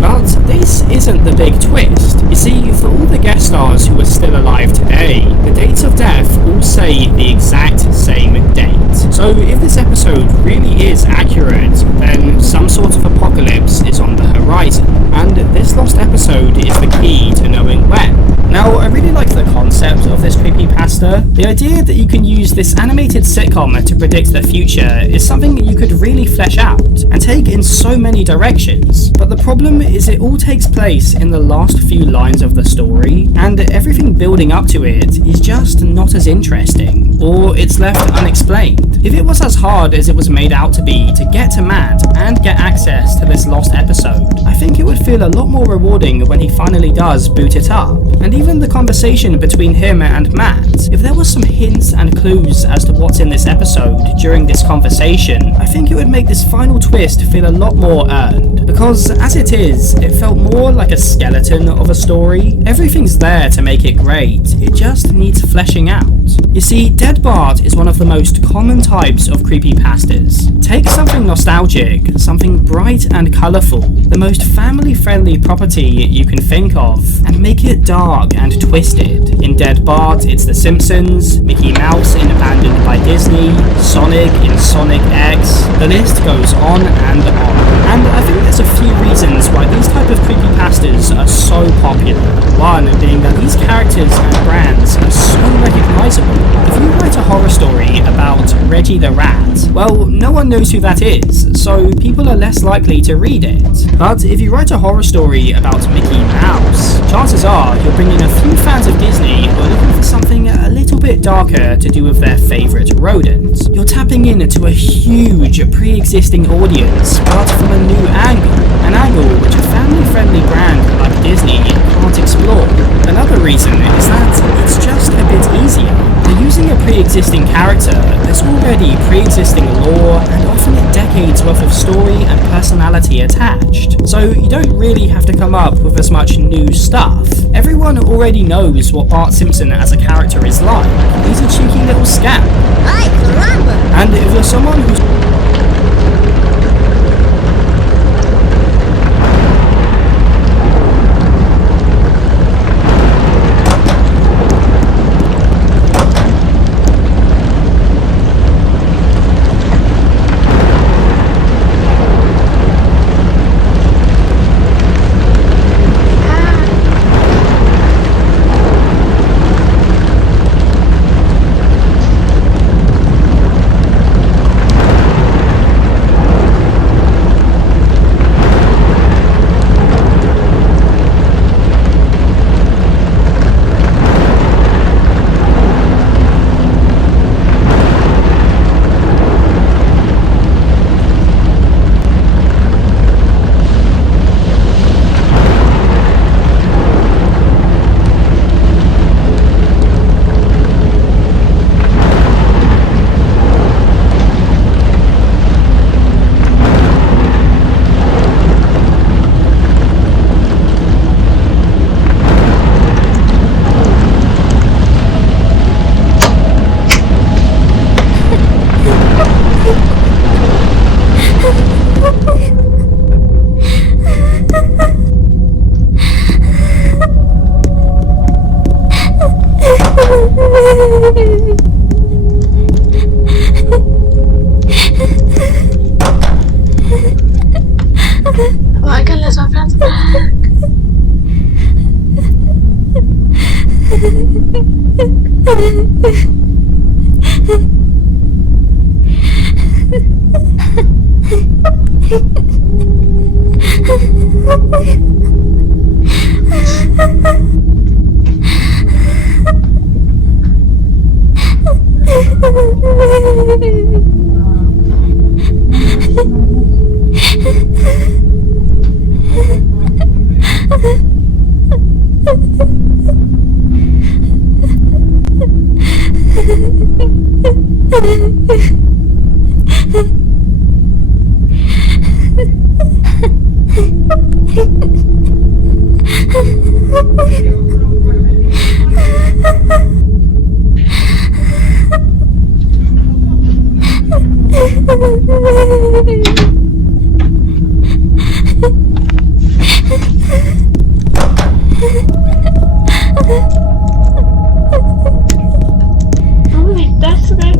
But this isn't the big twist. You see, for all the guest stars who are still alive today, the dates of death all say the exact same date. So if this episode really is accurate, then some sort of apocalypse is on the horizon, and this lost episode is the key to knowing when. Now, I really like the concept of this creepypasta. The idea that you can use this animated sitcom to predict the future is something that you could really flesh out and take in so many directions. But the problem is it all takes place in the last few lines of the story, and everything building up to it is just not as interesting, or it's left unexplained. If it was as hard as it was made out to be to get to Matt and get access to this lost episode, I think it would feel a lot more rewarding when he finally does boot it up. And even the conversation between him and Matt, if there was some hints and clues as to what's in this episode during this conversation, I think it would make this final twist feel a lot more earned. Because as it is, it felt more like a skeleton of a story. Everything's there to make it great, it just needs fleshing out. You see, Dead Bart is one of the most common types of creepypastas. Take something nostalgic, something bright and colourful, the most family-friendly property you can think of, and make it dark and twisted. In Dead Bart, it's The Simpsons, Mickey Mouse in Abandoned by Disney, Sonic in Sonic X, the list goes on and on. And I think there's a few reasons why these type of creepypastas are so popular. One being that these characters and brands are so recognisable. If you write a horror story about Reggie the Rat, well, no one knows who that is, so people are less likely to read it. But if you write a horror story about Mickey Mouse, chances are you'll bring in a few fans of Disney who are looking for something a little bit darker to do with their favourite rodent. You're tapping into a huge pre-existing audience, but from a new angle. An angle which a family-friendly brand like Disney can't explore. Another reason is that it's just a bit easier. They're using a pre-existing character, there's already pre-existing lore, and often decades worth of story and personality attached. So you don't really have to come up with as much new stuff. Everyone already knows what Bart Simpson as a character is like. He's a cheeky little scamp. Ay, caramba! And if you're someone who's Oh wait, that's right.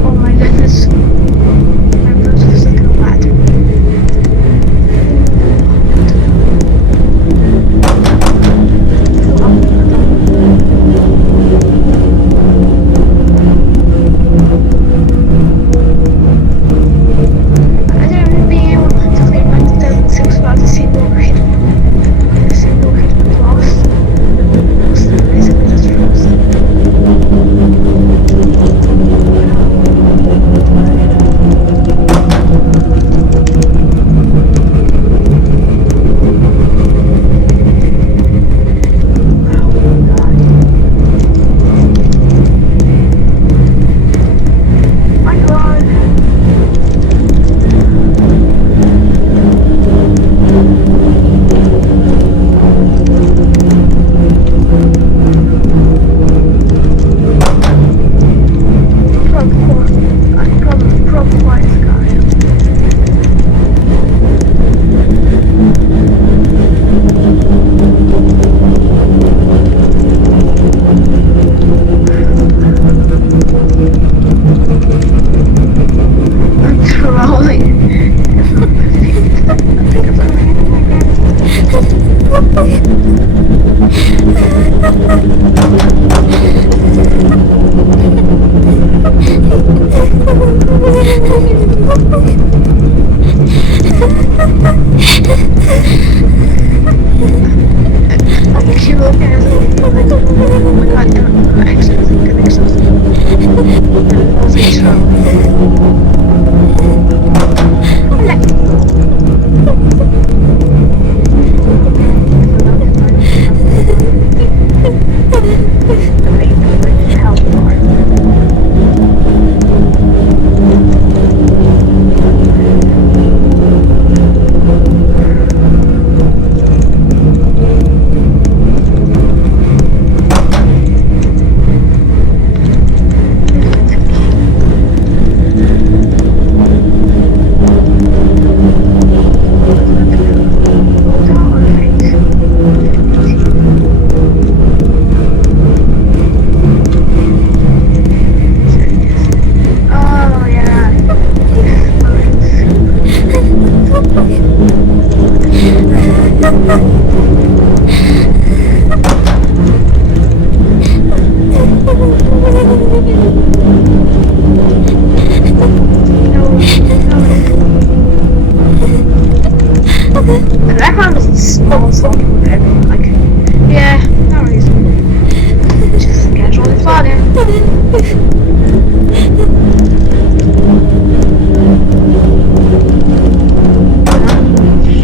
Oh my goodness. My birds are stuck in a ladder. I don't even be able to clear my 2006 about to see more hidden. See more hidden lost. Basically just frozen. My God. Probably wise guy. I'm trolling. I keep looking at it like, oh my God, I'm actually getting exhausted. I was like, trolling. Oh yeah. The background is small, so like, yeah, no reason. Just casually plotting.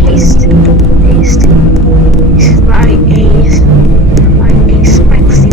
Haste. This is my ace. My ace spicy.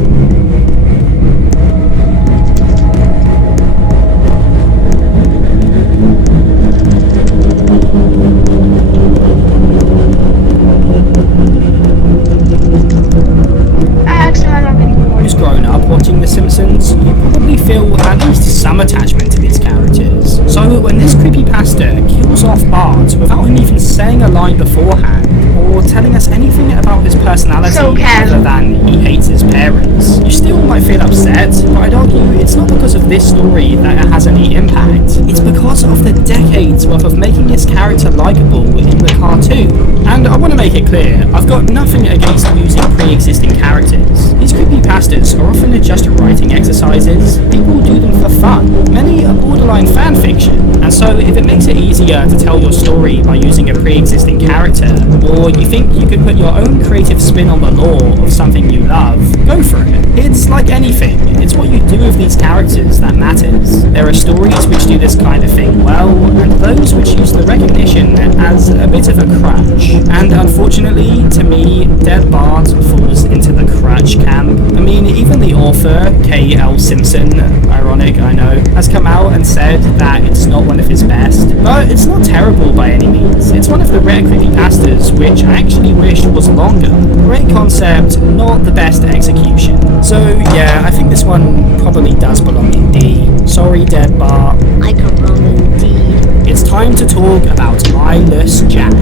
Actually, I don't anymore. Who's grown up watching The Simpsons, you probably feel at least some attachment to these characters. So when this creepypasta kills off Bart without him even saying a line beforehand, or telling us anything about his personality So casual. other than he hates his parents, you still might feel upset, but I'd argue it's not because of this story that it has any impact. It's because of the decades worth of making this character likeable in the cartoon. And I want to make it clear, I've got nothing against using pre-existing characters. These creepypastas are often just writing exercises. People do them for fun. Many are borderline fan fiction, and so if it makes it easier to tell your story by using a pre-existing character, or you think you could put your own creative spin on the lore of something you love, go for it. It's like anything, it's what you do with these characters that matters. There are stories which do this kind of thing well, and those which use the recognition as a bit of a crutch. And unfortunately, to me, Dead Bart falls into the crutch camp. I mean, even the author, K.L. Simpson, ironic, I know, has come out and said that it's not one of his best. But it's not terrible by any means. It's one of the rare creepypastas which I actually wish was longer. Great concept, not the best execution. So yeah, I think this one probably does belong in D. Sorry, Dead Bart. I can roll indeed. It's time to talk about Eyeless Jack.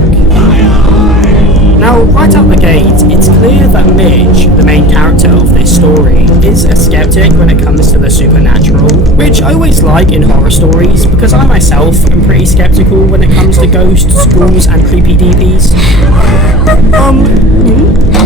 Now, right out the gate, it's clear that Midge, the main character of this story, is a skeptic when it comes to the supernatural, which I always like in horror stories, because I myself am pretty skeptical when it comes to ghosts, ghouls, and creepy DBs.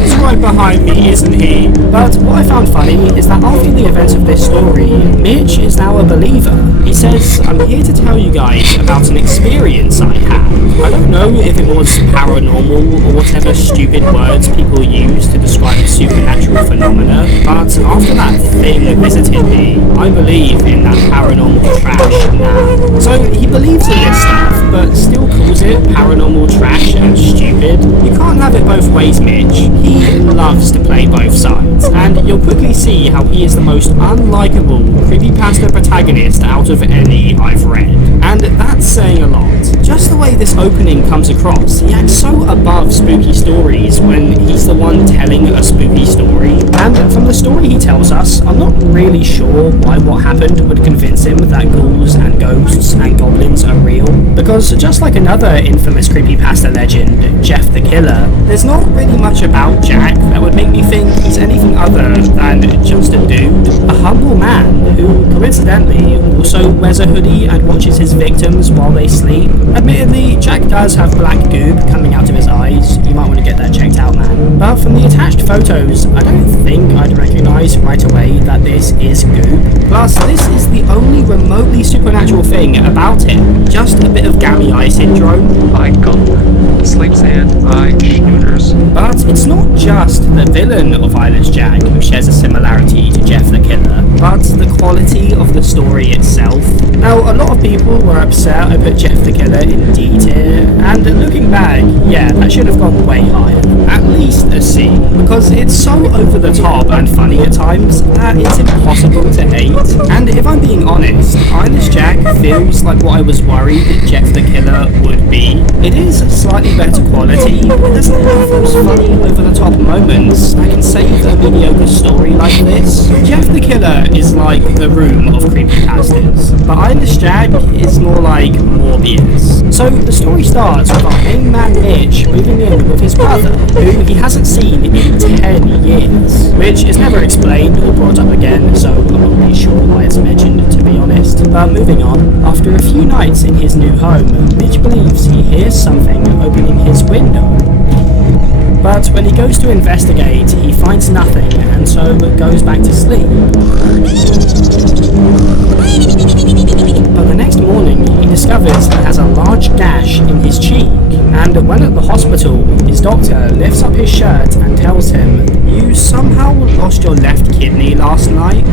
He's right behind me, isn't he? But what I found funny is that after the events of this story, Midge is now a believer. He says, "I'm here to tell you guys about an experience I had." I don't know if it was paranormal or whatever stupid words people use to describe supernatural phenomena, but after that thing visited me, I believe in that paranormal trash now. So he believes in this stuff, but still calls it paranormal trash and stupid. You can't have it both ways, Mitch. He loves to play both sides, and you'll quickly see how he is the most unlikable creepypasta protagonist out of any I've read. And that's saying a lot. Just the way this opening comes across, he acts so above spooky stories when he's the one telling a spooky story. And from the story he tells us, I'm not really sure why what happened would convince him that ghouls and ghosts and goblins are real. Because just like another infamous creepypasta legend, Jeff the Killer, there's not really much about Jack that would make me think he's anything other than just a dude. A humble man who, coincidentally, also wears a hoodie and watches his victims while they sleep. Admittedly, Jack does have black goob coming out of his eyes. You might want to get that checked out, man. But from the attached photos, I don't think I'd recognise right away that this is goob. Plus, this is the only remotely supernatural thing about him. Just a bit of gammy eye syndrome. I go. Sleeps and eye shooters. But it's not just the villain of Eyeless Jack who shares a similarity to Jeff the Killer, but the quality of the story itself. Now, a lot of people were upset I put Jeff the Killer in D tier, and looking back, yeah, that should have gone way higher. At least a C, because it's so over the top and funny at times that it's impossible to hate. And if I'm being honest, Eyeless Jack feels like what I was worried Jeff the Killer would be. It is slightly better quality, but it doesn't have those funny over the top moments that can save a mediocre story like this. Jeff the Killer is like The Room of creepypastas, but Eyeless Jack is more like Morbius. So the story starts with our main man Mitch moving in with his brother, who he hasn't seen in 10 years, which is never explained or brought up again, so I'm not really sure why it's mentioned, to be honest. But moving on, after a few nights in his new home, Mitch believes he hears something opening his window. But when he goes to investigate, he finds nothing, and so goes back to sleep. But the next morning, he discovers he has a large gash in his cheek, and when at the hospital, his doctor lifts up his shirt and tells him, "You somehow lost your left kidney last night?"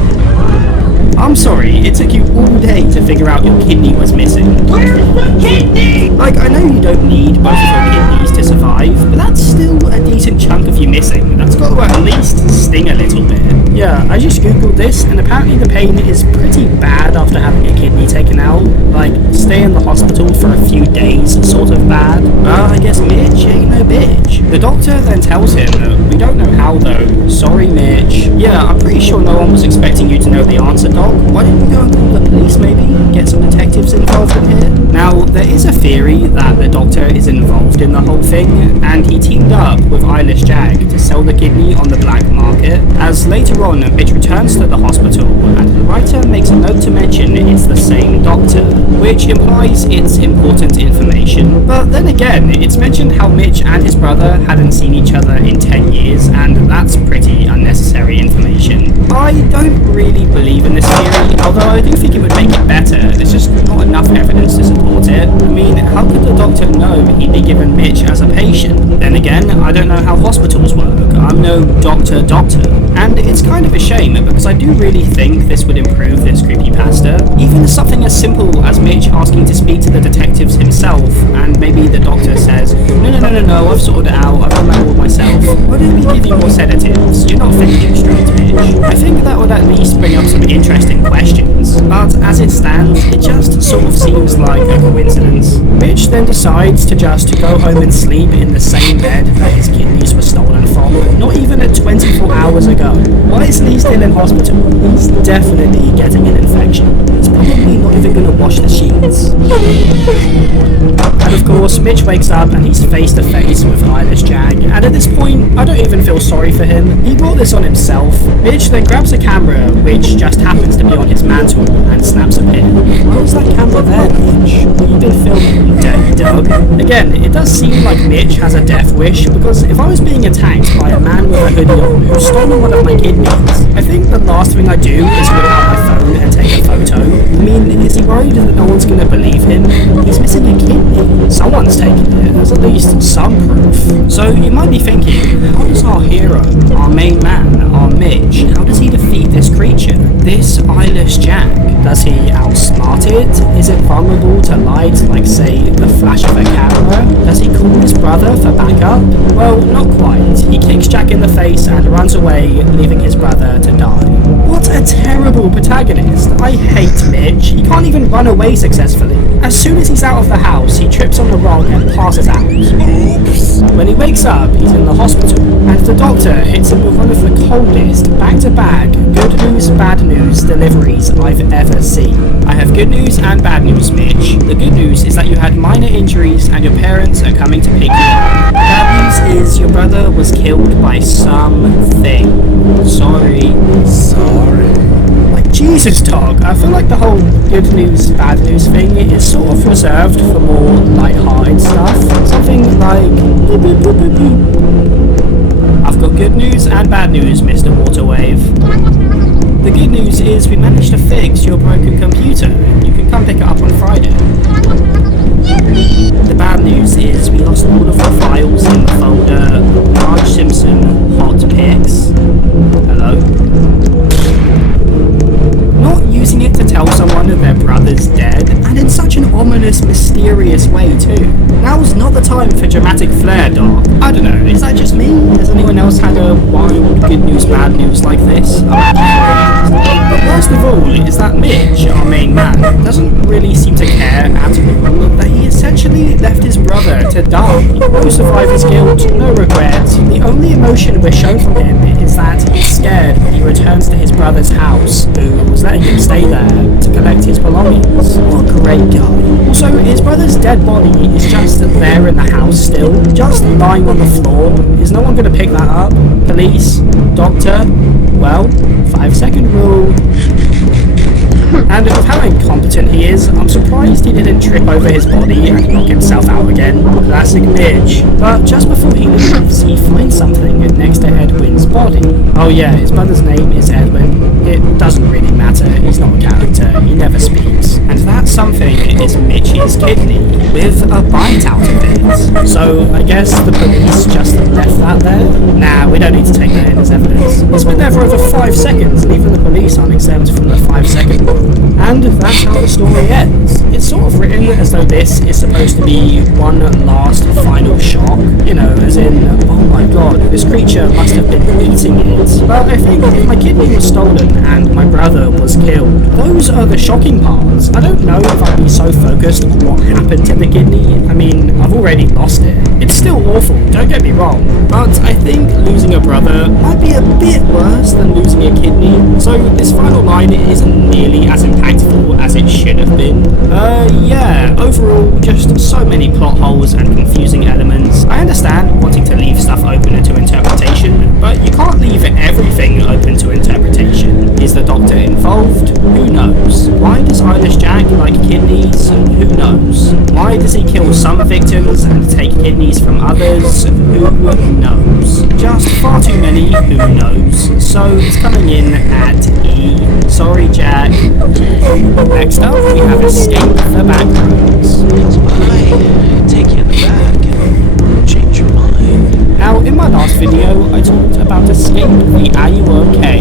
I'm sorry, it took you all day to figure out your kidney was missing. Where's the kidney? Like, I know you don't need both of your kidneys to survive, but that's still a decent chunk of you missing. That's got to at least sting a little bit. Yeah, I just googled this, and apparently the pain is pretty bad after having a kidney taken out. Like, stay in the hospital for a few days, sort of bad. Well, I guess Mitch ain't no bitch. The doctor then tells him, "We don't know how though. Sorry, Mitch." Yeah, I'm pretty sure no one was expecting you to know the answer, Doc. Why didn't you go and call the police maybe? Get some detectives involved in here? Now, there is a theory that the doctor is involved in the whole thing, and he teamed up with Eyeless Jack to sell the kidney on the black market, as later on Mitch returns to the hospital, and the writer makes a note to mention it's the same doctor, which implies it's important information. But then again, it's mentioned how Mitch and his brother hadn't seen each other in 10 years, and that's pretty unnecessary information. I don't really believe in this theory, although I do think it would make it better. There's just not enough evidence to support about it. I mean, how could the doctor know he'd be given Mitch as a patient? Then again, I don't know how hospitals work. I'm no doctor. And it's kind of a shame because I do really think this would improve this creepypasta. Even something as simple as Mitch asking to speak to the detectives himself, and maybe the doctor says, no, I've sorted it out, I've done that all myself. Why don't we give you more sedatives? You're not thinking straight, Mitch. I think that would at least bring up some interesting questions, but as it stands, it just sort of seems like a coincidence. Mitch then decides to just go home and sleep in the same bed that his kidneys were stolen from, not even 24 hours ago. Why isn't he still in hospital? He's definitely getting an infection. He's probably not even going to wash the sheets. And of course, Mitch wakes up and he's face to face with Eyeless Jack, and at this point, I don't even feel sorry for him. He brought this on himself. Mitch then grabs a camera, which just happens to be on his mantle, and snaps a pic. Why was that camera there, Mitch? What have you been filming, you dirty dog? Again, it does seem like Mitch has a death wish, because if I was being attacked by a man with a hoodie on who's stolen one of my kidneys, I think the last thing I do is whip out my phone and take a photo. I mean, is he worried that no one's going to believe him? He's missing a kidney. Someone's taken it. There's at least some proof. So you might be thinking, how does our hero, our main man, our Mitch, how does he defeat this creature? This Eyeless Jack? Does he outsmart it? Is it vulnerable to light, like say, the flash of a camera? Does he call his brother for backup? Well, not quite. He kicks Jack in the face and runs away, leaving his brother to die. What a terrible protagonist. I hate Mitch. He can't even run away successfully. As soon as he's out of the house, he trips on the rug and passes out. Oops. When he wakes up, he's in the hospital, and the doctor hits him with one of the coldest, back-to-back, good news, bad news deliveries I've ever seen. I have good news and bad news, Mitch. The good news is that you had minor injuries and your parents are coming to pick you up. Bad news is your brother was killed by something. Sorry. Like, Jesus, dog. I feel like the whole good news, bad news thing is sort of reserved for more light-hearted stuff. Something like boop, boop, boop, boop, boop. I've got good news and bad news, Mr. Waterwave. The good news is we managed to fix your broken computer. You can come pick it up on Friday. The bad news is we lost all of the files in the folder Marge Simpson Hot Pics. Hello? Not using it to tell someone that their brother's dead, and in such an ominous, mysterious way too. Now's not the time for dramatic flair, Doc. I don't know, is that just me? Has anyone else had a wild good news, bad news like this? But worst of all is that Mitch, our main man, doesn't really seem to care at all that he essentially left his brother to die. No survivor's guilt, no regrets. The only emotion we're shown from him is that he's scared when he returns to his brother's house, who was letting him stay there to collect his belongings. What a great guy. Also, his brother's dead body is just there in the house still, just lying on the floor. Is no one going to pick that up? Police? Doctor? Well, 5-second rule. And with how incompetent he is, I'm surprised he didn't trip over his body and knock himself out again. Classic Mitch. But just before he leaves, he finds something next to Edwin's body. Oh yeah, his brother's name is Edwin. It doesn't really matter, he's not a character, he never speaks. And that something is Mitch's kidney, with a bite out of it. So I guess the police just left that there? Nah, we don't need to take that in as evidence. It's been there for over 5 seconds, and even the police aren't exempt from the 5-second rule. And that's how the story ends. It's sort of written as though this is supposed to be one last final shock. You know, as in, oh my god, this creature must have been eating it. But I think if my kidney was stolen and my brother was killed, those are the shocking parts. I don't know if I'd be so focused on what happened to the kidney. I mean, I've already lost it. It's still awful, don't get me wrong. But I think losing a brother might be a bit worse than losing a kidney. So this final line isn't nearly as impactful as it should have been. Yeah, overall, just so many plot holes and confusing elements. I understand wanting to leave stuff open to interpretation, but you can't leave everything open to interpretation. Is the Doctor involved? Who knows? Why does Eyeless Jack like kidneys? Who knows? Why does he kill some victims and take kidneys from others? Who knows? Just far too many who knows. so it's coming in at E. Sorry, Jack. Next up, we have Escape the Backrooms. Take you in the back and change your mind. Now, in my last video, I talked about Escape the Are You OK?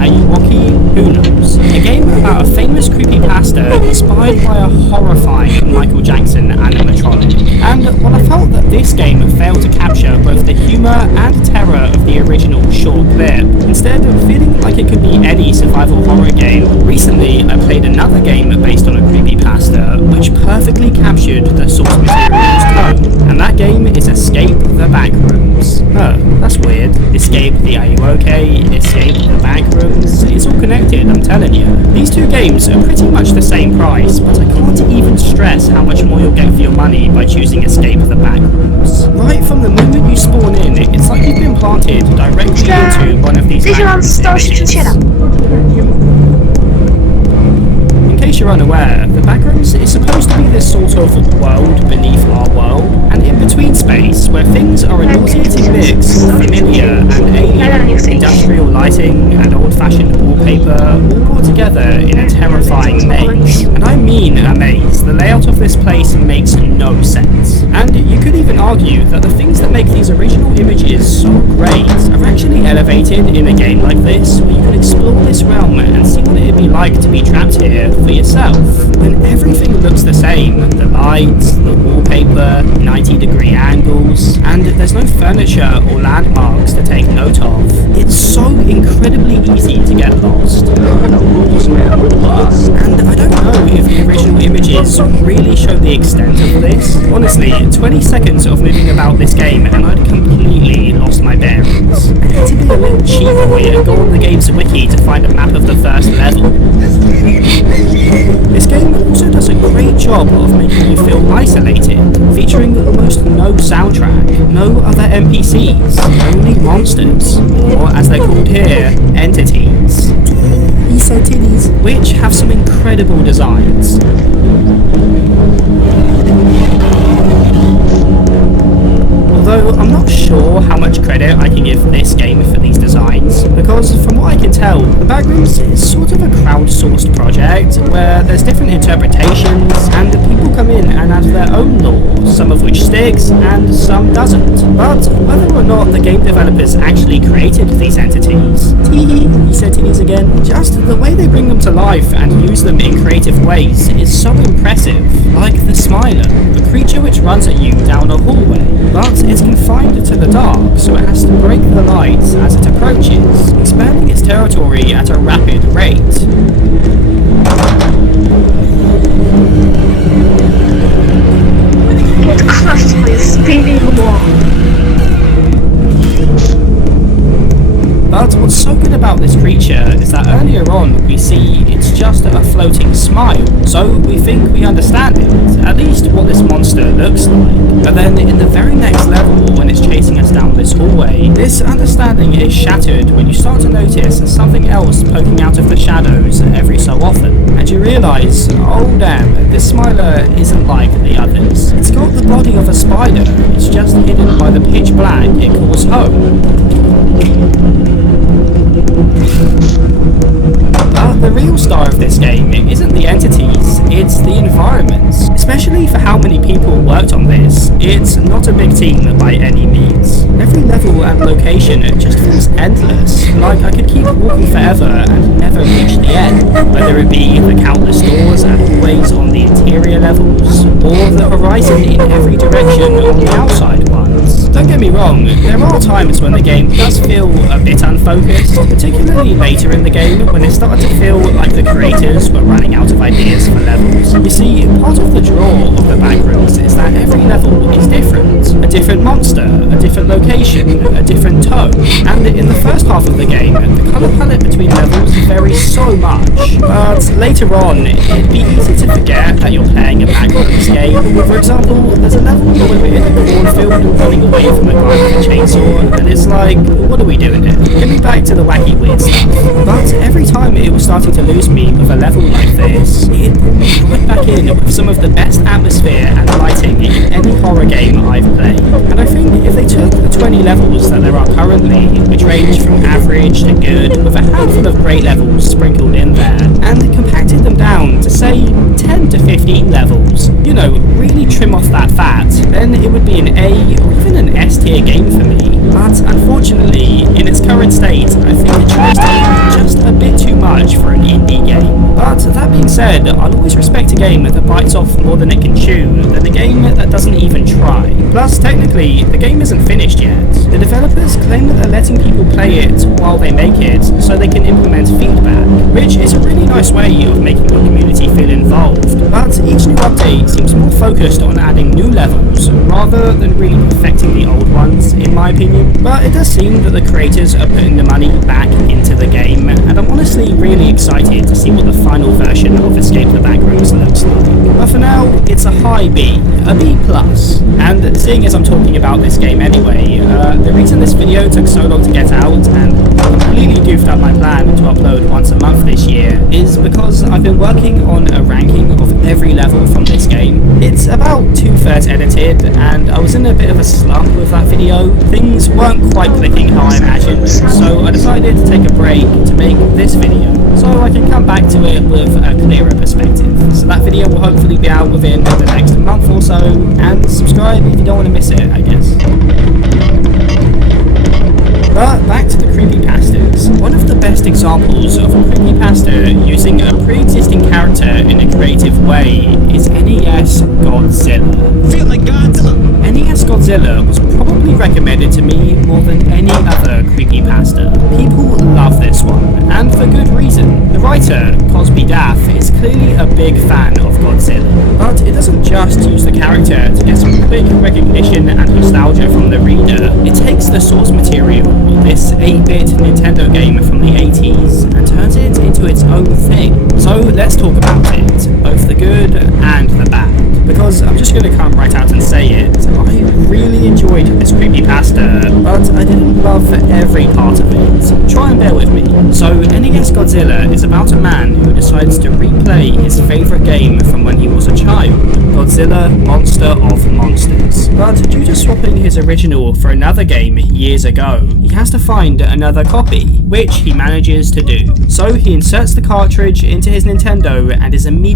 Are You Walkie? Who knows? A game about a famous creepypasta inspired by a horrifying Michael Jackson animatronic. And while I felt that this game failed to capture both the humour and terror of the original short clip, instead of feeling like it could be any survival horror game, recently I played another game based on a creepypasta which perfectly captured the source material's tone, and that game is Escape the Backrooms. Oh, that's weird. Escape the Are You OK? Escape the Backrooms. It's all connected, I'm telling you. These two games are pretty much the same price, but I can't even stress how much more you'll get for your money by choosing Escape the Backrooms. Right from the moment you spawn in, it's like you've been planted directly into one of these backrooms images. In case you're unaware, the Backrooms is supposed to be this sort of world beneath our world, and in between space where things are a nauseating mix of familiar and alien, industrial lighting and old-fashioned wallpaper all brought together in a terrifying maze. And I mean a maze. The layout of this place makes no sense. And you could even argue that the things that make these original images so great are actually elevated in a game like this, where you can explore this realm and see what it'd be like to be trapped here for yourself. When everything looks the same, the lights, the wallpaper, 90-degree angles, and there's no furniture or landmarks to take note of. It's so incredibly easy to get lost. And I don't know if the original images really show the extent of this. Honestly, 20 seconds of moving about this game and I'd completely lost my bearings. I had to be a little cheap boy and go on the game's wiki to find a map of the first level. This game also does a great job of making you feel isolated, featuring almost no soundtrack, no other NPCs, only monsters, or as they're called here, entities. Which have some incredible designs. Although I'm not sure how much credit I can give this game for these designs, because from what I can tell, the Backrooms is sort of a crowdsourced project where there's different interpretations and people come in and add their own lore, some of which sticks and some doesn't. But whether or not the game developers actually created these entities, these entities again, just the way they bring them to life and use them in creative ways is so impressive. Like the Smiler, a creature which runs at you down a hallway, but it's confined to the dark, so it has to break the lights as it approaches, expanding its territory at a rapid rate. Get crushed by a spinning wall. But what's so good about this creature is that earlier on we see it's just a floating smile, so we think we understand it, at least what this monster looks like. But then in the very next level, when it's chasing us down this hallway, this understanding is shattered when you start to notice something else poking out of the shadows every so often. And you realise, oh damn, this Smiler isn't like the others. It's got the body of a spider, it's just hidden by the pitch black it calls home. But the real star of this game isn't the entities, it's the environments. Especially for how many people worked on this, it's not a big team by any means. Every level and location just feels endless, like I could keep walking forever and never reach the end. Whether it be the countless doors and hallways on the interior levels, or the horizon in every direction on the outside ones. Don't get me wrong, there are times when the game does feel a bit unfocused, particularly later in the game when it started to feel like the creators were running out of ideas for levels. You see, part of the draw of the Backrooms is that every level is different. A different monster, a different location, a different tone. And in the first half of the game, the colour palette between levels varies so much. But later on, it'd be easy to forget that you're playing a Backrooms game. For example, there's a level where we're in a cornfield running away from a guy with a chainsaw, and it's like, what are we doing here? Get me back to the wacky weird stuff. But every time it was starting to lose me with a level like this, it pulled me right back in with some of the best atmosphere and lighting in any horror game I've played. And I think if they took the 20 levels that there are currently, which range from average to good, with a handful of great levels sprinkled in there, and compacted them down to say 10 to 15 levels, you know, really trim off that fat, then it would be an A or even an S tier game for me. But unfortunately, in its current state, I think it tries to be just a bit too much for an indie game. But that being said, I'll always respect a game that bites off more than it can chew than a game that doesn't even try. Plus, technically, the game isn't finished yet. The developers claim that they're letting people play it while they make it so they can implement feedback, which is a really nice way of making the community feel involved. But each new update seems more focused on adding new levels rather than really perfecting the old ones, in my opinion. But it does seem that the creators are putting the money back into the game, and I'm honestly really excited to see what the final version of Escape the Backrooms looks like. But for now, it's a high B, a B+. And seeing as I'm talking about this game anyway, the reason this video took so long to get out and completely goofed up my plan to upload once a month this year is because I've been working on a ranking of every level from this game. It's about 2/3 edited, and I was in a bit of a slump with that video. Things weren't quite clicking how I imagined, so I decided to take a break to make this video, so I can come back to it with a clearer perspective. So that video will hopefully be out within the next month or so, and subscribe if you don't want to miss it, I guess. But back to the creepypastas. One of the best examples of a creepypasta using a pre-existing character in a creative way is NES Godzilla. Feel like Godzilla. NES Godzilla was probably recommended to me more than any other creepypasta. People love this one, and for good reason. The writer, Cosby Daff, is clearly a big fan of Godzilla, but it doesn't just use the character to get some quick recognition and nostalgia from the reader. It takes the source material, this 8-bit Nintendo game from the 80s, and turns it into its own thing. So let's talk about it, both the good and the bad. Because I'm just going to come right out and say it, I really enjoyed this creepypasta, but I didn't love every part of it. Try and bear with me. So NES Godzilla is about a man who decides to replay his favourite game from when he was a child, Godzilla Monster of Monsters. But due to swapping his original for another game years ago, he has to find another copy, which he manages to do. So he inserts the cartridge into his Nintendo and is immediately